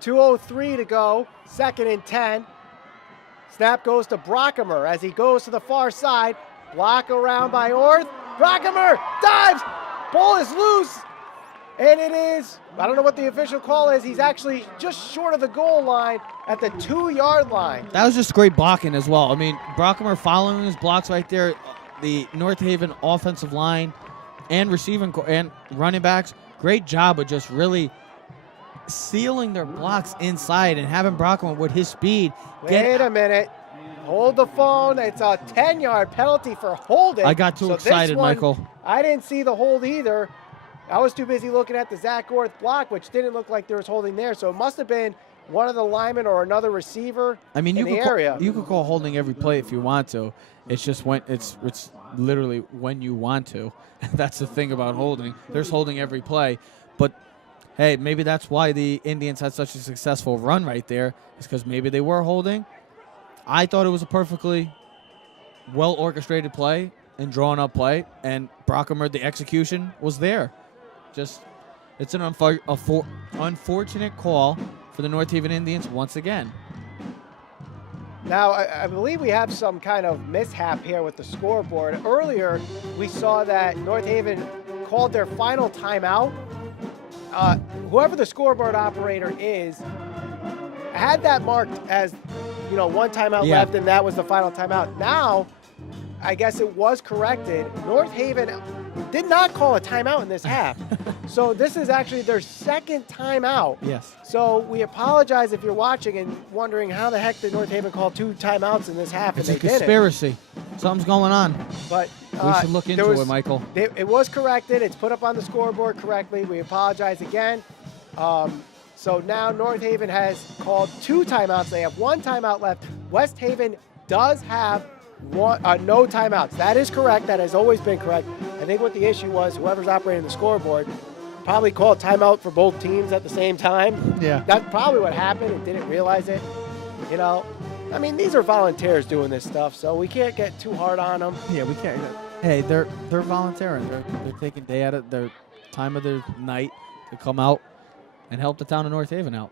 2:03 to go, 2nd and 10. Snap goes to Brockamer as he goes to the far side. Block around by Orth. Brockamer dives. Ball is loose. And it is, I don't know what the official call is. He's actually just short of the goal line at the 2-yard line. That was just great blocking as well. I mean, Brockamer following his blocks right there. The North Haven offensive line and receiving and running backs, great job of just really sealing their blocks inside and having Brockamer with his speed. Wait a minute. Hold the phone. It's a 10-yard penalty for holding. I got too excited, Michael. I didn't see the hold either. I was too busy looking at the Zach Orth block, which didn't look like there was holding there. So it must have been one of the linemen or another receiver in the area. You could call holding every play if you want to. It's just when it's literally when you want to. That's the thing about holding. There's holding every play. But, hey, maybe that's why the Indians had such a successful run right there, is because maybe they were holding. I thought it was a perfectly well-orchestrated play and drawn-up play, and Brockamer, the execution was there. Just, it's an unfortunate call for the North Haven Indians once again. Now, I believe we have some kind of mishap here with the scoreboard. Earlier, we saw that North Haven called their final timeout. Whoever the scoreboard operator is, had that marked as, one timeout left, and that was the final timeout. Now, I guess it was corrected. North Haven did not call a timeout in this half. So this is actually their second timeout. Yes. So we apologize if you're watching and wondering how the heck did North Haven call 2 timeouts in this half, It's and a they did it. conspiracy. Something's going on. But We should look into it, Michael. It was corrected. It's put up on the scoreboard correctly. We apologize again. So now North Haven has called 2 timeouts. They have 1 timeout left. West Haven does have no timeouts. That is correct. That has always been correct. I think what the issue was, whoever's operating the scoreboard probably called timeout for both teams at the same time. Yeah. That's probably what happened and didn't realize it. I mean, these are volunteers doing this stuff, so we can't get too hard on them. Yeah, we can't. Hey, they're volunteering. They're taking day out of their time of their night to come out and help the town of North Haven out.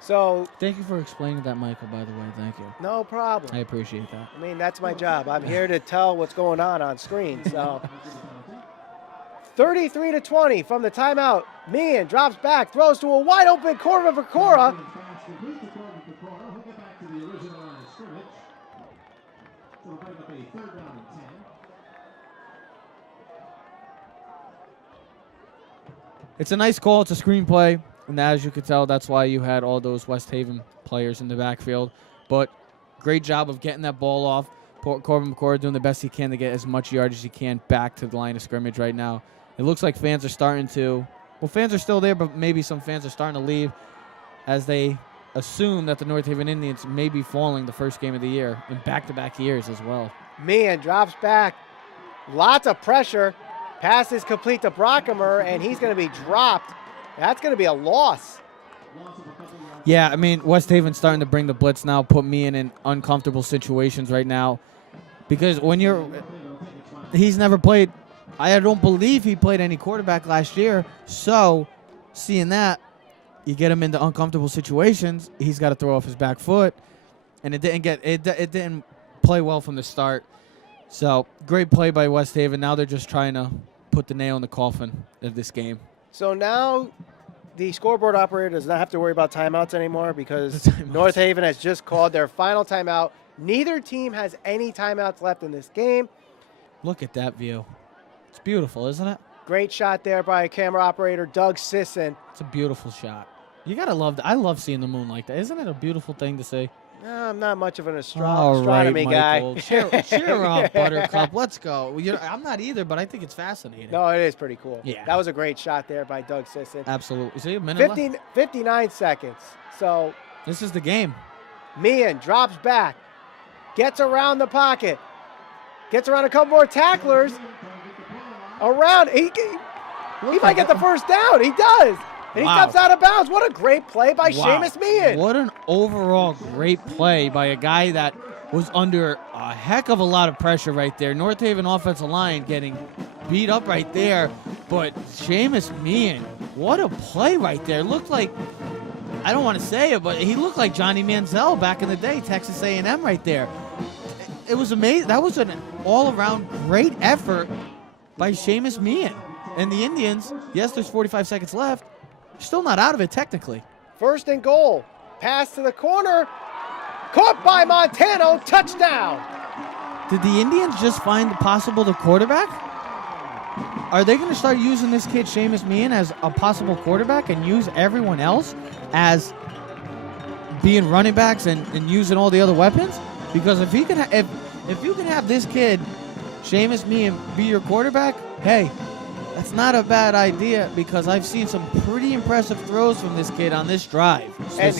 So Thank you for explaining that, Michael, by the way. Thank you. no problem. I appreciate that. I mean, that's my job. I'm here to tell what's going on screen. So 33-20 from the timeout. Meehan drops back, throws to a wide open corner for Cora. It's a nice call. It's a screenplay. And as you could tell, that's why you had all those West Haven players in the backfield. But great job of getting that ball off. Corbin McCord doing the best he can to get as much yardage as he can back to the line of scrimmage right now. It looks like fans are starting to, fans are still there, but maybe some fans are starting to leave as they assume that the North Haven Indians may be falling the first game of the year in back-to-back years as well. Meehan drops back. Lots of pressure. Pass is complete to Brockemer, and he's going to be dropped. That's going to be a loss. Yeah, I mean, West Haven's starting to bring the blitz now, put me in uncomfortable situations right now. Because when he's never played, I don't believe he played any quarterback last year. So, seeing that, you get him into uncomfortable situations. He's got to throw off his back foot, and it didn't play well from the start. So, great play by West Haven. Now they're just trying to put the nail in the coffin of this game. So now the scoreboard operator does not have to worry about timeouts anymore because North Haven has just called their final timeout. Neither team has any timeouts left in this game. Look at that view. It's beautiful, isn't it? Great shot there by camera operator Doug Sisson. It's a beautiful shot. You got to love that. I love seeing the moon like that. Isn't it a beautiful thing to see? I'm not much of an All astronomy right, guy. Michael. Cheer up, Buttercup. Let's go. I'm not either, but I think it's fascinating. No, it is pretty cool. Yeah. That was a great shot there by Doug Sisson. Absolutely. See, a minute left. 59 seconds. So This is the game. Meehan drops back, gets around the pocket, gets around a couple more tacklers. He might get the first down. He does. And he steps out of bounds. What a great play by Seamus Meehan. What an overall great play by a guy that was under a heck of a lot of pressure right there. North Haven offensive line getting beat up right there. But Seamus Meehan, what a play right there. Looked like, I don't want to say it, but he looked like Johnny Manziel back in the day, Texas A&M right there. It was amazing. That was an all-around great effort by Seamus Meehan. And the Indians, yes, there's 45 seconds left. Still not out of it technically. First and goal. Pass to the corner. Caught by Montano. Touchdown. Did the Indians just find the quarterback? Are they going to start using this kid, Seamus Meehan, as a possible quarterback and use everyone else as being running backs and using all the other weapons? Because if you can have this kid, Seamus Meehan, be your quarterback, hey, that's not a bad idea because I've seen some pretty impressive throws from this kid on this drive. And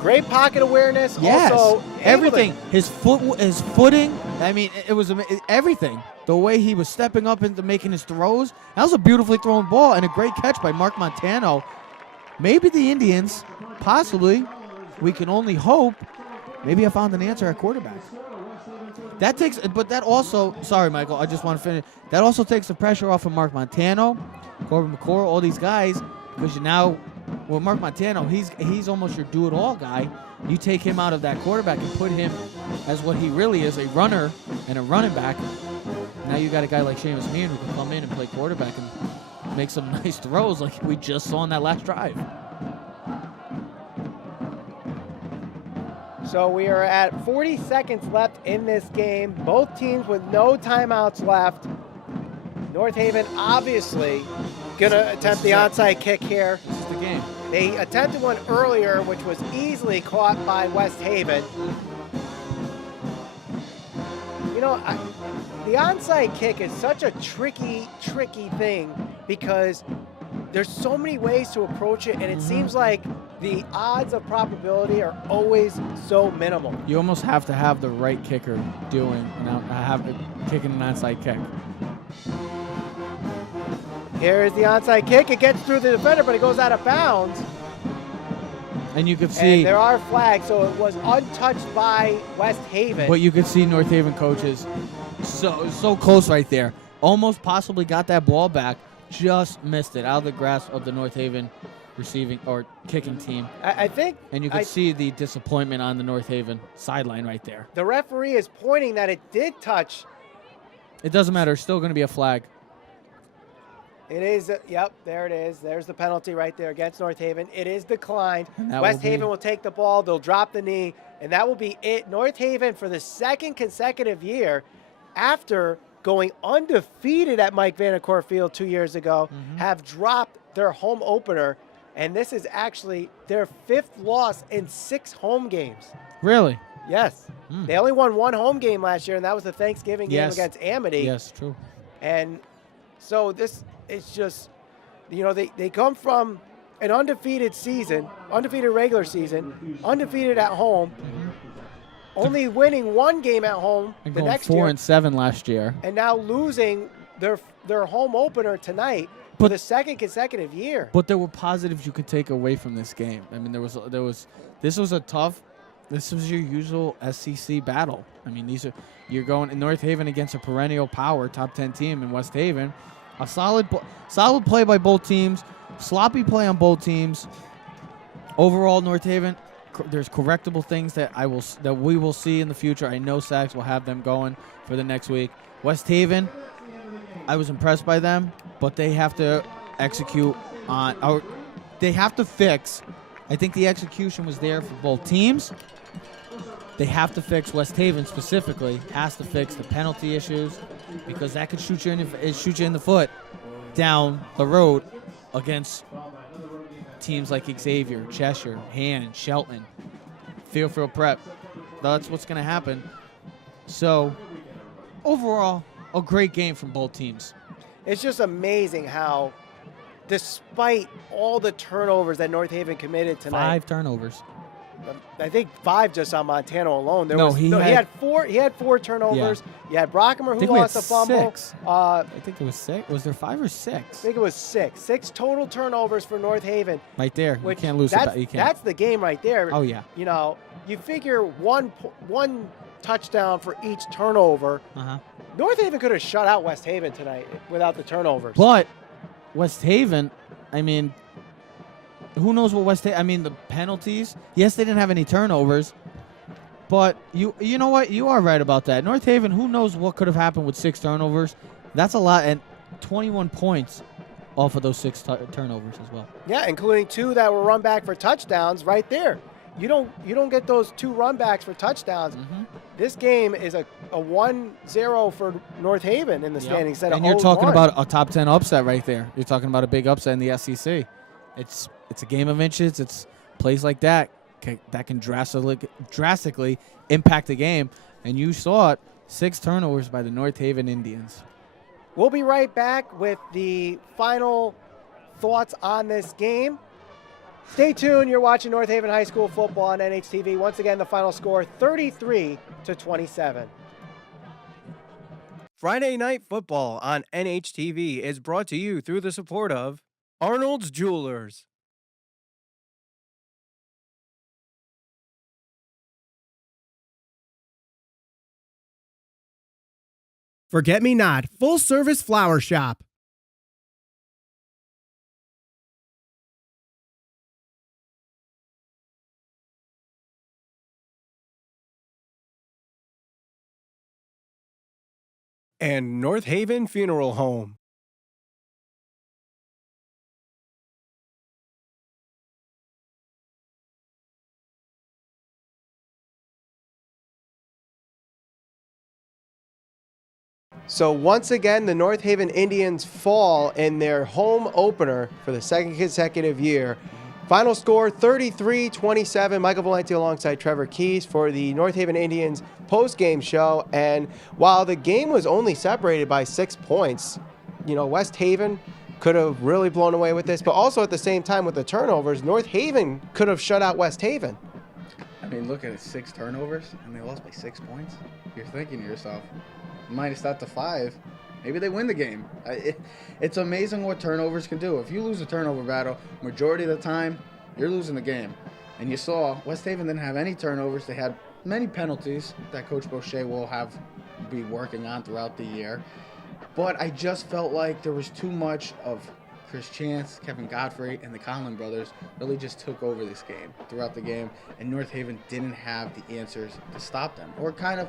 great pocket awareness. Yes, also everything. His footing. I mean, it was everything. The way he was stepping up into making his throws. That was a beautifully thrown ball and a great catch by Mark Montano. Maybe the Indians, possibly, we can only hope, maybe I found an answer at quarterback. That takes, but that also, sorry, Michael, I just want to finish. That also takes the pressure off of Mark Montano, Corbin McCord, all these guys, because you now, well, Mark Montano, he's almost your do-it-all guy. You take him out of that quarterback and put him as what he really is, a runner and a running back. Now you got a guy like Seamus Meehan who can come in and play quarterback and make some nice throws like we just saw on that last drive. So we are at 40 seconds left in this game. Both teams with no timeouts left. North Haven obviously going to attempt the onside kick here. This is the game. They attempted one earlier, which was easily caught by West Haven. You know, the onside kick is such a tricky thing because there's so many ways to approach it, and it seems like the odds of probability are always so minimal. You almost have to have the right kicker kicking an onside kick. Here's the onside kick. It gets through the defender, but it goes out of bounds. And you could see. And there are flags, so it was untouched by West Haven. But you could see North Haven coaches so close right there. Almost possibly got that ball back. Just missed it out of the grasp of the North Haven receiving or kicking team. I think. And you could see the disappointment on the North Haven sideline right there. The referee is pointing that it did touch. It doesn't matter. It's still going to be a flag. It is. Yep, there it is. There's the penalty right there against North Haven. It is declined. West Haven will take the ball. They'll drop the knee, and that will be it. North Haven, for the second consecutive year, after going undefeated at Mike Vanacore Field 2 years ago, have dropped their home opener. And this is actually their 5th loss in 6 home games. Really? Yes. They only won 1 home game last year, and that was the Thanksgiving game against Amity. Yes, true. And so this is just, you know, they come from an undefeated season, undefeated regular season, undefeated at home, only winning 1 game at home and the going next 4-7 last year. and now losing their home opener tonight for the second consecutive year. But there were positives you could take away from this game. I mean, this was your usual SEC battle. I mean, you're going in North Haven against a perennial power, top 10 team in West Haven. A solid play by both teams, sloppy play on both teams. Overall, North Haven, there's correctable things that we will see in the future. I know Sags will have them going for the next week. West Haven, I was impressed by them, but they have to execute they have to fix. I think the execution was there for both teams. They have to fix. West Haven specifically has to fix the penalty issues because that could shoot you in the foot down the road against teams like Xavier, Cheshire, Han, Shelton, Fairfield Prep. That's what's going to happen. So, overall, a great game from both teams. It's just amazing how, despite all the turnovers that North Haven committed tonight. 5 turnovers. I think 5 just on Montano alone. He had 4. He had 4 turnovers. You had Brockemer who lost a fumble. 6. I think it was 6. Was there 5 or 6? I think it was 6. 6 total turnovers for North Haven. Right there. You can't lose that. You can't. That's the game right there. Oh yeah. You know, you figure one touchdown for each turnover. North Haven could have shut out West Haven tonight without the turnovers. But West Haven, I mean, who knows what West Haven, I mean, the penalties. Yes, they didn't have any turnovers. But you know what? You are right about that. North Haven, who knows what could have happened with 6 turnovers. That's a lot. And 21 points off of those 6 turnovers as well. Yeah, including 2 that were run back for touchdowns right there. You don't get those 2 run backs for touchdowns. This game is a 1-0 for North Haven in the standings instead of 0-1. And you're talking about a top 10 upset right there. You're talking about a big upset in the SEC. It's a game of inches. It's plays like that can drastically impact the game. And you saw it, 6 turnovers by the North Haven Indians. We'll be right back with the final thoughts on this game. Stay tuned. You're watching North Haven High School football on NHTV. Once again, the final score, 33-27. Friday Night Football on NHTV is brought to you through the support of Arnold's Jewelers. Forget Me Not, full service flower shop. And North Haven Funeral Home. So once again, the North Haven Indians fall in their home opener for the second consecutive year. Final score 33-27. Michael Valenti alongside Trevor Keys for the North Haven Indians post-game show. And while the game was only separated by 6 points, West Haven could have really blown away with this. But also at the same time with the turnovers, North Haven could have shut out West Haven. I mean, look at it, 6 turnovers, and they lost by 6 points. You're thinking to yourself, minus that to 5, maybe they win the game. It's amazing what turnovers can do. If you lose a turnover battle, majority of the time, you're losing the game. And you saw West Haven didn't have any turnovers. They had many penalties that Coach Boucher will be working on throughout the year. But I just felt like there was too much of Chris Chance, Kevin Godfrey, and the Conlon brothers really just took over this game throughout the game, and North Haven didn't have the answers to stop them. Or kind of,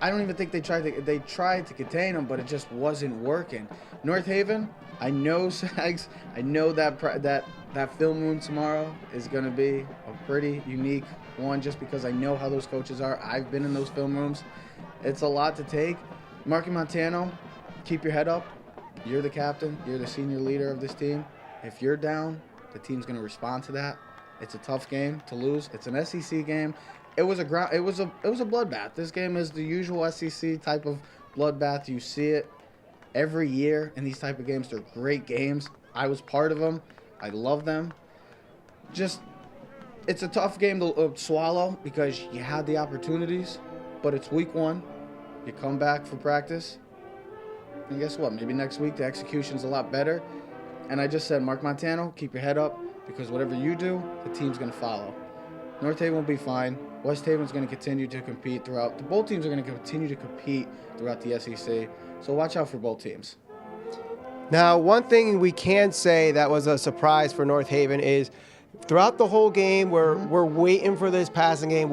I don't even think they tried to contain them, but it just wasn't working. North Haven, I know, Sags, I know that film room tomorrow is going to be a pretty unique one just because I know how those coaches are. I've been in those film rooms. It's a lot to take. Marky Montano, keep your head up. You're the captain. You're the senior leader of this team. If you're down, the team's going to respond to that. It's a tough game to lose. It's an SEC game. It was a bloodbath. This game is the usual SEC type of bloodbath. You see it every year in these type of games. They're great games. I was part of them. I love them. It's a tough game to swallow because you had the opportunities, but it's week 1. You come back for practice. And guess what? Maybe next week the execution's a lot better. And I just said, Mark Montano, keep your head up because whatever you do, the team's going to follow. North Haven will be fine. West Haven's going to continue to compete throughout. Both teams are going to continue to compete throughout the SEC. So watch out for both teams. Now, one thing we can say that was a surprise for North Haven is throughout the whole game, we're waiting for this passing game,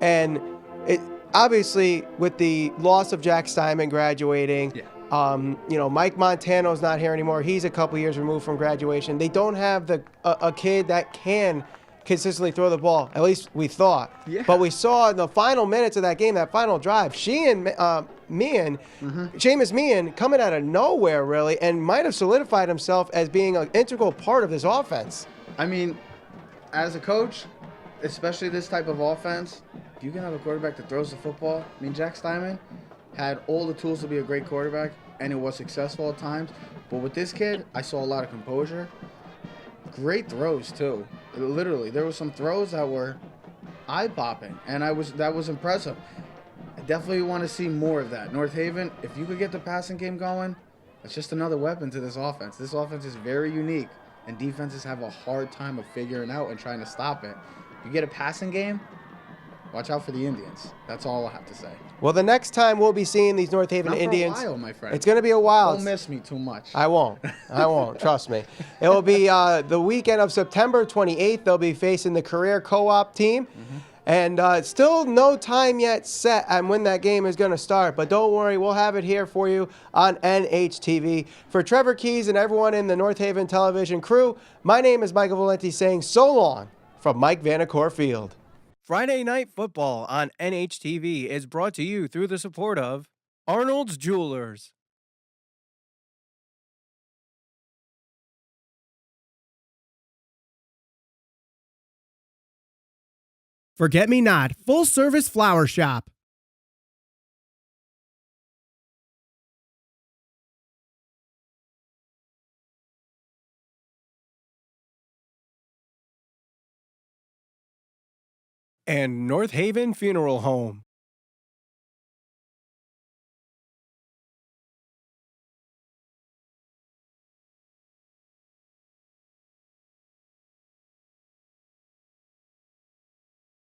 and it obviously with the loss of Jack Steinman graduating. Yeah. Mike Montano's not here anymore. He's a couple years removed from graduation. They don't have a kid that can consistently throw the ball. At least we thought. Yeah. But we saw in the final minutes of that game, that final drive, Seamus Meehan coming out of nowhere really and might have solidified himself as being an integral part of this offense. I mean, as a coach, especially this type of offense, you can have a quarterback that throws the football. I mean, Jack Steinman had all the tools to be a great quarterback, and it was successful at times. But with this kid, I saw a lot of composure. Great throws, too. Literally, there were some throws that were eye-popping, and that was impressive. I definitely want to see more of that. North Haven, if you could get the passing game going, it's just another weapon to this offense. This offense is very unique, and defenses have a hard time of figuring out and trying to stop it. If you get a passing game, watch out for the Indians. That's all I have to say. Well, the next time we'll be seeing these North Haven Indians, for a while, my friend. It's going to be a while. Don't miss me too much. I won't. Trust me. It will be the weekend of September 28th. They'll be facing the Career Co-op team. And still no time yet set on when that game is going to start. But don't worry, we'll have it here for you on NHTV. For Trevor Keys and everyone in the North Haven television crew, my name is Michael Valenti saying so long from Mike Vanacore Field. Friday Night Football on NHTV is brought to you through the support of Arnold's Jewelers. Forget Me Not, full service flower shop. And North Haven Funeral Home.